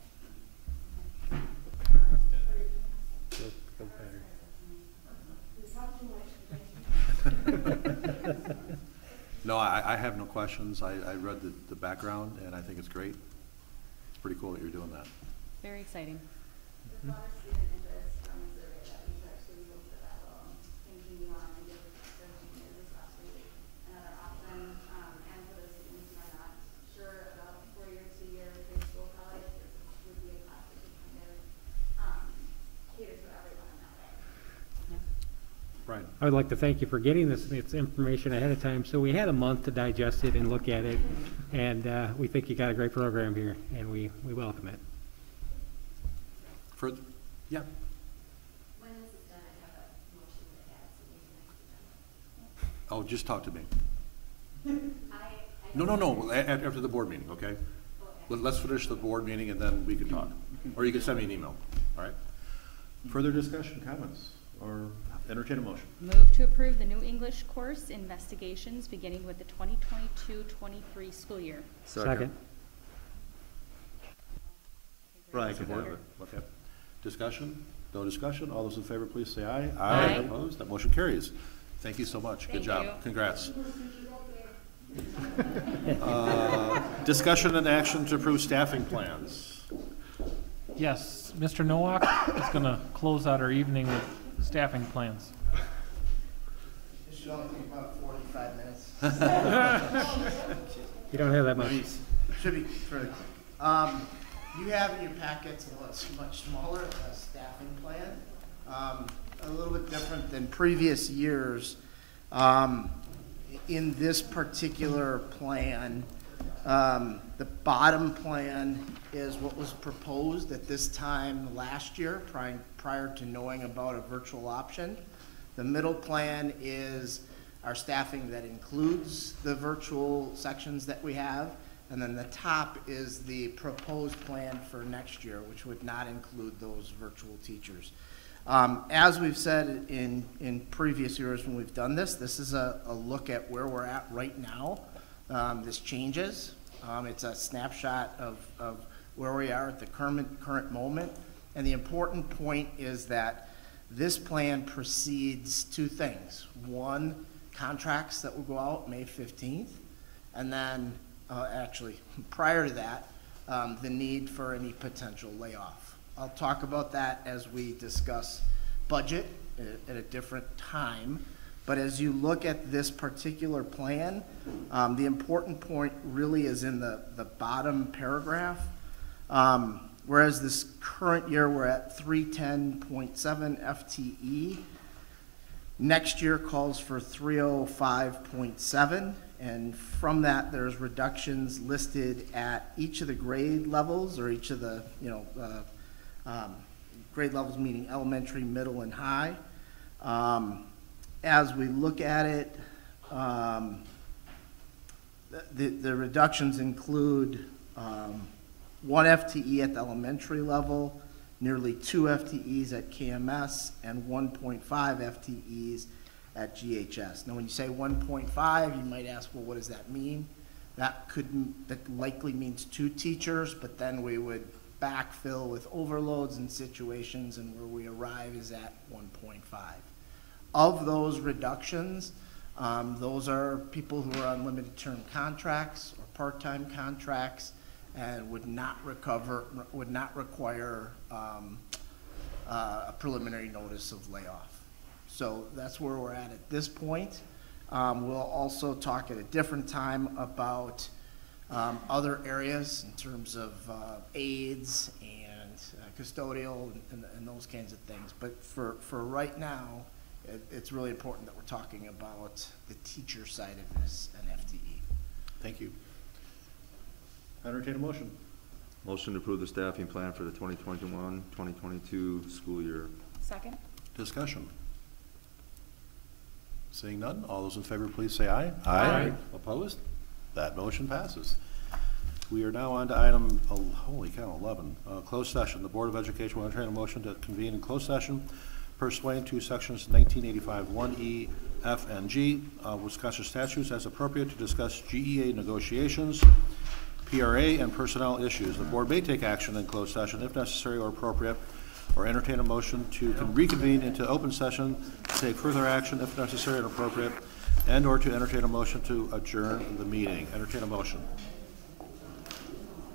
No, I have no questions. I read the background, and I think it's great. It's pretty cool that you're doing that. Very exciting. There's a lot of student interest from the survey that we've actually looked at that will continue on and give their juniors especially another option. And for the students who are not sure about 4-year, 2-year, grade school, college, this would be a class that would kind of cater to everyone in that way. Brian. I would like to thank you for getting this information ahead of time. So we had a month to digest it and look at it, and we think you got a great program here, and we welcome it. Yeah. When this is done, I have a motion to add something next Oh, just talk to me. I No, after the board meeting, okay? Let's finish the board meeting, and then we can talk. Or you can send me an email, all right? Further discussion, comments, or entertain a motion? Move to approve the new English course, investigations, beginning with the 2022-23 school year. Second. Brian, support. Okay. Discussion? No discussion? All those in favor, please say aye. Aye. Opposed? That motion carries. Thank you so much. Good Thank job. you. Congrats. Discussion and action to approve staffing plans. Yes, Mr. Nowak is going to close out our evening with staffing plans. It should only take about 45 minutes. You don't have that much. Should be fairly quick. You have in your packets what's much smaller, a staffing plan. A little bit different than previous years. In this particular plan, the bottom plan is what was proposed at this time last year, prior to knowing about a virtual option. The middle plan is our staffing that includes the virtual sections that we have. And then the top is the proposed plan for next year, which would not include those virtual teachers. As we've said in previous years when we've done this, this is a look at where we're at right now. This changes. It's a snapshot of where we are at the current moment. And the important point is that this plan precedes two things. One, contracts that will go out May 15th, and then actually, prior to that, the need for any potential layoff. I'll talk about that as we discuss budget at a different time. But as you look at this particular plan, the important point really is in the bottom paragraph. Whereas this current year, we're at 310.7 FTE. Next year calls for 305.7, and from that, there's reductions listed at each of the grade levels, or each of the, grade levels meaning elementary, middle, and high. As we look at it, the reductions include 1 FTE at the elementary level, nearly 2 FTEs at KMS, and 1.5 FTEs at GHS. Now, when you say 1.5, you might ask, well, what does that mean? That likely means 2 teachers, but then we would backfill with overloads in situations, and where we arrive is at 1.5. Of those reductions, those are people who are on limited term contracts or part-time contracts, and would not require a preliminary notice of layoff. So that's where we're at this point. We'll also talk at a different time about other areas in terms of aides and custodial and those kinds of things. But for right now, it's really important that we're talking about the teacher side of this and FTE. Thank you. Entertain a motion. Motion to approve the staffing plan for the 2021-2022 school year. Second. Discussion. Seeing none, all those in favor, please say aye. Aye. Opposed? That motion passes. We are now on to item, holy cow, 11, closed session. The Board of Education will entertain a motion to convene in closed session pursuant to sections 1985 1E, F, and G, Wisconsin statutes as appropriate to discuss GEA negotiations, PRA, and personnel issues. The board may take action in closed session if necessary or appropriate, or entertain a motion to reconvene into open session to take further action if necessary and appropriate, and or to entertain a motion to adjourn the meeting. Entertain a motion.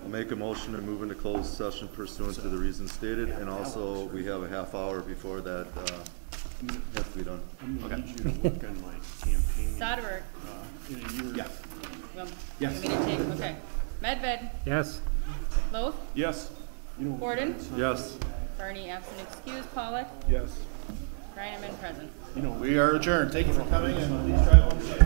I'll make a motion to move into closed session pursuant to the reasons stated, and also we have a half hour before that has to be done. I'm gonna need you to work on my campaign. Soderberg. In a year. Yeah. Well, Yes. you want me to take, okay. Medved. Yes. Loth. Yes. Gordon. Yes. Barney, absent, excused. Pollock. Yes. Reineman, present. We are adjourned. Thank you for coming, and please drive home safe.